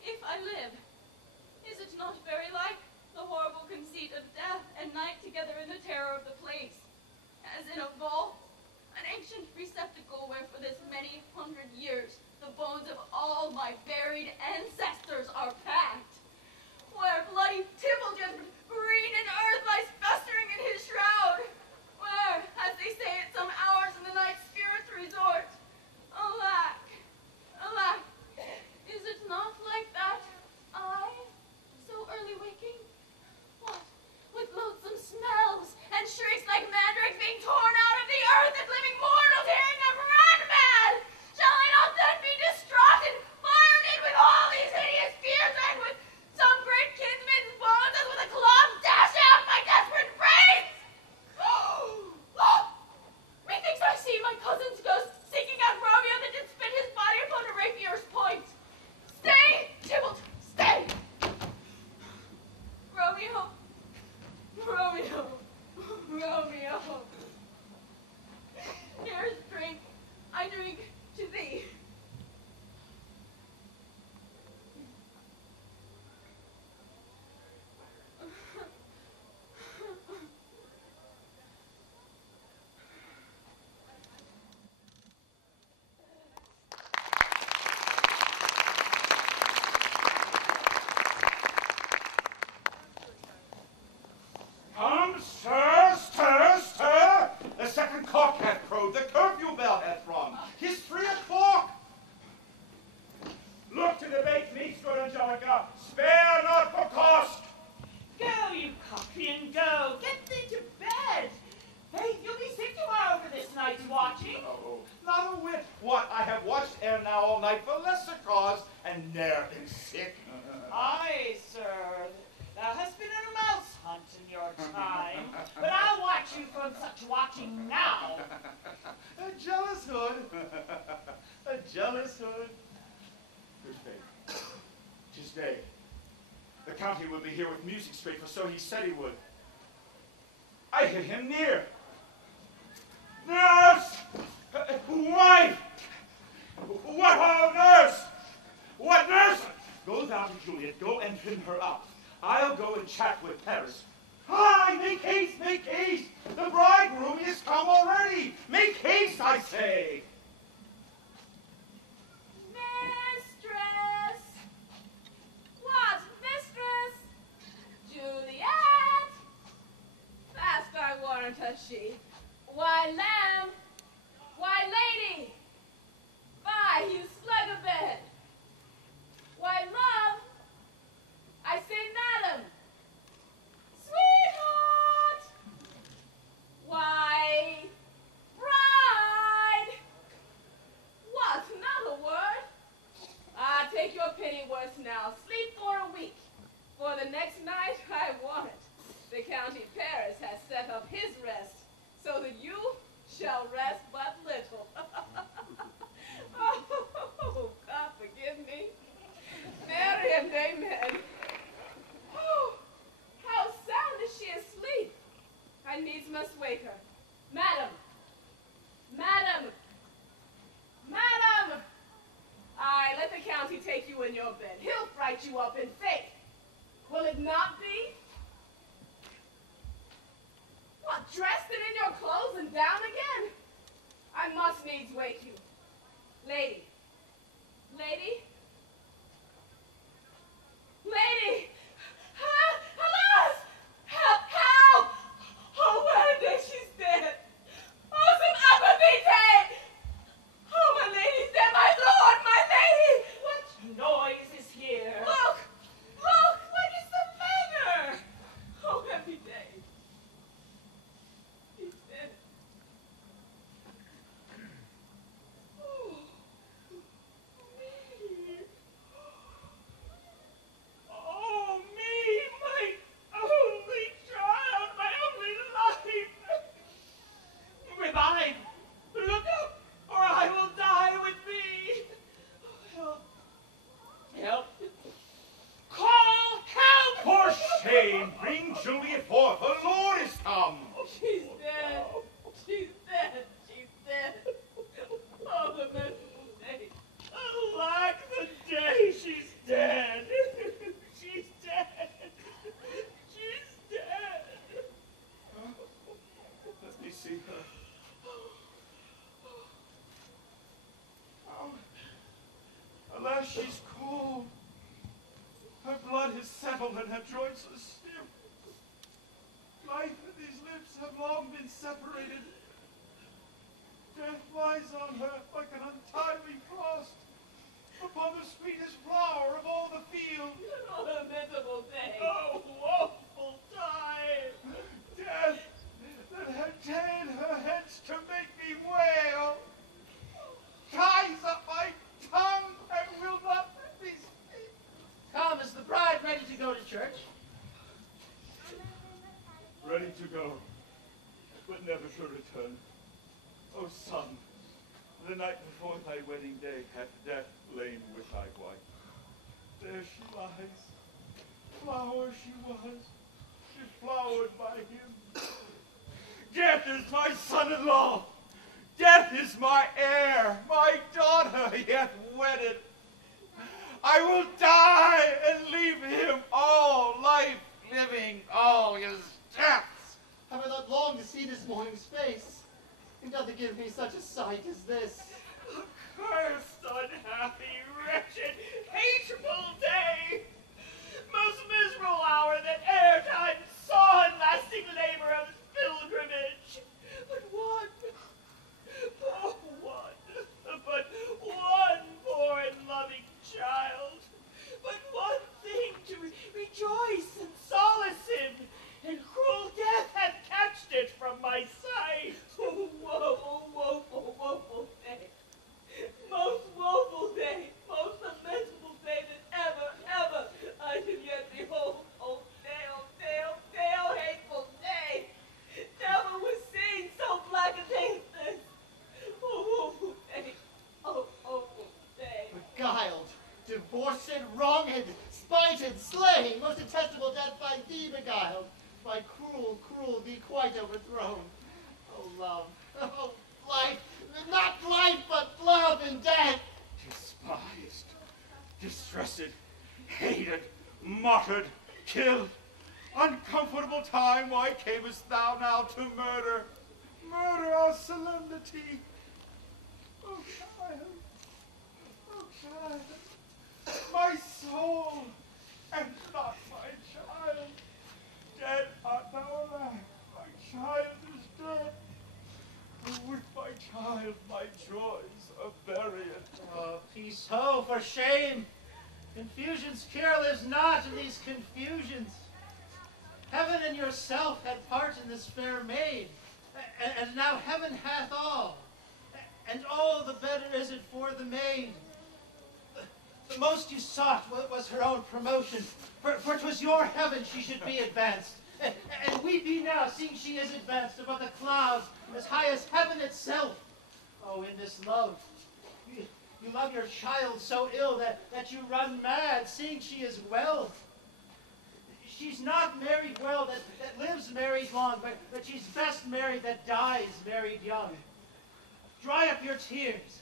if I live, is it not very like the horrible conceit of death and night together in the terror of the place, as in a vault, an ancient receptacle where for this many 100 years the bones of all my buried ancestors are packed, where bloody Tybalt, green in earth, lies festering in his shroud, where, as they say at some hours in the night, spirits resort. Alack, alack, is it not like that I, so early waking? What, with loathsome smells and shrieks like mandrakes being torn out of the earth and living mortals hearing them run mad? Shall I not then be distraught and fired in with all these hideous fears and with some great kinsman's bones as with a club dash out my desperate brains? Methinks I see my cousin's ghost seeking out Romeo that did spit his body upon a rapier's point. Stay, Tybalt, stay! Romeo, Romeo, Romeo. Here's drink, I drink to thee. Come, stir, stir, stir! The second cork time, but I'll watch you from such watching now. A jealous hood. A jealous hood. Good faith. 'Tis day. The county will be here with music straight, for so he said he would. I hit him near. Nurse! Wife! What, oh, nurse? What, nurse? Go thou to Juliet, go and pin her up. I'll go and chat with Paris. Hi, make haste, make haste! The bridegroom is come already! Make haste, I say! Mistress! What, mistress? Juliet! Fast I warrant her she. Why, lamb! Why, lady! Fie, you slug a bed! Why, love! I say, madam! Sweetheart! Why, bride! What, not a word? Ah, take your penny worth now. Sleep for a week. For the next night, I warrant, the county Paris has set up his rest, so that you shall rest but little. Oh, God forgive me. Mary and amen. Oh, how sound is she asleep? I needs must wake her. Madam! Madam! Madam! Aye, let the county take you in your bed. He'll fright you up in faith. Will it not be? What, dressed and in your clothes and down again? I must needs wake you. Lady. Lady? Lady! Alas! Help! Help! Oh, Wendy, she's dead. Oh, some apathy! Oh, my lady's dead, my lord, my lady! What noise is here? Look! Look! What is the matter? Oh, happy day. He's dead. Oh, me. Oh, me, my only child, my only life. Revive! Look up, or I will die with thee. Help! Help! Call help! For shame! Bring Juliet forth! The Lord is come! She's dead. She's dead. She's dead. Oh, the miserable day. Alack the day she's dead. She's dead. She's dead. Let me see her. Oh, alas, she's cold. Her blood has settled and her joints are stiff. Life and these lips have long been separated. Death lies on her like an untimely frost upon the sweetest flower of all the field. Oh, lamentable day. Oh, woeful time. Death that had ta'en her hence to make me wail ties up my tongue and will not let me speak. Come, is the bride ready to go to church? Ready to go, but never to return. O son, the night before thy wedding day hath death lain with thy wife. There she lies, flower she was, deflowered by him. Death is my son-in-law. Death is my heir. My daughter he hath wedded. I will die and leave him all life, living all his deaths. Have I not longed to see this morning's face? And doth it give me such a sight as this? Cursed, unhappy, wretched, hateful day! Most miserable hour that e'er time saw in lasting labor of his pilgrimage! But one, oh, but one poor and loving child! But one thing to rejoice and solace in! And cruel death hath catched it from my sight! Oh, woeful, woeful, woeful day. Most woeful day, most lamentable day that ever I can yet behold. Oh, day, oh, day, oh, sin wronged, spited, slain, most detestable death by thee beguiled, by cruel, cruel thee quite overthrown. Oh, love, oh, life, not life, but love and death. Despised, distressed, hated, martyred, killed. Uncomfortable time, why camest thou now to murder? Murder our solemnity. Oh, child, oh, child, my soul, and not my child. Dead art thou, alas, my child is dead. Oh, with my child, my joys are buried. Oh, peace, ho, for shame. Confusion's cure lives not in these confusions. Heaven and yourself had part in this fair maid, and now heaven hath all. And all the better is it for the maid. The most you sought was her own promotion, for 'twas your heaven she should be advanced. And weep ye now, seeing she is advanced above the clouds, as high as heaven itself. Oh, in this love, you love your child so ill that you run mad, seeing she is well. She's not married well that lives married long, but she's best married that dies married young. Dry up your tears,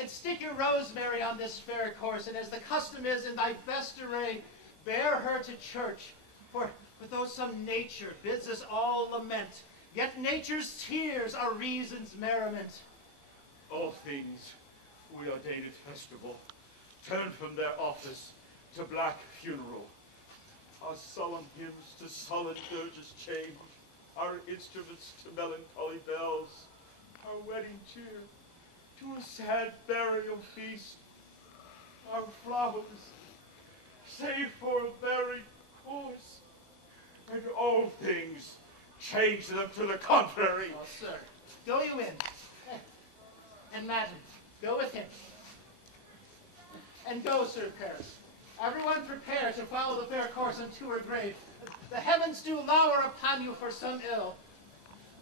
and stick your rosemary on this fair course, and as the custom is in thy best array, bear her to church, for though some nature bids us all lament, yet nature's tears are reason's merriment. All things we ordain detestable, turn from their office to black funeral. Our solemn hymns to sullen dirges change, our instruments to melancholy bells, our wedding cheer to a sad burial feast, our flowers save for a buried course, and all things change them to the contrary. Oh, sir, go you in, and madam, go with him. And go, Sir Paris. Everyone prepare to follow the fair course unto her grave. The heavens do lower upon you for some ill.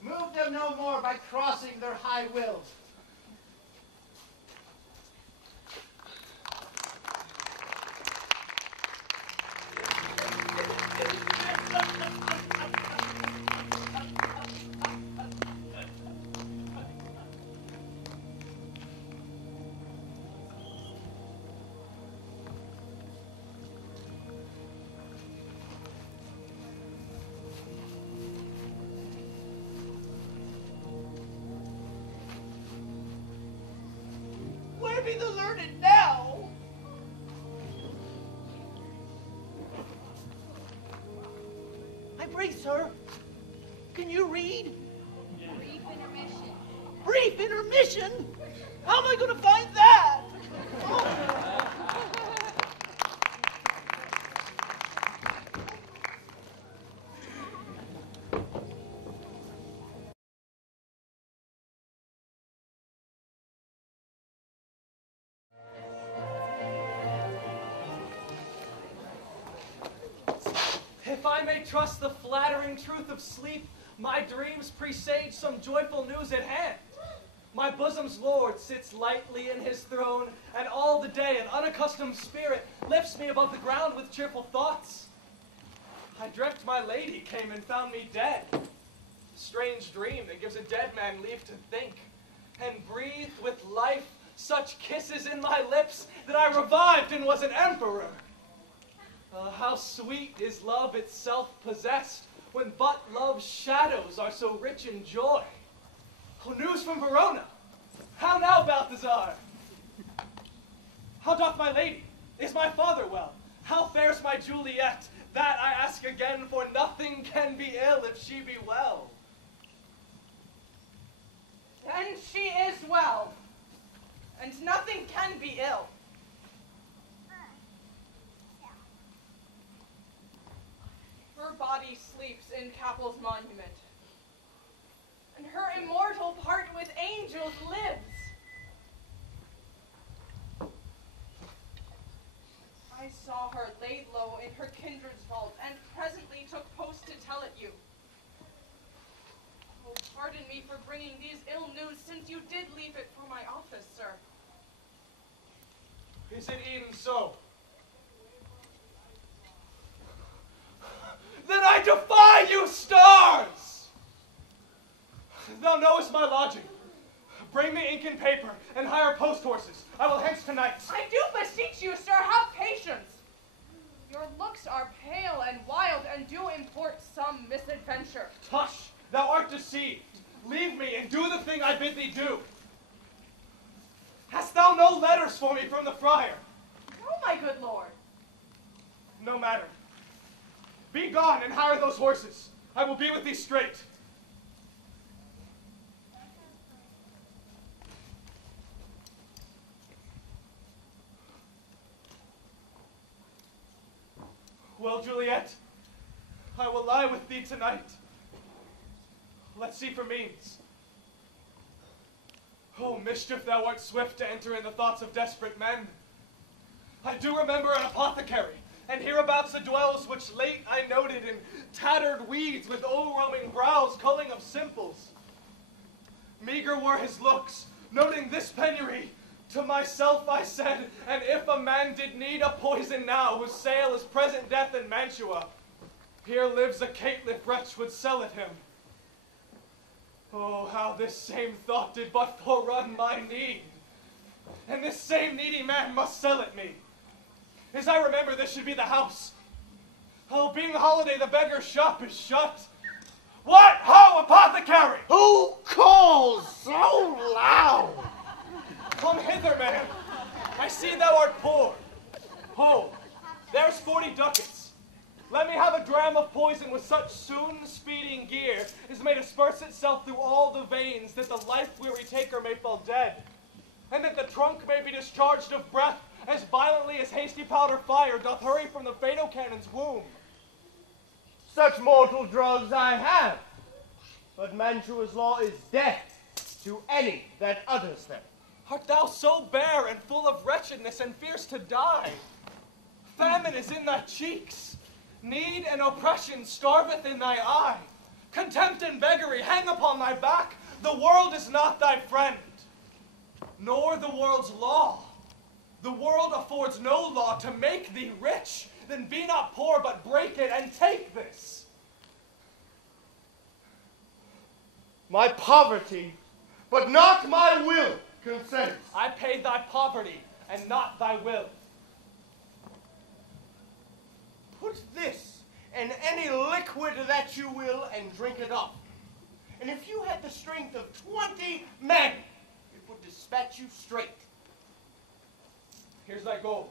Move them no more by crossing their high will. Where be the learned now? I pray, sir, can you read? Brief intermission. Brief intermission? How am I going to find that? If I may trust the flattering truth of sleep, my dreams presage some joyful news at hand. My bosom's Lord sits lightly in his throne, and all the day an unaccustomed spirit lifts me above the ground with cheerful thoughts. I dreamt my lady came and found me dead. A strange dream that gives a dead man leave to think, and breathed with life such kisses in my lips that I revived and was an emperor. How sweet is love itself possessed, when but love's shadows are so rich in joy. Oh, news from Verona. How now, Balthazar? How doth my lady? Is my father well? How fares my Juliet? That I ask again, for nothing can be ill if she be well. And she is well, and nothing can be ill. Her body sleeps in Capel's monument, and her immortal part with angels lives. I saw her laid low in her kindred's vault, and presently took post to tell it you. Oh, pardon me for bringing these ill news, since you did leave it for my office, sir. Is it even so? Thou knowest my lodging. Bring me ink and paper, and hire post horses. I will hence tonight. I do beseech you, sir, have patience. Your looks are pale and wild, and do import some misadventure. Tush, thou art deceived. Leave me, and do the thing I bid thee do. Hast thou no letters for me from the friar? No, my good lord. No matter. Be gone, and hire those horses. I will be with thee straight. Well, Juliet, I will lie with thee tonight. Let's see for means. Oh, mischief, thou art swift to enter in the thoughts of desperate men. I do remember an apothecary, and hereabouts the dwells which late I noted in tattered weeds with o'er-roaming brows culling of simples. Meager were his looks, noting this penury. To myself I said, and if a man did need a poison now, whose sale is present death in Mantua, here lives a caitiff wretch would sell it him. Oh, how this same thought did but forerun my need. And this same needy man must sell it me. As I remember, this should be the house. Oh, being holiday, the beggar's shop is shut. What? Ho, apothecary! Who calls so loud? Come hither, man. I see thou art poor. Ho, there's 40 ducats. Let me have a dram of poison with such soon speeding gear as may disperse itself through all the veins, that the life-weary taker may fall dead, and that the trunk may be discharged of breath as violently as hasty powder fire doth hurry from the fatal cannon's womb. Such mortal drugs I have, but Mantua's law is death to any that utters them. Art thou so bare and full of wretchedness and fierce to die? Famine is in thy cheeks. Need and oppression starveth in thy eye. Contempt and beggary hang upon thy back. The world is not thy friend, nor the world's law. The world affords no law to make thee rich. Then be not poor, but break it and take this. My poverty, but not my will, consents. I pay thy poverty, and not thy will. Put this in any liquid that you will and drink it up. And if you had the strength of 20 men, it would dispatch you straight. Here's thy gold.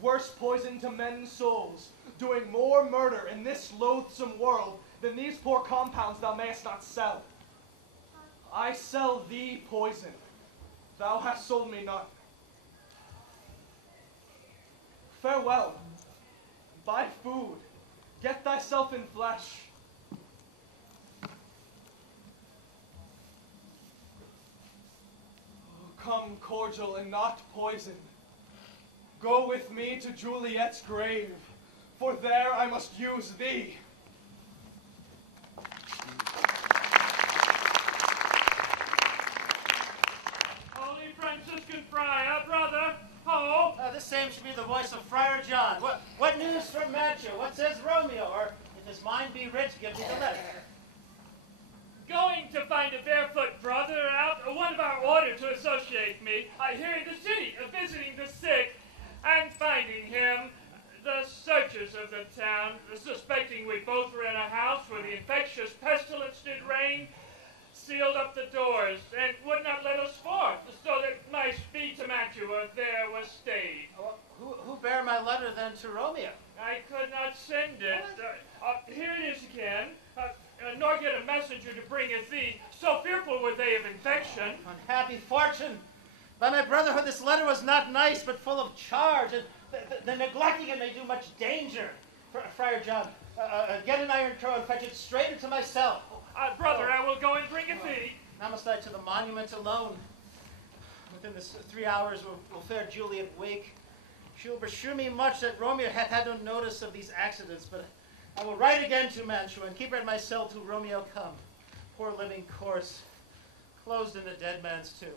Worse poison to men's souls, doing more murder in this loathsome world than these poor compounds thou mayest not sell. I sell thee poison. Thou hast sold me none. Farewell. Buy food. Get thyself in flesh. Come cordial and not poison. Go with me to Juliet's grave, for there I must use thee. Holy Franciscan friar, brother, ho! This same should be the voice of Friar John. What news from Mantua? What says Romeo? Or if his mind be rich, give me the letter. Going to find a barefoot brother out, one of our order to associate me, here in the city, visiting the sick, and finding him. The searchers of the town, suspecting we both were in a house where the infectious pestilence did reign, sealed up the doors, and would not let us forth, so that my speed to Mantua there was stayed. Who bare my letter then to Romeo? I could not send it. Here it is again. Nor get a messenger to bring it thee. So fearful were they of infection. Unhappy fortune! By my brotherhood, this letter was not nice, but full of charge, and the neglecting it may do much danger. Friar John, get an iron crow and fetch it straight into my cell. Brother, I will go and bring it thee. Now must I to the monument alone. Within this 3 hours will fair Juliet wake. She will beshrew me much that Romeo hath had no notice of these accidents, but I will write again to Mantua and keep her at my cell till Romeo come. Poor living corse, closed in a dead man's tomb.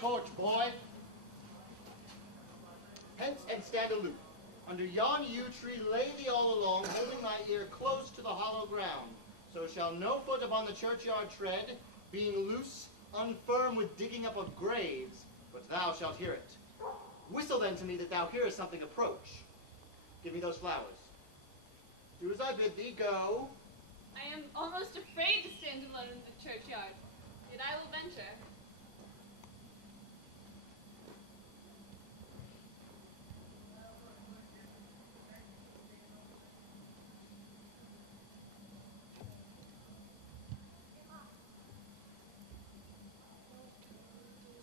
torch, boy. Hence and stand aloof. Under yon yew tree lay thee all along, holding thy ear close to the hollow ground. So shall no foot upon the churchyard tread, being loose, unfirm with digging up of graves, but thou shalt hear it. Whistle then to me that thou hearest something approach. Give me those flowers. Do as I bid thee, go. I am almost afraid to stand alone in the churchyard, yet I will venture.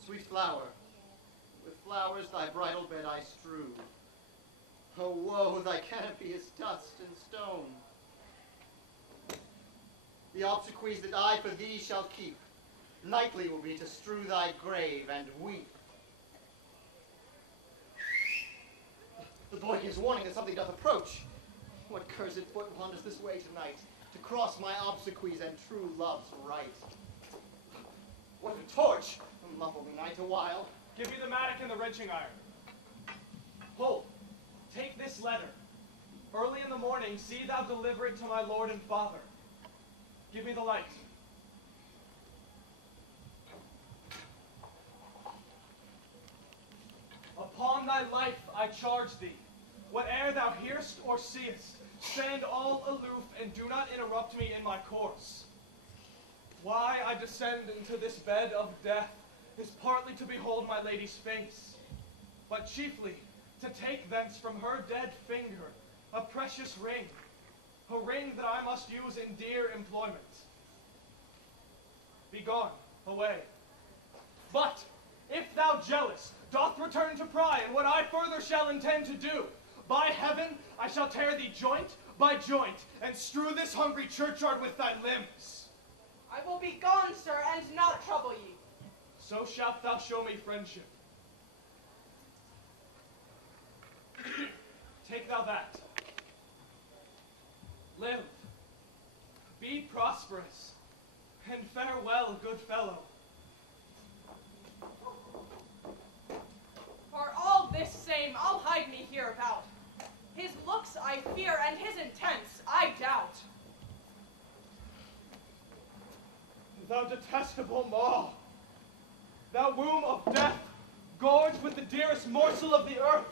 Sweet flower, with flowers thy bridal bed I strew. Oh, woe, thy canopy is dust and stone. The obsequies that I for thee shall keep, nightly will be to strew thy grave and weep. The boy gives warning that something doth approach. What cursed foot wanders this way tonight, to cross my obsequies and true love's right? What a torch! Muffle me night a while. Give me the mattock and the wrenching iron. Hold, take this letter. Early in the morning, see thou deliver it to my lord and father. Give me the light. Upon thy life I charge thee, whate'er thou hearest or seest, stand all aloof and do not interrupt me in my course. Why I descend into this bed of death is partly to behold my lady's face, but chiefly to take thence from her dead finger a precious ring, a ring that I must use in dear employment. Be gone, away. But if thou jealous, doth return to pry, and what I further shall intend to do, by heaven I shall tear thee joint by joint, and strew this hungry churchyard with thy limbs. I will be gone, sir, and not trouble ye. So shalt thou show me friendship. Take thou that. Live. Be prosperous. And farewell, good fellow. For all this same, I'll hide me hereabout. His looks I fear, and his intents I doubt. Thou detestable maw, thou womb of death, gorged with the dearest morsel of the earth.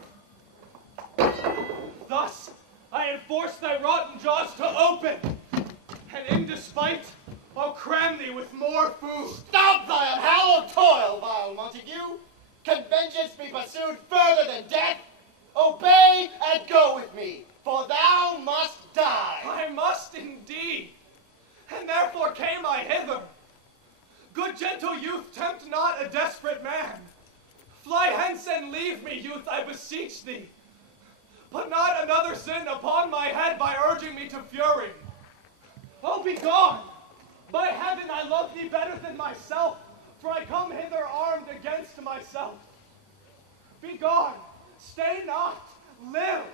Thus I enforce thy rotten jaws to open, and in despite I'll cram thee with more food. Stop thy unhallowed toil, vile Montague. Can vengeance be pursued further than death? Obey and go with me, for thou must die. I must indeed, and therefore came I hither. Good gentle youth, tempt not a desperate man. Fly hence and leave me, youth, I beseech thee. Put not another sin upon my head by urging me to fury. Oh, be gone! By heaven, I love thee better than myself, for I come hither armed against myself. Be gone, stay not, live,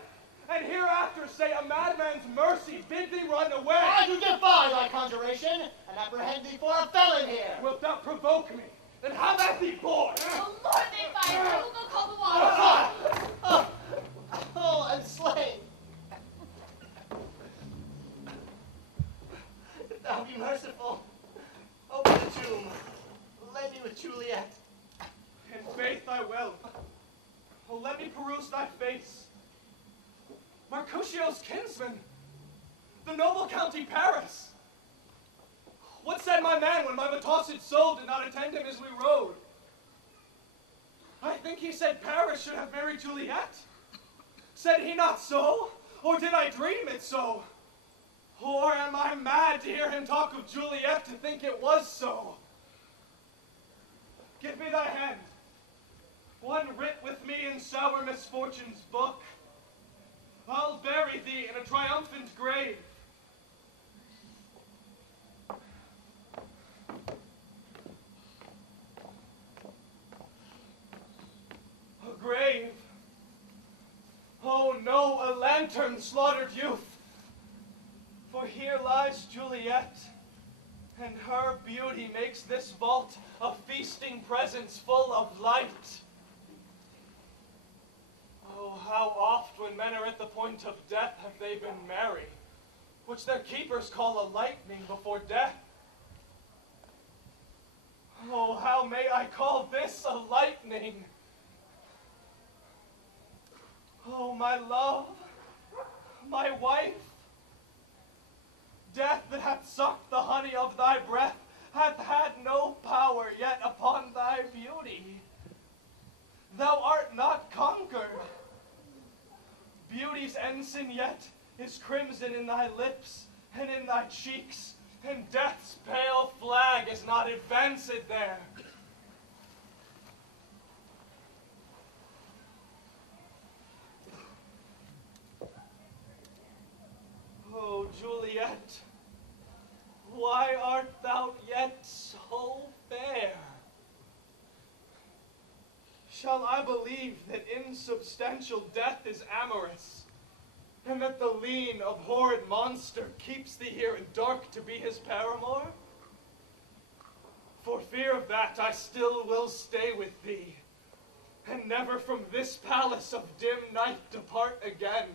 and hereafter say a madman's mercy, bid thee run away. I do defy thy conjuration, and apprehend thee for a felon here. Wilt thou provoke me? Then have at thee, boy! Oh, Lord, they fire! I will go call the water. Oh, I'm slain. If thou be merciful, open the tomb. Lay me with Juliet. In faith I will. Oh, let me peruse thy face. Mercutio's kinsman, the noble County Paris. What said my man when my betossed soul did not attend him as we rode? I think he said Paris should have married Juliet. Said he not so? Or did I dream it so? Or am I mad to hear him talk of Juliet to think it was so? Give me thy hand. One writ with me in sour misfortune's book. I'll bury thee in a triumphant grave. A grave? Oh no, a lantern slaughtered youth. For here lies Juliet, and her beauty makes this vault a feasting presence full of light. Oh, how oft when men are at the point of death have they been merry, which their keepers call a lightning before death. Oh, how may I call this a lightning? Oh, my love, my wife, death that hath sucked the honey of thy breath hath had no power yet upon thy beauty. Thou art not conquered. Beauty's ensign yet is crimson in thy lips and in thy cheeks, and death's pale flag is not advanced there. Oh, Juliet, why art thou yet so fair? Shall I believe that insubstantial death is amorous, and that the lean, abhorred monster keeps thee here in dark to be his paramour? For fear of that, I still will stay with thee, and never from this palace of dim night depart again.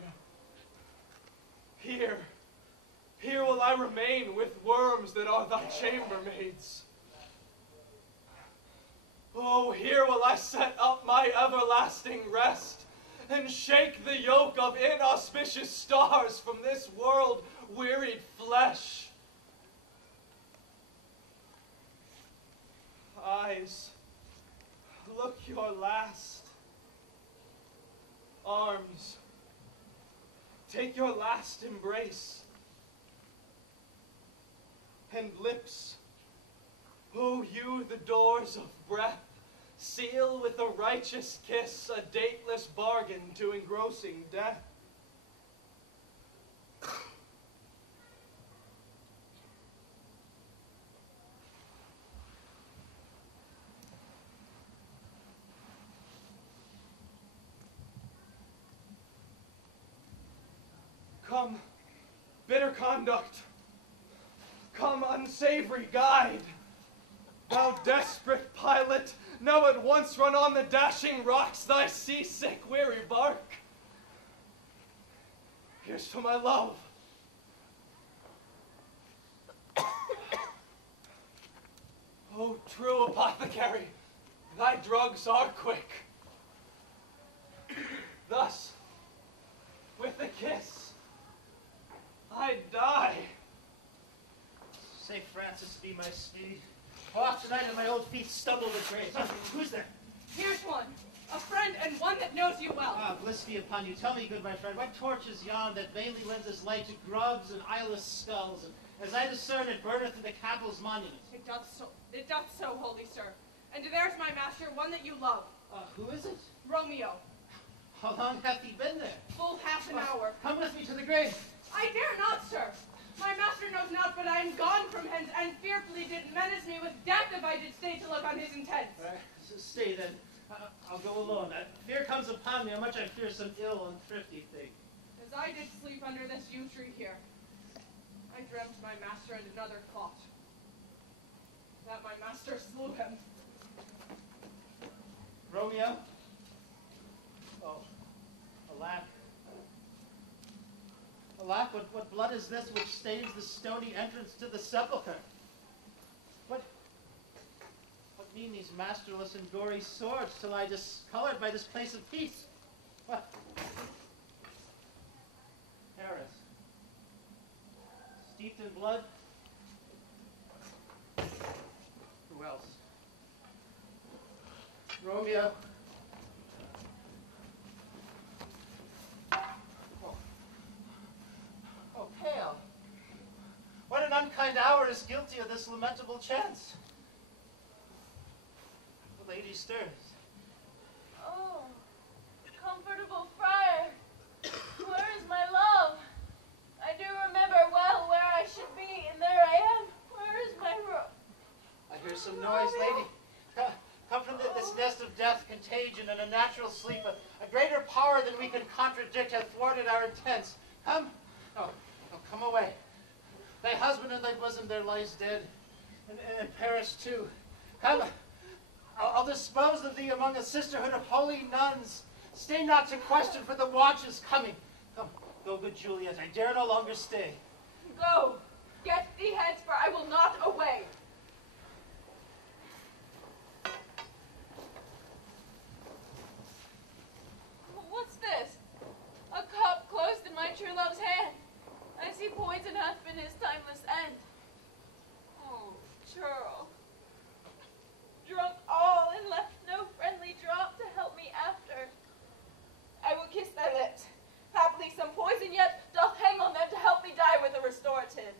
Here will I remain with worms that are thy chambermaids. Oh, here will I set up my everlasting rest, and shake the yoke of inauspicious stars from this world-wearied flesh. Eyes, look your last. Arms, take your last embrace. And lips, oh, you the doors of breath, seal with a righteous kiss a dateless bargain to engrossing death. Come, bitter conduct. Come, unsavory guide. Thou desperate pilot, now at once run on the dashing rocks thy seasick weary bark. Here's to my love. Oh, true apothecary, thy drugs are quick. Thus, with a kiss, I die. Say Francis be my speed. Off tonight and my old feet stumble with grace. Who's there? Here's one. A friend and one that knows you well. Ah, bliss be upon you. Tell me, good my friend, what torch is yon that vainly lends its light to grubs and eyeless skulls, and as I discern it burneth in the Capitol's monument? It doth so, holy sir. And there's my master, one that you love. Who is it? Romeo. How long hath he been there? Full half an hour. Come with me to the grave. I dare not, sir. My master knows not, but I am gone from hence, and fearfully did menace me with death if I did stay to look on his intents. Stay then. I'll go alone. Fear comes upon me, how much I fear some ill and thrifty thing. As I did sleep under this yew tree here, I dreamt my master and another thought. That my master slew him. Romeo? Oh, alack. Alack, what blood is this which stains the stony entrance to the sepulchre? What mean these masterless and gory swords till I discolored by this place of peace? What? Paris. Steeped in blood? Who else? Romeo. Oh, pale. What an unkind hour is guilty of this lamentable chance. The lady stirs. Oh, comfortable friar, where is my love? I do remember well where I should be, and there I am. Where is my I hear some noise, lady. Come from this nest of death, contagion, and a natural sleep. A greater power than we can contradict hath thwarted our intents. Come. No, come away. Thy husband in thy bosom there lies dead. And Paris too. I'll dispose of thee among a sisterhood of holy nuns. Stay not to question, for the watch is coming. Come, go, good Juliet. I dare no longer stay. Go, get thee hence, for I will not away. What's this? A cup closed in my true love's hand. I see poison hath been his timeless end. Oh, churl. Drunk all and left no friendly drop to help me after. I will kiss thy lips. Haply some poison yet doth hang on them to help me die with a restorative.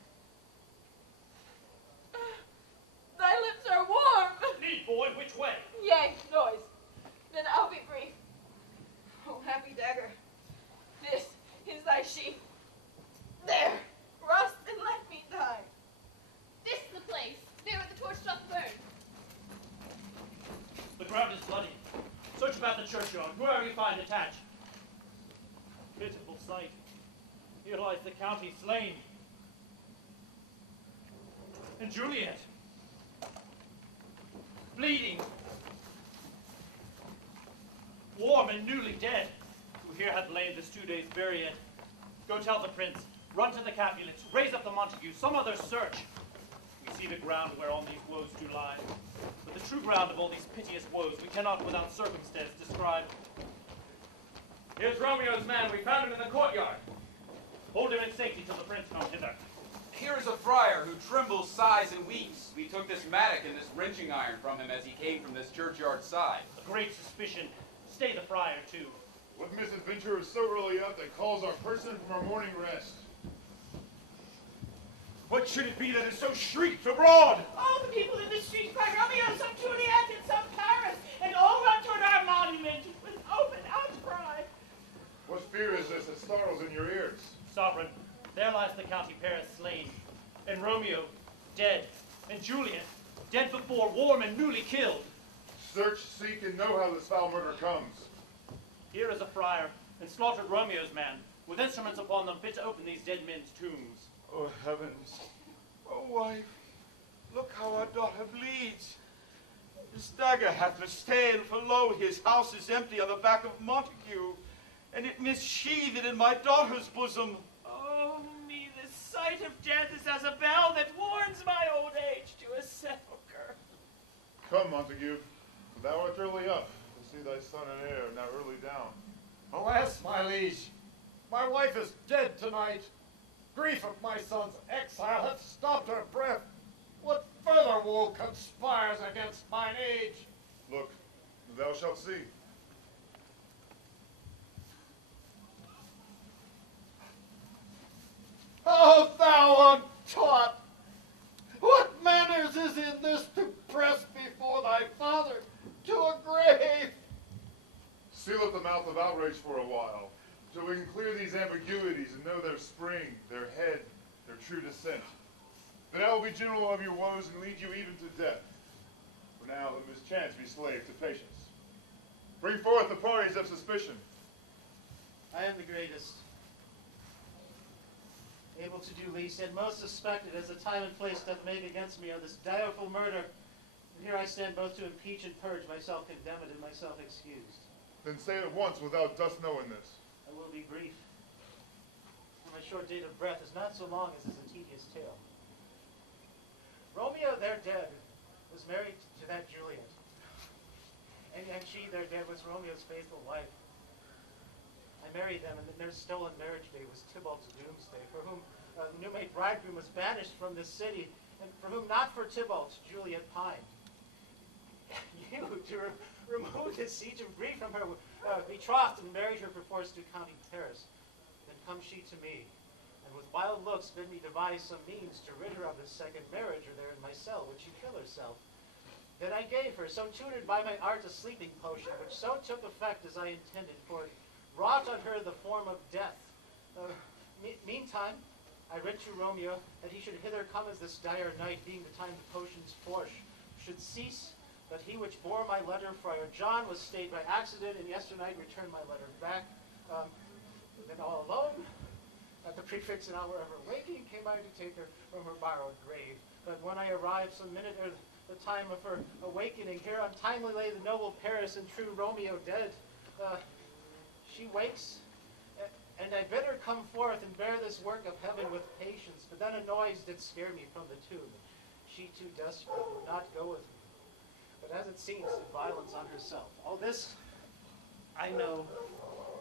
Thy lips are warm. Lead, boy, which way? Yea, noise. Then I'll be brief. Oh, happy dagger. This is thy sheath. There, rust and let me die. This is the place. There where the torch doth burn. The ground is bloody. Search about the churchyard, wherever you find attached. Pitiful sight. Here lies the county slain. And Juliet, bleeding, warm and newly dead, who here hath lain this 2 days buried. Go tell the prince, run to the Capulets, raise up the Montague, some other search. We see the ground whereon these woes do lie. But the true ground of all these piteous woes we cannot without circumstance describe. Here's Romeo's man. We found him in the courtyard. Hold him in safety till the prince come hither. Here is a friar who trembles, sighs, and weeps. We took this mattock and this wrenching iron from him as he came from this churchyard side. A great suspicion. Stay the friar, too. What misadventure is so early up that calls our person from our morning rest? What should it be that is so shrieked abroad? All the people in the street cry, Romeo, some Juliet, and some Paris, and all run toward our monument with open outcry. What fear is this that startles in your ears? Sovereign, there lies the county Paris slain, and Romeo dead, and Juliet dead before, warm and newly killed. Search, seek, and know how this foul murder comes. Here is a friar, and slaughtered Romeo's man, with instruments upon them fit to open these dead men's tombs. Oh, heavens. Oh, wife, look how our daughter bleeds. This dagger hath no stale, for lo, his house is empty on the back of Montague, and it missheathed in my daughter's bosom. Oh, me, the sight of death is as a bell that warns my old age to a sepulchre. Come, Montague, for thou art early up, to see thy son and heir now early down. Alas, my liege, my wife is dead tonight. Grief of my son's exile hath stopped her breath. What further woe conspires against mine age? Look, thou shalt see. O thou untaught! What manners is in this to press before thy father to a grave? Seal up the mouth of outrage for a while, till we can clear these ambiguities and know their spring, their head, their true descent. Then I will be general of your woes and lead you even to death. For now, let mischance be slave to patience. Bring forth the parties of suspicion. I am the greatest, able to do least, and most suspected, as the time and place doth make against me of this direful murder. And here I stand both to impeach and purge, myself condemned and myself excused. Then say it at once without dost knowing this. I will be brief. For my short date of breath is not so long as is a tedious tale. Romeo, there dead, was married to that Juliet. And she, there dead, was Romeo's faithful wife. I married them, and their stolen marriage day was Tybalt's doomsday, for whom the new-made bridegroom was banished from this city, and for whom not for Tybalt, Juliet pined. You, to remove the siege of grief from her, betrothed and married her perforce to county Paris. Then comes she to me, and with wild looks bid me devise some means to rid her of this second marriage, or there in my cell would she kill herself. Then I gave her, so tutored by my art, a sleeping potion, which so took effect as I intended, for it wrought on her the form of death. Meantime, I writ to Romeo that he should hither come as this dire night, being the time the potion's force should cease, but he which bore my letter, Friar John, was stayed by accident, and yesternight returned my letter back. Then all alone, At the prefix an hour of her waking came I to take her from her borrowed grave. But when I arrived some minute ere the time of her awakening, here untimely lay the noble Paris and true Romeo dead. She wakes, and I bid her come forth and bear this work of heaven with patience. But then a noise did scare me from the tomb. She too desperate would not go with me. But as it seems, did violence on herself. All this I know,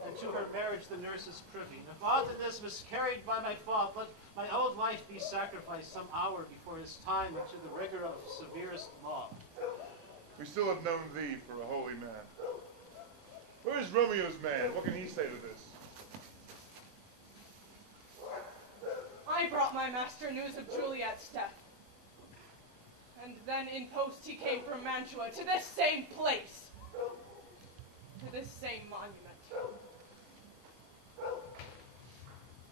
and to her marriage the nurse is privy. And if aught of this miscarried by my fault, let my old life be sacrificed some hour before his time into the rigor of severest law. We still have known thee for a holy man. Where is Romeo's man? What can he say to this? I brought my master news of Juliet's death. And then in post he came from Mantua to this same place, to this same monument.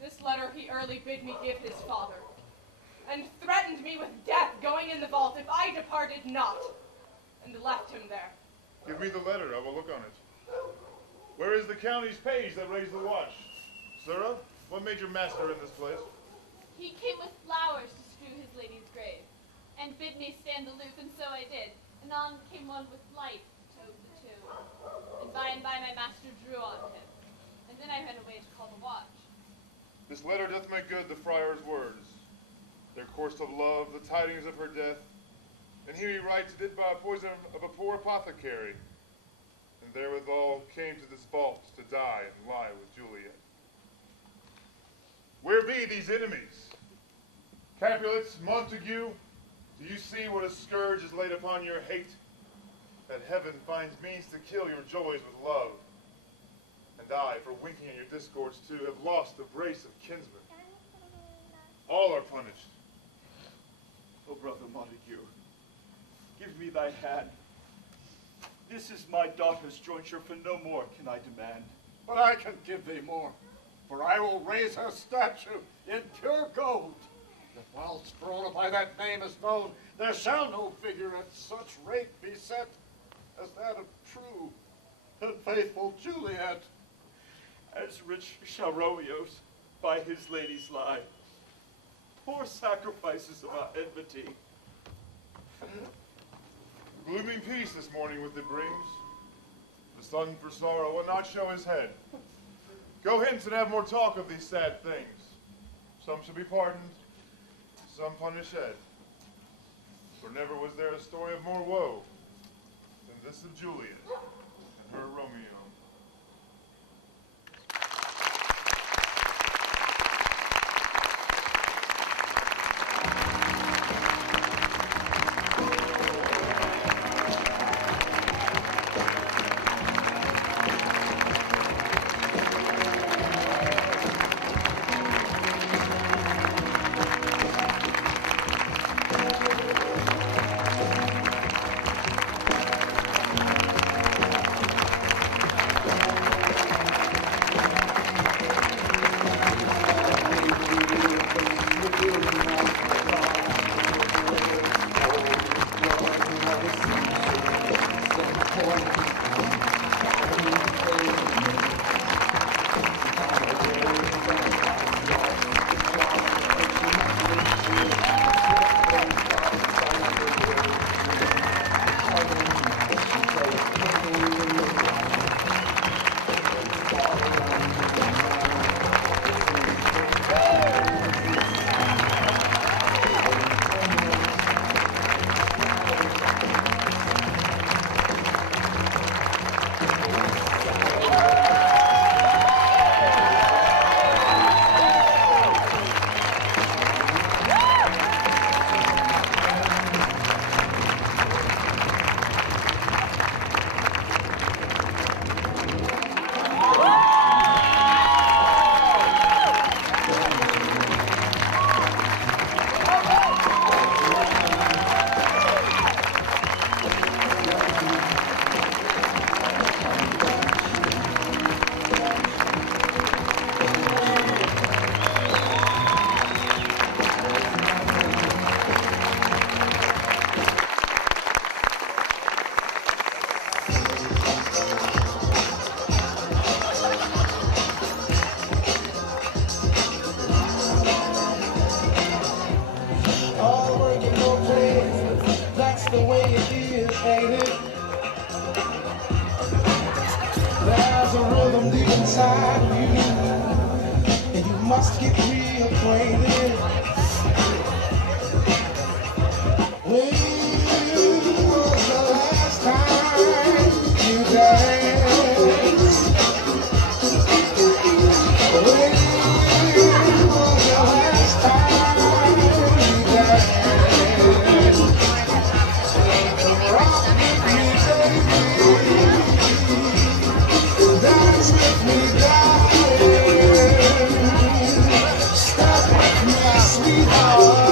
This letter he early bid me give his father, and threatened me with death going in the vault if I departed not, and left him there. Give me the letter, I will look on it. Where is the county's page that raised the watch? Sirrah, what made your master in this place? He came with flowers to strew his lady's grave, and bid me stand aloof, and so I did. Anon came one with light to ope the tomb, and by my master drew on him, and then I ran away to call the watch. This letter doth make good the friar's words, their course of love, the tidings of her death, and here he writes it did by a poison of a poor apothecary, and therewithal came to this vault to die and lie with Juliet. Where be these enemies? Capulets, Montague, do you see what a scourge is laid upon your hate? That heaven finds means to kill your joys with love. And I, for winking at your discords too, have lost the brace of kinsmen. All are punished. Oh, brother Montague, give me thy hand. This is my daughter's jointure, for no more can I demand. But I can give thee more, for I will raise her statue in pure gold, that whilst Verona by that name is known, there shall no figure at such rate be set as that of true and faithful Juliet. As rich shall Romeo's by his lady's lie. Poor sacrifices of our enmity. Glooming peace this morning with it brings. The sun for sorrow will not show his head. Go hence and have more talk of these sad things. Some shall be pardoned, some punished. For never was there a story of more woe than this of Juliet and her Romeo. inside of you, and you must get reacquainted. When was the last time you danced? When was the last time you danced? Rock with me, baby. Dance with me, darling. Step with me, sweetheart.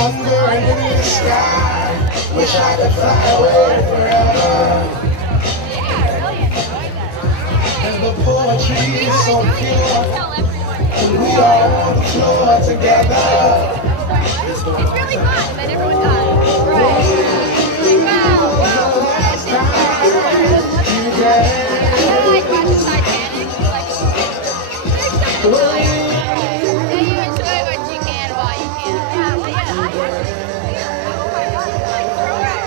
Under an endless sky, wish I could fly away forever. And the poetry is so pure, and we are on the floor together. It's really fun, but everyone got it. Right. I like watching Titanic. There's something to it. And you enjoy what you can while you can. Oh my God, it's like throwback.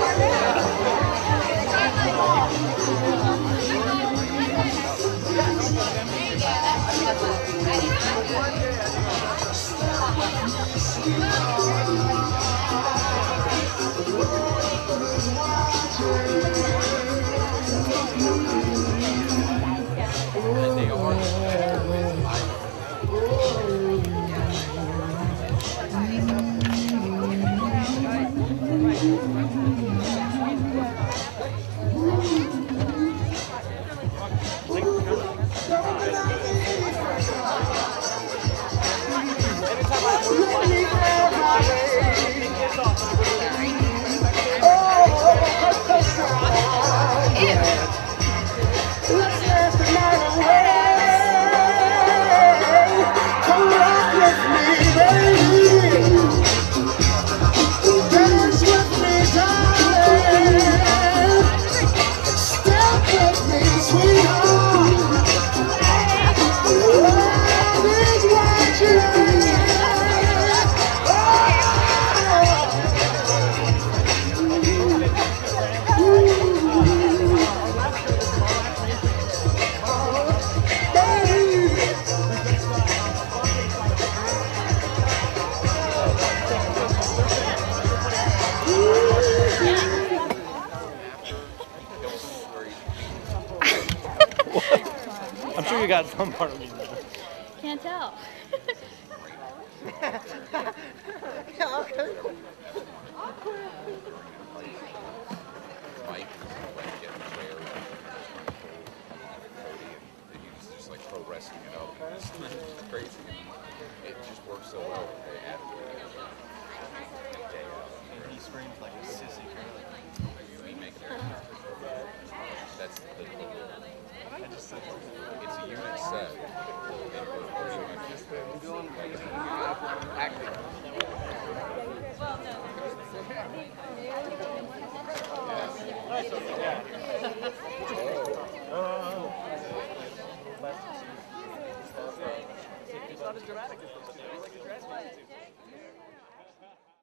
I'm sure you got some part of me. Can't tell.